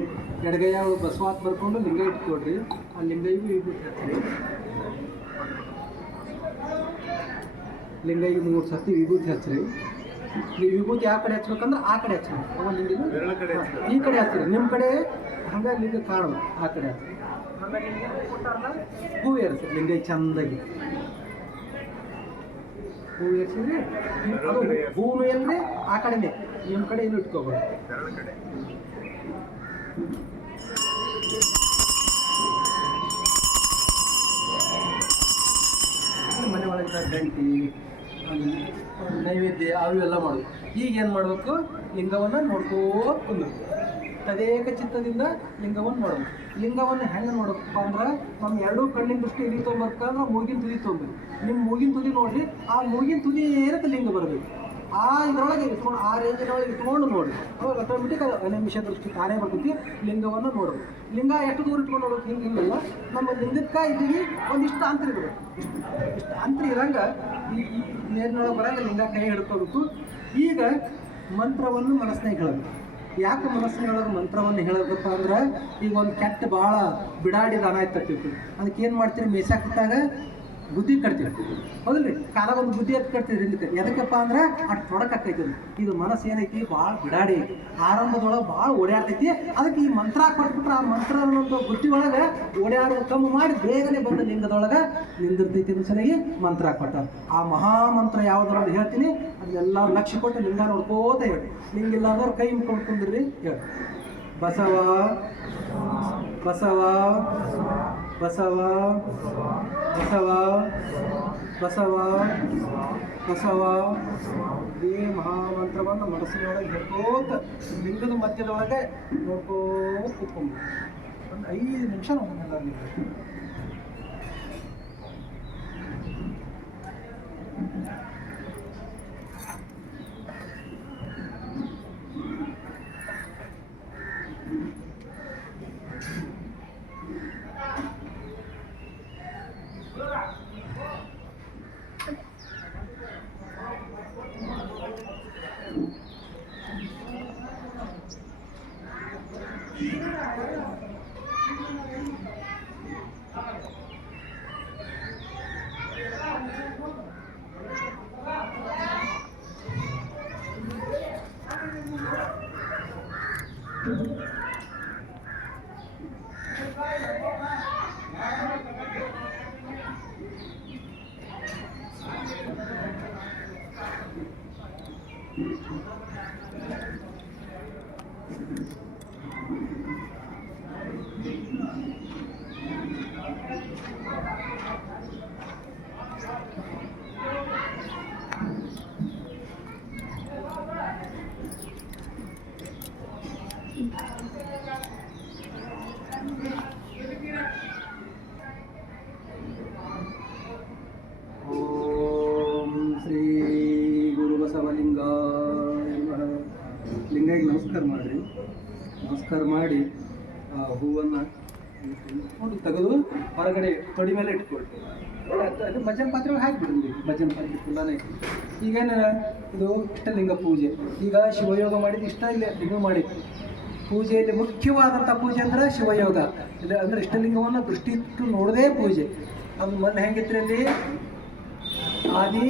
ಎಡಗೈಯಾಗ ಬಸವಾತ್ ಬರ್ಕೊಂಡು ಲಿಂಗ ಇಟ್ಕೊಡ್ರಿ. ಆ ಲಿಂಗೈಗೂ ವಿಭೂತಿ ಹಚ್ಚಿರಿ. ಲಿಂಗೈಗೆ 3 ಸರ್ತಿ ವಿಭೂತಿ ಹಚ್ಚಿರಿ. ನೀವು ವಿಭೂತಿ ಯಾವ ಕಡೆ ಹಚ್ಬೇಕಂದ್ರೆ ಆ ಕಡೆ ಹಚ್ಚಿರಿ. ಈ ಕಡೆ ಹಚ್ಚಿರಿ, ನಿಮ್ಮ ಕಡೆ ಹಂಗೆ ಲಿಂಗ ಕಾಣಬೇಕು, ಆ ಕಡೆ ಹಚ್ಚಿರಿ. ಆಮೇಲೆ ಲಿಂಗ ಕೊಟ್ಟಾರಲ್ಲ, ಹೂ ಏರಿಸಿ ಲಿಂಗೈ ಚಂದಾಗಿ ಹೂ ಏರಿಸಿದ್ರಿ. ಅದು ಹೂನು ಎಲ್ರಿ ಆ ಕಡೆನೇ, ನಿಮ್ಮ ಕಡೆ ಏನು ಇಟ್ಕೋಬೋದು. ಮನೆ ಒಳಗೆ ಗಂಟಿ ನೈವೇದ್ಯ ಅವೆಲ್ಲ ಮಾಡೋದು. ಈಗ ಏನು ಮಾಡಬೇಕು, ಲಿಂಗವನ್ನು ನೋಡ್ಕೋತ ಕುಂದ್ರಬೇಕು. ತದೇಕ ಚಿತ್ತದಿಂದ ಲಿಂಗವನ್ನು ನೋಡಬೇಕು. ಲಿಂಗವನ್ನು ಹೆಂಗೆ ನೋಡಬೇಕಪ್ಪ ಅಂದ್ರೆ, ನಮ್ಮ ಎರಡೂ ಕಣ್ಣಿನ ದೃಷ್ಟಿ ಇಲ್ಲಿ ತೊಗೊಬೇಕಂದ್ರೆ ಮೂಗಿನ ತುದಿ ತೊಗೊಬೇಕು. ನಿಮ್ಮ ಮೂಗಿನ ತುದಿ ನೋಡಿರಿ, ಆ ಮೂಗಿನ ತುದಿ ಏನಕ್ಕೆ ಲಿಂಗ ಬರಬೇಕು. ಆ ಇದರೊಳಗೆ ಇಟ್ಕೊಂಡು, ಆ ರೇಂಜಿನೊಳಗೆ ಇಟ್ಕೊಂಡು ನೋಡಿ, ಅವಾಗ ಆಟೋಮೆಟಿಕ್ ನಿಮಿಷ ದೃಷ್ಟಿ ತಾನೇ ಬರ್ತೈತಿ. ಲಿಂಗವನ್ನು ನೋಡಬೇಕು. ಲಿಂಗ ಎಷ್ಟು ದೂರ ಇಟ್ಕೊಂಡು ನೋಡ್ಬೇಕು, ಹಿಂಗಿಲ್ಲ. ನಮ್ಮ ಲಿಂಗಕ್ಕೆ ಇಲ್ಲಿಗೆ ಒಂದಿಷ್ಟು ಅಂತರ ಇರಬೇಕು. ಇಷ್ಟು ಅಂತರ ಇರಂಗೆ ಈ ನೇರಿನೊಳಗೆ ಬರಂಗೆ ಲಿಂಗ ಕೈ ಹಿಡ್ಕೋಬೇಕು. ಈಗ ಮಂತ್ರವನ್ನು ಮನಸ್ಸಿನಾಗ ಹೇಳಬೇಕು. ಯಾಕೆ ಮನಸ್ಸಿನೊಳಗೆ ಮಂತ್ರವನ್ನು ಹೇಳಬೇಕಪ್ಪ ಅಂದ್ರೆ, ಈಗ ಒಂದು ಕೆಟ್ಟ ಭಾಳ ಬಿಡಾಡಿ ದನ ಆಯ್ತಿರ್ತೀವಿ. ಅದಕ್ಕೆ ಏನು ಮಾಡ್ತೀರಿ, ಮೇಸಾಕಿಟ್ಟಾಗ ಬುದ್ಧಿ ಕಟ್ತೀವಿ, ಹೌದಿಲ್ರಿ? ಕಾಲಾಗ ಒಂದು ಬುದ್ಧಿ ಎತ್ತು ಕಟ್ತೀವಿ ಹಿಂದಕ್ಕೆ. ಎದಕ್ಕಪ್ಪ ಅಂದ್ರೆ ಅಷ್ಟು ತೊಡಕಾಕೈತಿ. ಇದು ಮನಸ್ಸು ಏನೈತಿ, ಭಾಳ ಬಿಡಾಡಿ ಐತಿ, ಆರಂಭದೊಳಗೆ ಭಾಳ ಓಡಾಡ್ತೈತಿ. ಅದಕ್ಕೆ ಈ ಮಂತ್ರ ಕೊಟ್ಬಿಟ್ರೆ ಆ ಮಂತ್ರ ಅನ್ನೋದು ಬುದ್ಧಿ ಒಳಗೆ ಓಡಾಡೋದು ಕಮ್ಮಿ ಮಾಡಿ ಬೇಗನೆ ಬಂದು ಲಿಂಗದೊಳಗೆ ನಿಂದಿರ್ತೈತಿ ಅನ್ನೋ ಸಲುವಾಗಿ ಮಂತ್ರ ಕೊಟ್ಟ. ಆ ಮಹಾಮಂತ್ರ ಯಾವುದನ್ನೋದು ಹೇಳ್ತೀನಿ, ಅದನ್ನೆಲ್ಲ ಲಕ್ಷ್ಯ ಕೊಟ್ಟು ಲಿಂಗ ನೋಡ್ಕೋತ ಹೇಳಿ. ಲಿಂಗಿಲ್ಲ ಅಂದ್ರೆ ಕೈ ಮುಕ್ಕೊಂಡು ಕುಂದ್ರಿ ಹೇಳಿ. ಬಸವ ಬಸವ ಬಸವ ಬಸವ ಬಸವ ಬಸವ ಇದೇ ಮಹಾಮಂತ್ರವನ್ನು ಮನಸ್ಸಿನೊಳಗೆ ಹೇಳ್ಕೋತ ಲಿಂಗದ ಮಧ್ಯದೊಳಗೆ ನೋಡ್ಕೋತ ಕೂತ್ಕೊಂಡು ಒಂದು 5 ನಿಮಿಷ ನೋಡೋಣ. ಓಂ ಶ್ರೀ ಗುರು ಬಸವಲಿಂಗಾಯ ನಮಃ. ಲಿಂಗೈಗೆ ನಮಸ್ಕಾರ ಮಾಡಿರಿ. ನಮಸ್ಕಾರ ಮಾಡಿ ಆ ಹೂವನ್ನು ತೆಗೆದು ಹೊರಗಡೆ ತೊಡಿ ಮೇಲೆ ಇಟ್ಕೊಳ್ರಿ. ಅದು ಭಜನ್ ಪಾತ್ರೆ ಹಾಕಿಬಿಡ್ರಿ. ಭಜನ್ ಪಾತ್ರೆ ಫುಲ್ಲಾನೆ ಈಗೇನು ಇದು ಇಷ್ಟಲಿಂಗ ಪೂಜೆ. ಈಗ ಶಿವಯೋಗ ಮಾಡಿದ್ದು ಇಷ್ಟ ಇಲ್ಲ ಲಿಂಗ ಮಾಡಿದ್ದು ಪೂಜೆಯಲ್ಲಿ ಮುಖ್ಯವಾದಂಥ ಪೂಜೆ ಅಂದರೆ ಶಿವಯೋಗ. ಇಲ್ಲ ಅಂದರೆ ಇಷ್ಟಲಿಂಗವನ್ನು ದೃಷ್ಟಿ ಇಟ್ಟು ನೋಡೋದೇ ಪೂಜೆ. ಅದು ಮೊದಲು ಹೆಂಗಿತ್ತು ಅಲ್ಲಿ ಆದಿ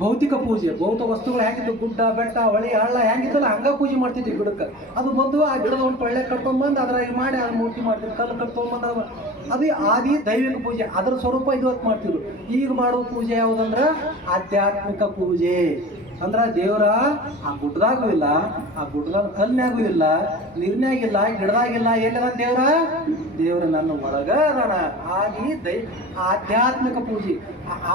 ಭೌತಿಕ ಪೂಜೆ. ಭೌತ ವಸ್ತುಗಳು ಹೆಂಗಿತ್ತು, ಗುಡ್ಡ ಬೆಟ್ಟ ಹೊಳಿ ಹಳ್ಳ ಹೆಂಗಿತ್ತಲ್ಲ ಹಂಗೆ ಪೂಜೆ ಮಾಡ್ತಿದ್ವಿ ಗಿಡಕ್ಕೆ. ಅದು ಬಂದು ಆ ಗಿಡದ ಒಂದು ಟೊಳ್ಳೆ ಕಟ್ಕೊಂಬಂದು ಅದ್ರಾಗ ಮಾಡಿ ಅದು ಮೂರ್ತಿ ಮಾಡ್ತಿದ್ವಿ. ಕಲ್ಲು ಕಟ್ಕೊಂಬಂದು ಅದು ಆದಿ ದೈವಿಕ ಪೂಜೆ. ಅದರ ಸ್ವರೂಪ ಇವತ್ತು ಮಾಡ್ತಿದ್ರು. ಈಗ ಮಾಡೋ ಪೂಜೆ ಯಾವುದಂದ್ರೆ ಆಧ್ಯಾತ್ಮಿಕ ಪೂಜೆ. ಅಂದ್ರೆ ದೇವರ ಆ ಗುಡ್ಡದಾಗೂ ಇಲ್ಲ, ಆ ಗುಡ್ಡದಾಗ ಕಲ್ನಾಗೂ ಇಲ್ಲ, ನೀರ್ನಾಗಿಲ್ಲ, ಗಿಡದಾಗಿಲ್ಲ. ಎಲ್ಲಿದ ದೇವರ ನನ್ನ ಒಳಗ ಅದಾನ. ಆದಿ ಆಧ್ಯಾತ್ಮಿಕ ಪೂಜೆ.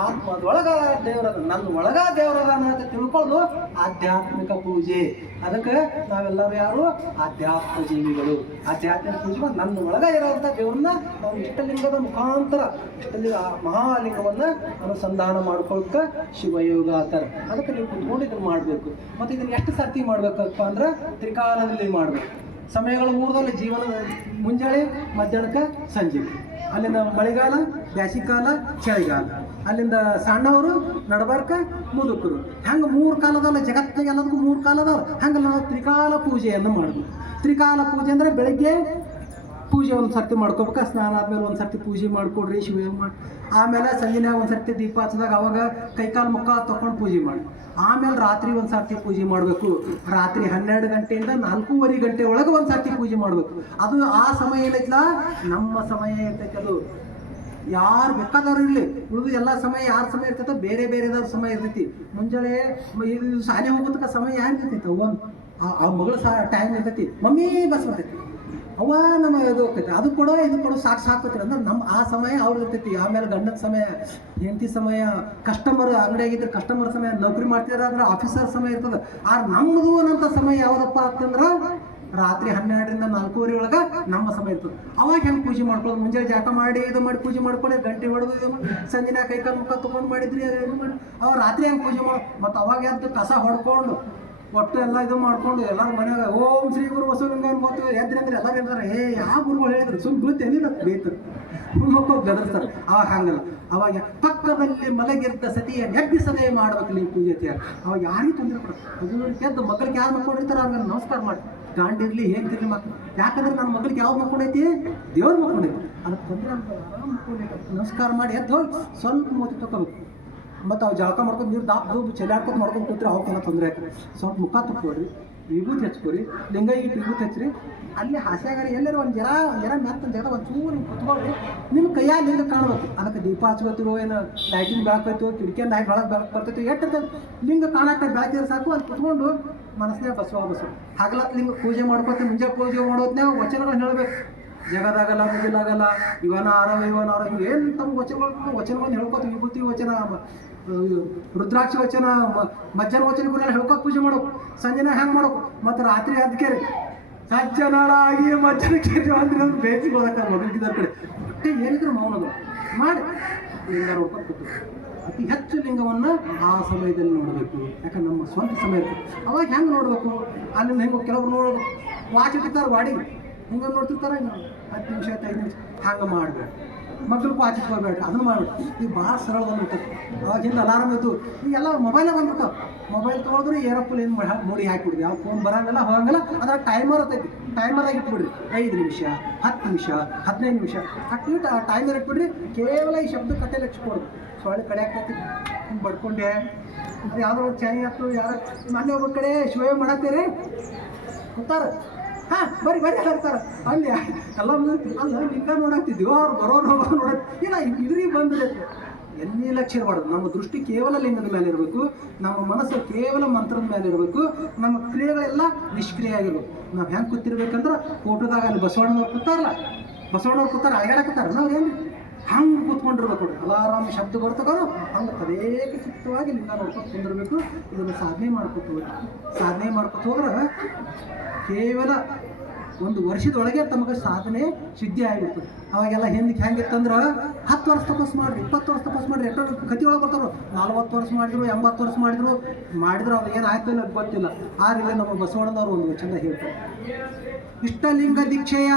ಆತ್ಮದೊಳಗ ದೇವರದ ನನ್ನ ಒಳಗ ದೇವರದಾನ ಅಂತ ತಿಳ್ಕೊಳ್ಳೋದು ಆಧ್ಯಾತ್ಮಿಕ ಪೂಜೆ. ಅದಕ್ಕೆ ನಾವೆಲ್ಲರೂ ಯಾರು ಆಧ್ಯಾತ್ಮ ಜೀವಿಗಳು. ಆಧ್ಯಾತ್ಮಿಕ ಪೂಜೆ ನನ್ನ ಒಳಗ ಇರೋಂಥ ದೇವ್ರನ್ನ ನಾವು ಇಷ್ಟಲಿಂಗದ ಮುಖಾಂತರ ಇಷ್ಟಲಿಂಗ ಮಹಾಲಿಂಗವನ್ನು ಅನುಸಂಧಾನ ಮಾಡ್ಕೊಳಕ್ಕೆ ಶಿವಯೋಗ ಅಂತಾರೆ. ಅದಕ್ಕೆ ನೀವು ಕುತ್ಕೊಂಡು ಇದನ್ನು ಮಾಡಬೇಕು. ಮತ್ತು ಇದನ್ನು ಎಷ್ಟು ಸರ್ತಿ ಮಾಡ್ಬೇಕಪ್ಪ ಅಂದ್ರೆ ತ್ರಿಕಾಲದಲ್ಲಿ ಮಾಡಬೇಕು. ಸಮಯಗಳು 3 ಜೀವನದ ಮುಂಜಾನೆ ಮಧ್ಯಾಹ್ನಕ್ಕೆ ಸಂಜೆ. ಅಲ್ಲಿಂದ ಮಳೆಗಾಲ, ಬ್ಯಾಸಿಗಾಲ, ಚಳಿಗಾಲ. ಅಲ್ಲಿಂದ ಸಣ್ಣವರು, ನಡಬಾರ್ಕ, ಮುದುಕರು. ಹಂಗೆ 3 ಕಾಲದಲ್ಲ. ಜಗತ್ತಿಗೆ ಎಲ್ಲದಕ್ಕೂ 3 ಕಾಲ ಅದಾವ. ಹಂಗೆ ನಾವು ತ್ರಿಕಾಲ ಪೂಜೆಯನ್ನು ಮಾಡಬೇಕು. ತ್ರಿಕಾಲ ಪೂಜೆ ಅಂದರೆ ಬೆಳಗ್ಗೆ ಪೂಜೆ ಒಂದು ಸರ್ತಿ ಮಾಡ್ಕೋಬೇಕು. ಸ್ನಾನ ಆದಮೇಲೆ ಒಂದು ಸರ್ತಿ ಪೂಜೆ ಮಾಡಿಕೊಡ್ರಿ ಶಿವಯೋಗ ಮಾಡಿ. ಆಮೇಲೆ ಸಂಜೆನಾಗ ಒಂದು ಸರ್ತಿ ದೀಪ ಹಚ್ಚಿದಾಗ ಅವಾಗ ಕೈಕಾಲು ಮುಖ ತೊಗೊಂಡು ಪೂಜೆ ಮಾಡಿ. ಆಮೇಲೆ ರಾತ್ರಿ ಒಂದು ಸರ್ತಿ ಪೂಜೆ ಮಾಡಬೇಕು. ರಾತ್ರಿ 12 ಗಂಟೆಯಿಂದ 4:30 ಗಂಟೆ ಒಳಗೆ ಒಂದು ಸರ್ತಿ ಪೂಜೆ ಮಾಡಬೇಕು. ಅದು ಆ ಸಮಯ ಏನೈತಲ್ಲ ನಮ್ಮ ಸಮಯ ಇರ್ತೈತೆ. ಅದು ಯಾರು ಬೇಕಾದವ್ರು ಇರಲಿ, ಉಳಿದು ಎಲ್ಲ ಸಮಯ ಯಾರ ಸಮಯ ಇರ್ತೈತೆ ಬೇರೆ ಬೇರೆದವ್ರ ಸಮಯ ಇರ್ತೈತಿ. ಮುಂಜಾನೆ ಇದು ಶಾಲೆ ಹೋಗೋದಕ್ಕೆ ಸಮಯ ಯಾರು ಇರ್ತೈತೆ ಒಂದು ಆ ಮಗಳು ಟೈಮ್ ಇರ್ತೈತಿ. ಮಮ್ಮಿ ಬಸ್ ಬರ್ತೈತಿ, ಅವ್ವ ನಮ್ಮ ಇದು ಹೋಗ್ತೈತಿ, ಅದು ಕೊಡೋ ಇದು ಕೊಡೋ ಸಾಕು ಅಂದ್ರೆ ನಮ್ಮ ಆ ಸಮಯ ಅವ್ರು ಇರ್ತೈತಿ. ಆಮೇಲೆ ಗಂಡನ ಸಮಯ, ಹೆಂಡತಿ ಸಮಯ, ಕಸ್ಟಮರ್ ಅಂಗಡಿಯಾಗಿದ್ರೆ ಕಸ್ಟಮರ್ ಸಮಯ, ನೌಕರಿ ಮಾಡ್ತಿದಾರೆ ಅಂದ್ರೆ ಆಫೀಸರ್ ಸಮಯ ಇರ್ತದೆ. ನಮ್ಮದು ಅನ್ನೋಂಥ ಸಮಯ ಯಾವುದಪ್ಪ ಅಂತಂದ್ರೆ ರಾತ್ರಿ 12ರಿಂದ 4:30 ಒಳಗೆ ನಮ್ಮ ಸಮಯ ಇರ್ತದೆ. ಅವಾಗ ಹೆಂಗೆ ಪೂಜೆ ಮಾಡ್ಕೊಳ್ಳೋದು? ಮುಂಜಾನೆ ಜಾಕ ಮಾಡಿ ಇದು ಮಾಡಿ ಪೂಜೆ ಮಾಡ್ಕೊಂಡು ಗಂಟೆ ಹೊಡೆದು ಇದು ಮಾಡಿ ಸಂಜೆನ ಕೈಕಾಲು ಮುಖ ತೊಗೊಂಡು ಮಾಡಿದ್ರಿ ಇದು ಮಾಡಿ ಅವಾಗ ರಾತ್ರಿ ಹೆಂಗೆ ಪೂಜೆ ಮಾಡಿ ಮತ್ತು ಅವಾಗ ಎದ್ದು ಕಸ ಹೊಡ್ಕೊಂಡು ಒಟ್ಟು ಎಲ್ಲ ಇದು ಮಾಡ್ಕೊಂಡು ಎಲ್ಲರೂ ಮನೆಯಾಗ ಓಂ ಶ್ರೀ ಗುರು ಬಸವಲಿಂಗ ಅನ್ಕೋತೀವಿ. ಎದ್ರಿ ಅಂದ್ರೆ ಎಲ್ಲರೂ ಹೇಳ್ತಾರೆ ಯಾವ ಗುರುಗಳು ಹೇಳಿದ್ರು ಸುಮ್ಮನೆ ಬೀಳ್ತೇನಿಲ್ಲ ಬೇಯ್ತಾರೆ ಮಕ್ಕಳು ಗದರ್ಸ್ತಾರೆ. ಅವಾಗ ಹಂಗಲ್ಲ. ಅವಾಗ ಪಕ್ಕದಲ್ಲಿ ಮಲಗಿದ್ದ ಸತಿಯ ಎಬ್ಬಿಸದೇ ಮಾಡ್ಬೇಕು ನೀವು ಪೂಜೆ ಅಂತ. ಅವಾಗ ಯಾರಿಗೂ ತೊಂದರೆ ಕೊಡೋದು ಎದ್ದು ಮಕ್ಕಳಿಗೆ ಯಾರು ಮಕ್ಕೊಂಡಿರ್ತಾರೆ ಅವ್ರಿಗೆ ನಮಸ್ಕಾರ ಮಾಡಿ. ಗಾಂಡಿರ್ಲಿ ಹೇಗಿರ್ಲಿ ಮಕ್ಕಳು. ಯಾಕಂದ್ರೆ ನನ್ನ ಮಕ್ಕಳಿಗೆ ಯಾವ್ದು ಮಕ್ಕೊಂಡೈತಿ? ದೇವ್ರ ಮಕ್ಕೊಂಡೈತಿ. ಅದಕ್ಕೆ ತೊಂದರೆ ಅಂತ ಆರಾಮ್ ಮಕ್ಕೊಂಡೈತಿ. ನಮಸ್ಕಾರ ಮಾಡಿ ಎದ್ದು ಹೋಗಿ ಸ್ವಲ್ಪ ಮೂತಿ ತಗೋಬೇಕು. ಮತ್ತು ಅವು ಜಳಕ ಮಾಡ್ಕೊಂಡು ನೀರು ದಾಪು ಚೆಲ್ಲಾಡ್ಕೊಂಡು ಮಾಡ್ಕೊಂಡು ಕೂತ್ರೆ ಅವಕ್ಕೆಲ್ಲ ತೊಂದರೆ ಆಗ್ತದೆ. ಸ್ವಲ್ಪ ಮುಖ ತುಕ್ಕೊಡ್ರಿ, ವಿಭೂತಿ ಹಚ್ಕೊರಿ, ಲಿಂಗೈಗೆ ವಿಭೂತಿ ಹಚ್ಚಿರಿ. ಅಲ್ಲಿ ಹಾಸ್ಯಾಗಾರಿ ಎಲ್ಲರೂ ಒಂದು ಜರ ಮೆತ್ತ ಜಗ ಒಂದು ಚೂರು ನೀವು ಕುತ್ಕೊಳ್ರಿ. ನಿಮ್ಮ ಕೈಯಾಗ ಲಿಂಗ ಕಾಣ್ಬೇಕು. ಅದಕ್ಕೆ ದೀಪ ಹಚ್ಕೋತಿರೋ ಏನು ಲೈಟಿಂಗ್ ಬೆಳಕೈತೋ ಕಿಟಕಿಯಿಂದ ಹಾಕಿ ಒಳಗೆ ಬೆಳಕು ಬರ್ತೈತಿ ಎಷ್ಟು ಲಿಂಗ ಕಾಣಕ್ಕೆ ಬೆಳಕಿದ್ರೆ ಸಾಕು. ಅಲ್ಲಿ ಕುತ್ಕೊಂಡು ಮನಸ್ಸಿನಾಗ ಬಸವ ಹಗಲತ್ತು ಲಿಂಗ ಪೂಜೆ ಮಾಡ್ಕೊತ ಮುಂಜಾನೆ ಪೂಜೆ ಮಾಡೋದ್ನಾಗ ವಚನಗಳು ಹೇಳಬೇಕು. ಜಗದಾಗಲ್ಲ ಮುಗಿಲಾಗಲ್ಲ ಇವನ ಆರವ ಏನು ತಮ್ಮ ವಚನಗಳನ್ನು ಹೇಳ್ಕೊತ ವಿಭೂತಿ ವಚನ ರುದ್ರಾಕ್ಷಿ ವಚನ ಮಜ್ಜನ ವಚನಗಳನ್ನೆಲ್ಲ ಹೇಳ್ಕೊತ ಪೂಜೆ ಮಾಡೋಕು ಸಂಜೆನ ಹ್ಯಾಂಗೆ ಮಾಡೋಕು ಮತ್ತು ರಾತ್ರಿ ಅದಕ್ಕೆ ಸಜ್ಜನಾಳಾಗಿ ಮಜ್ಜನ ಕೇರಿ ಅಂದ್ರೆ ಬೇಸಿಗೆ ಮಗಲಿಕ್ಕಿದ ಕಡೆ ಒಟ್ಟೆ ಏನಿದ್ರು ಮೌನಗಳು ಮಾಡಿ ಲಿಂಗ ನೋಡ್ಕೊಂಡು ಕೂತು ಅತಿ ಹೆಚ್ಚು ಲಿಂಗವನ್ನು ಆ ಸಮಯದಲ್ಲಿ ನೋಡಬೇಕು. ಯಾಕಂದ್ರೆ ನಮ್ಮ ಸ್ವಂತ ಸಮಯ ಇರ್ತದೆ ಅವಾಗ ಹೆಂಗೆ ನೋಡಬೇಕು ಅಲ್ಲಿಂದ ಹೆಂಗೆ ಕೆಲವರು ನೋಡ್ಬೇಕು ವಾಚ್ ಇಟ್ಟಿರ್ತಾರೆ ವಾಡಿ ಹಿಂಗೆ ನೋಡ್ತಿರ್ತಾರೆ 10 ನಿಮಿಷ 5 ನಿಮಿಷ ಹಂಗೆ ಮಾಡಬೇಡ. ಮಕ್ಕಳು ವಾಚ್ ಇಟ್ಕೋಬೇಡ್ರಿ ಅದನ್ನು ಮಾಡ್ಬೇಡಿ. ಈಗ ಭಾಳ ಸರಳ ಬಂದ್ಬಿಟ್ಟು ಅವಾಗಿಂದ ಅಲಾರಾಮ್ ಇತ್ತು ಈಗೆಲ್ಲ ಮೊಬೈಲೇ ಬಂದ್ಬಿಟ್ಟು ಮೊಬೈಲ್ ತೊಗೊಳಿದ್ರೆ ಏರೋಪ್ಲೇನ್ ನೋಡಿ ಹಾಕಿಬಿಡ್ರಿ ಯಾವ ಫೋನ್ ಬರೋಂಗಿಲ್ಲ ಹೋಗಂಗಿಲ್ಲ ಅದ್ರ ಟೈಮರ್ ಇರ್ತೈತಿ ಟೈಮರಾಗಿ ಇಟ್ಬಿಡ್ರಿ 5 ನಿಮಿಷ 10 ನಿಮಿಷ 15 ನಿಮಿಷ ಅಟ್ಲೀಸ್ಟ್ ಆ ಟೈಮರ್ ಇಟ್ಬಿಡ್ರಿ. ಕೇವಲ ಈ ಶಬ್ದ ಕಟ್ಟೆಲ್ಲ ಹಚ್ಕೊಡ್ದು ಸೊಳ್ಳೆ ಕಡೆ ಆಗ್ತೈತಿ ಬಡ್ಕೊಂಡೆ ಅದು ಯಾವುದೋ ಒಂದು ಚಾಯ್ ಹಾಕ್ತು ಯಾರು ಮೊನ್ನೆ ಒಬ್ಬ ಕಡೆ ಶಿವ ಮಾಡತ್ತೀರಿ ಗೊತ್ತಾರ ಹಾಂ ಬರ್ರಿ ಹೇಳ್ತಾರೆ ಅಲ್ಲಿ ಎಲ್ಲ ಅಲ್ಲ ಲಿಂಗ ನೋಡಾಕ್ತಿದ್ವಿ ಅವ್ರು ಬರೋರು ಹೋಗೋರು ನೋಡಕ್ ಇಲ್ಲ ಇದ್ರಿಗೆ ಬಂದ್ರೆ ಎಲ್ಲಿ ಲಕ್ಷ್ಯ ಇರಬಾರ್ದು. ನಮ್ಮ ದೃಷ್ಟಿ ಕೇವಲ ಲಿಂಗದ ಮೇಲೆ ಇರಬೇಕು, ನಮ್ಮ ಮನಸ್ಸು ಕೇವಲ ಮಂತ್ರದ ಮೇಲೆ ಇರಬೇಕು, ನಮ್ಮ ಕ್ರಿಯೆಗಳೆಲ್ಲ ನಿಷ್ಕ್ರಿಯ ಆಗಿರ್ಬೇಕು. ನಾವು ಹೆಂಗೆ ಕೂತಿರ್ಬೇಕಂದ್ರೆ ಫೋಟೋದಾಗ ಅಲ್ಲಿ ಬಸವಣ್ಣವ್ರು ಕೂತಾರಲ್ಲ ಬಸವಣ್ಣವ್ರು ಕೂತಾರ ಅಳಗಾಡಕತ್ತಾರ ನಾವು ಏನು ಹಂಗೆ ಕೂತ್ಕೊಂಡಿರ್ಬೇಕು ನೋಡಿ ಅಲಾರಾಮ್ ಶಬ್ದ ಬರ್ತಕ್ಕೋ ಹಂಗೆ ತದೇಕ ಚಿತ್ತವಾಗಿ ಲಿಂಗ ನೋಡ್ಕೊಂಡು ಕುಂದಿರ್ಬೇಕು. ಇದನ್ನು ಸಾಧನೆ ಮಾಡ್ಕೊತ ಹೋದ್ರೆ ಕೇವಲ 1 ವರ್ಷದೊಳಗೆ ತಮಗೆ ಸಾಧನೆ ಸಿದ್ಧಿ ಆಗಿರ್ತದೆ. ಅವಾಗೆಲ್ಲ ಹಿಂದಕ್ಕೆ ಹೆಂಗಿತ್ತಂದ್ರೆ 10 ವರ್ಷ ತಪಸ್ ಮಾಡಿರಿ 20 ವರ್ಷ ತಪಸ್ ಮಾಡಿರಿ ಎಷ್ಟೋ ಕತಿ ಒಳಗೆ ಬರ್ತಾರೋ 40 ವರ್ಷ ಮಾಡಿದ್ರು 80 ವರ್ಷ ಮಾಡಿದ್ರು ಅದು ಏನಾಯ್ತು ಇಲ್ಲ ಗೊತ್ತಿಲ್ಲ. ಆದ್ರೆ ನಮ್ಮ ಬಸವಣ್ಣನವರು ಒಂದು ಚಂದ ಹೇಳ್ತಾರೆ, ಇಷ್ಟಲಿಂಗ ದೀಕ್ಷೆಯ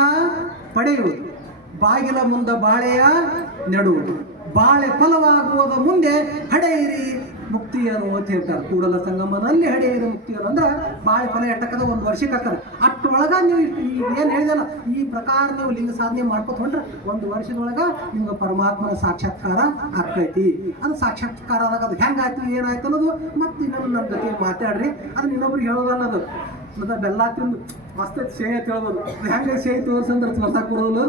ಪಡೆಯುವುದು, ಬಾಗಿಲ ಮುಂದ ಬಾಳೆಯ ನೆಡುವುದು, ಬಾಳೆ ಫಲವಾಗುವುದ ಮುಂದೆ ಹಡೆಯಿರಿ ಮುಕ್ತಿಯನ್ನು ಅಂತ ಹೇಳ್ತಾರೆ. ಕೂಡಲ ಸಂಗಮನಲ್ಲಿ ಹಡೆಯಿರಿ ಮುಕ್ತಿಯನ್ನು ಅಂದ್ರೆ ಬಾಳೆ ಫಲ ಎಟ್ಟಕ್ಕದ 1 ವರ್ಷಕ್ಕೆ ಹಾಕ್ತಾರೆ. ಅಷ್ಟೊಳಗೆ ನೀವು ಏನು ಹೇಳಿದಲ್ಲ ಈ ಪ್ರಕಾರ ನೀವು ಲಿಂಗ ಸಾಧನೆ ಮಾಡ್ಕೊತ ಹೊಂಟ್ರೆ 1 ವರ್ಷದೊಳಗೆ ನಿಮ್ಗೆ ಪರಮಾತ್ಮನ ಸಾಕ್ಷಾತ್ಕಾರ ಆಗ್ತೈತಿ. ಅದು ಸಾಕ್ಷಾತ್ಕಾರ ಆದಾಗ ಅದು ಹೆಂಗಾಯ್ತು ಏನಾಯ್ತು ಅನ್ನೋದು ಮತ್ತೆ ಇನ್ನೊಂದು ನನ್ನ ಜೊತೆ ಮಾತಾಡ್ರಿ. ಅದನ್ನ ಇನ್ನೊಬ್ರಿಗೆ ಹೇಳೋದಲ್ಲ ಅದು ಮತ್ತು ಬೆಲ್ಲ ತಿಂದು ಮಸ್ತ್ ಸೇಹಿ ಅಂತ ಹೇಳ್ಬೋದು. ಹೆಂಗೆ ಸೇಹಿ ತೋರಿಸಂದ್ರೆ ಹೊಸ ಕೊಡೋದು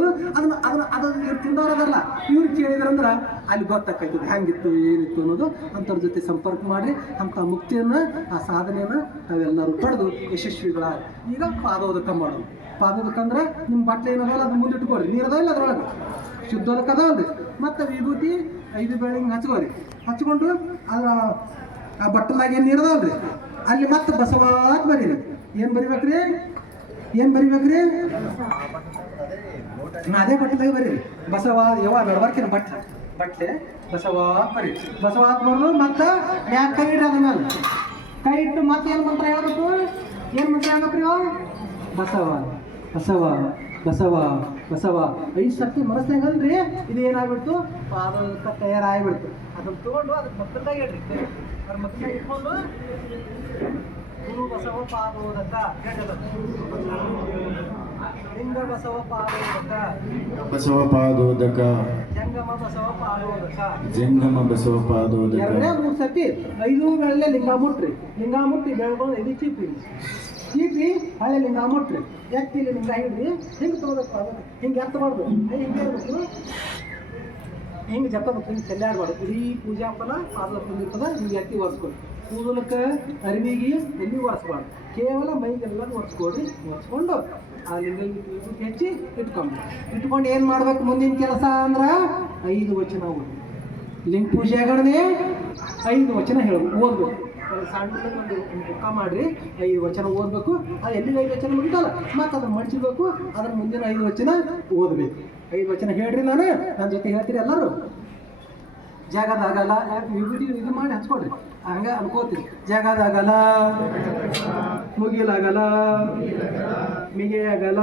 ಅದು ಇವ್ರು ತಿಂದವ್ರದಲ್ಲ ಇವ್ರು ಕೇಳಿದ್ರಂದ್ರೆ ಅಲ್ಲಿ ಗೊತ್ತಾಗ್ತೈತದೆ ಹೆಂಗಿತ್ತು ಏನಿತ್ತು ಅನ್ನೋದು. ಅಂಥವ್ರ ಜೊತೆ ಸಂಪರ್ಕ ಮಾಡಿರಿ ಅಂಥ ಮುಕ್ತಿಯನ್ನು ಆ ಸಾಧನೆಯನ್ನು ನಾವೆಲ್ಲರೂ ಪಡೆದು ಯಶಸ್ವಿಗಳಾಗ. ಈಗ ಪಾದೋದಕ ಮಾಡೋದು. ಪಾದೋದಕಂದ್ರೆ ನಿಮ್ಮ ಬಟ್ಟೆ ಏನದಲ್ಲ ಅದು ಮುಂದೆ ಇಟ್ಕೊಳ್ರಿ, ನೀರದ ಇಲ್ಲ ಅದ್ರೊಳಗೆ ಶುದ್ಧೋದಕ ಅದಾವಲ್ರಿ. ಮತ್ತು ವಿಭೂತಿ 5 ಬೇಳೆ ಹಿಂಗೆ ಹಚ್ಕೋರಿ. ಹಚ್ಕೊಂಡು ಅದರ ಆ ಬಟ್ಟಲಾಗ ಏನು ನೀರದವಲ್ರಿ ಅಲ್ಲಿ ಮತ್ತೆ ಬಸವಾತ್ ಬರೀರಿ. ಏನು ಬರಿಬೇಕ್ರಿ ಅದೇ ಬಟ್ಟೆದಾಗ ಬರೀರಿ ಬಸವ ಯಾವ ನಡ್ಬರ್ಕಿನ ಬಟ್ಟೆ ಬಸವಾತ್ ಬರೀ ಬಸವಾತ್ ಬರೋದು. ಮತ್ತು ಯಾಕೆ ಕೈ ಇಡ್ರಿ ಅದ ಮೇಲೆ ಕೈ ಇಟ್ಟು ಮತ್ತೆ ಏನು ಮಂತ್ರ ಹೇಳ್ಬೇಕು ಹೇಳ್ಬೇಕ್ರಿ ಬಸವ ಬಸವ ಬಸವ ಬಸವ 5 ಸರ್ತಿ ಮನಸ್ಸಿನಾಗಲ್ರಿ ಇದು ಏನಾಗ್ಬಿಡ್ತು ಪಾದೋದಕ ತಯಾರಾಗ್ಬಿಡ್ತು. ಅದನ್ನು ತೊಗೊಂಡು ಅದಕ್ಕೆ ಮಕ್ಕಳದಾಗ ಇಡ್ರಿ ಅದ್ರ ಮಕ್ಕಳ ಇಟ್ಕೊಂಡು ಗುರು ಬಸವ ಪಾದೋದಕ ಲಿಂಗ ಬಸವ ಪಾದೋದಕ ಜಂಗಮ ಬಸವ ಪಾದೋದಕ 2-3 ಸರ್ತಿ 5 ವೇಳೆ ಲಿಂಗ ಮುಟ್ಟಿ ಬೆಳ್ಕೊಂಡು ಇದು ಚೀಪಿ ಹಳೆ ಲಿಂಗ ಮುಟ್ರಿ ಎತ್ತಿಲಿ ಲಿಂಗ ಹಿಡ್ರಿ ಹಿಂಗೆ ತೊಗೋಬೇಕು. ಹಿಂಗೆ ಎತ್ತಬಾರ್ದು ಹಿಂಗೆ ಇರಬೇಕು ಹಿಂಗೆ ಜಪ್ಪಬೇಕು ಹಿಂಗೆ ಚೆಲ್ಲಾಡಬಾರ್ದು. ಇಡೀ ಪೂಜಾ ಫಲ ಪಾದಲ ಬಂದಿರ್ತದೆ ಹಿಂಗೆ ಎತ್ತಿ ಒರೆಸ್ಕೊಡಿ. ಕೂದಲಕ್ಕೆ ಅರಿವಿಗೆ ಎಲ್ಲಿ ಒರೆಸ್ಬಾರ್ದು, ಕೇವಲ ಮೈಗೆಲ್ಲ ಒರೆಸ್ಕೊಂಡು ಆ ಲಿಂಗ ಹೆಚ್ಚಿ ಇಟ್ಕೊಂಡು ಏನು ಮಾಡ್ಬೇಕು ಮುಂದಿನ ಕೆಲಸ ಅಂದ್ರೆ 5 ವಚನ ಓದಿ. ಲಿಂಗ ಪೂಜೆಗಳನ್ನೇ 5 ವಚನ ಓದ್ಬೇಕು. ಸಣ್ಣ ಒಂದು ಬುಕ್ಕ ಮಾಡಿರಿ 5 ವಚನ ಓದಬೇಕು. ಅದು ಎಲ್ಲಿಗೆ 5 ವಚನ ಮುಗಿತಲ್ಲ ಮತ್ತು ಅದನ್ನು ಮಡಿಸಬೇಕು. ಅದ್ರ ಮುಂದಿನ 5 ವಚನ ಓದಬೇಕು. 5 ವಚನ ಹೇಳ್ರಿ ನಾನು ನನ್ನ ಜೊತೆ ಹೇಳ್ತೀರಿ ಎಲ್ಲರೂ. ಜಗದಾಗಲ್ಲ ವಿಭೂತಿ ಇದು ಮಾಡಿ ಹಚ್ಕೊಡ್ರಿ ಹಂಗೆ ಅನ್ಕೋತೀರಿ. ಜಗದಾಗಲ್ಲ ಮುಗಿಲಾಗಲ್ಲ ಮಿಗೆಯಗಲ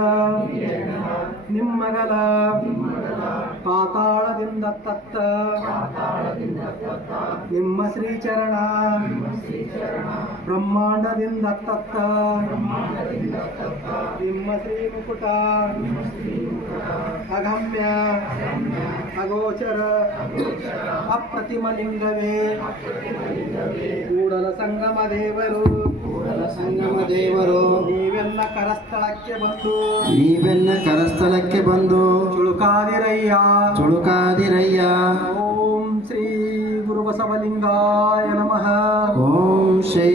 ನಿಮ್ಮಗಲ ಪಾತಾಳದಿಂದ ತತ್ತ ನಿಮ್ಮ ಶ್ರೀಚರಣ ಬ್ರಹ್ಮಾಂಡದಿಂದ ತತ್ತ ನಿಮ್ಮ ಶ್ರೀ ಮುಕುಟ ಅಗಮ್ಯ ಅಗೋಚರ ಅಪ್ರತಿಮ ಲಿಂಗವೇ ಕೂಡಲ ಸಂಗಮ ದೇವರು ನೀವೆಲ್ಲ ಕರಸ್ಥಳಕ್ಕೆ ಬಂದು ಚುಳುಕಾದಿರಯ್ಯ. ಓಂ ಶ್ರೀ ಗುರು ಬಸವಲಿಂಗಾಯ ನಮಃ. ಓಂ ಶ್ರೀ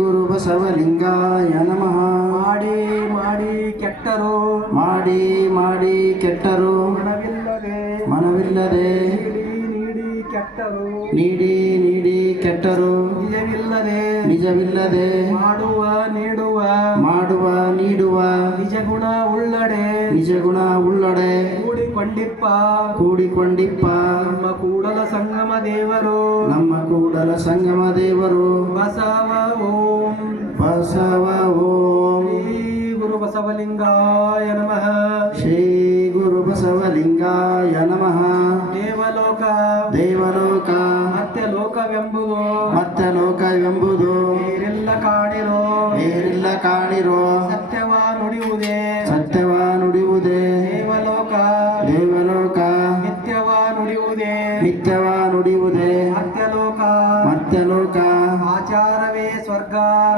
ಗುರು ಬಸವಲಿಂಗಾಯ ನಮಃ. ಮಾಡಿ ಕೆಟ್ಟರು ಮಾಡಿ ಮಾಡಿ ಕೆಟ್ಟರು ಮನವಿಲ್ಲದೆ ಮನವಿಲ್ಲದೆ ನೀಡಿ ಕೆಟ್ಟರು ನೀಡಿ ನೀಡಿ ಕೆಟ್ಟರು ನಿಜವಿಲ್ಲದೆ ಮಾಡುವ ಮಾಡುವ ನೀಡುವ ನಿಜ ಗುಣ ಉಳ್ಳಡೆ ಕೂಡಿಕೊಂಡಿಪ್ಪ ನಮ್ಮ ಕೂಡಲ ಸಂಗಮ ದೇವರು ಬಸವ ಓಂ ಶ್ರೀ ಗುರು ಬಸವಲಿಂಗಾಯ ನಮಃ ಶ್ರೀ ಗುರು ಬಸವಲಿಂಗಾಯ ನಮಃ ದೇವಲೋಕ ಮತ್ತೆ ಲೋಕವೆಂಬುದು ಬೇರಿಲ್ಲ ಕಾಣಿರೋ ಸತ್ಯವ ನುಡಿಯುವುದೇ ದೇವಲೋಕ ನಿತ್ಯವ ನುಡಿಯುವುದೇ ಮರ್ತ್ಯಲೋಕ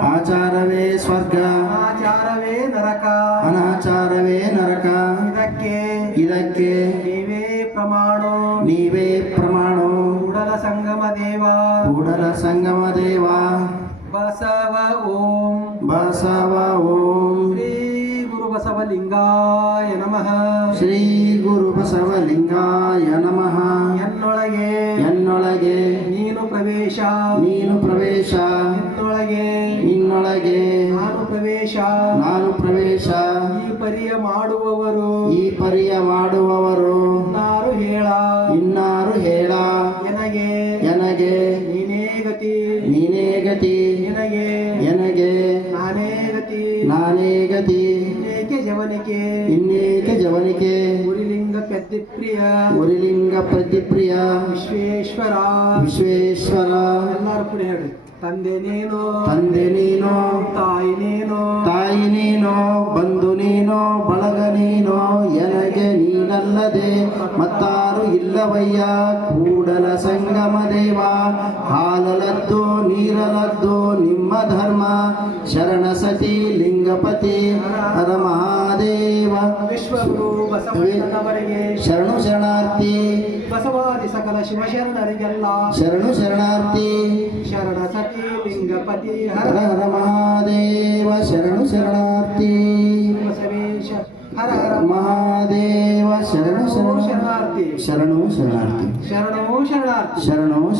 ಆಚಾರವೇ ಸ್ವರ್ಗ ಅನಾಚಾರವೇ ನರಕ ಇದಕ್ಕೆ ನೀವೇ ಪ್ರಮಾಣ ಕೂಡಲ ಸಂಗಮ ದೇವ ಬಸವ ಓಂ ಶ್ರೀ ಗುರು ಬಸವಲಿಂಗಾಯ ನಮಃ ಶ್ರೀ ಗುರು ಬಸವಲಿಂಗಾಯ ನಮಃ ಎನ್ನೊಳಗೆ ನೀನು ಪ್ರವೇಶ ನಿನ್ನೊಳಗೆ ನಾನು ಪ್ರವೇಶ ಈ ಪರಿಯ ಮಾಡುವವರು ಇನ್ನಾರು ಹೇಳ ಎನಗೆ ನೀನೇ ಗತಿ ಎನಗೆ ನಾನೇ ಗತಿ ಇನ್ನೇಕೆ ಜವನಿಕೆ ಉರಿಲಿಂಗ ಪ್ರತಿಪ್ರಿಯ ವಿಶ್ವೇಶ್ವರ ಎಲ್ಲರೂ ಕೂಡ ಹೇಳಿ ತಂದೆ ನೀನು ತಾಯಿ ನೀನು ಬಂಧು ನೀನು ಬಳಗ ನೀನು ಎನಗೆ ನೀನಲ್ಲದೆ ಮತ್ತಾರು ಇಲ್ಲವಯ್ಯ ಕೂಡಲ ಸಂಗಮ ದೇವ ಹಾಲಲದ್ದು ನೀರಲದ್ದು ನಿಮ್ಮ ಧರ್ಮ ಶರಣ ಸತಿ ಲಿಂಗಪತಿ ಹರ ಮಹಾದೇವ ವಿಶ್ವಗುರು ಬಸವಣ್ಣನವರಿಗೆ ಶರಣಾರ್ಥಿ ಬಸವಾದಿ ಸಕಲ ಶಿವಶರಣರಿಗೆಲ್ಲ ಶರಣಾರ್ಥಿ ಶರಣ ಸತಿ ಲಿಂಗಪತಿ ಹರ ಹರ ಮಹಾದೇವ ಶರಣಾರ್ಥಿ ಬಸವೇಶ ಹರ ಮಹಾದೇವ ಶರಣಾರ್ಥಿ ಶರಣಾರ್ಥಿ ಶರಣಾರ್ಥಿ ಶರಣೋ ಶರಣಾರ್ಥಿ ಶರಣಾರ್ಥಿ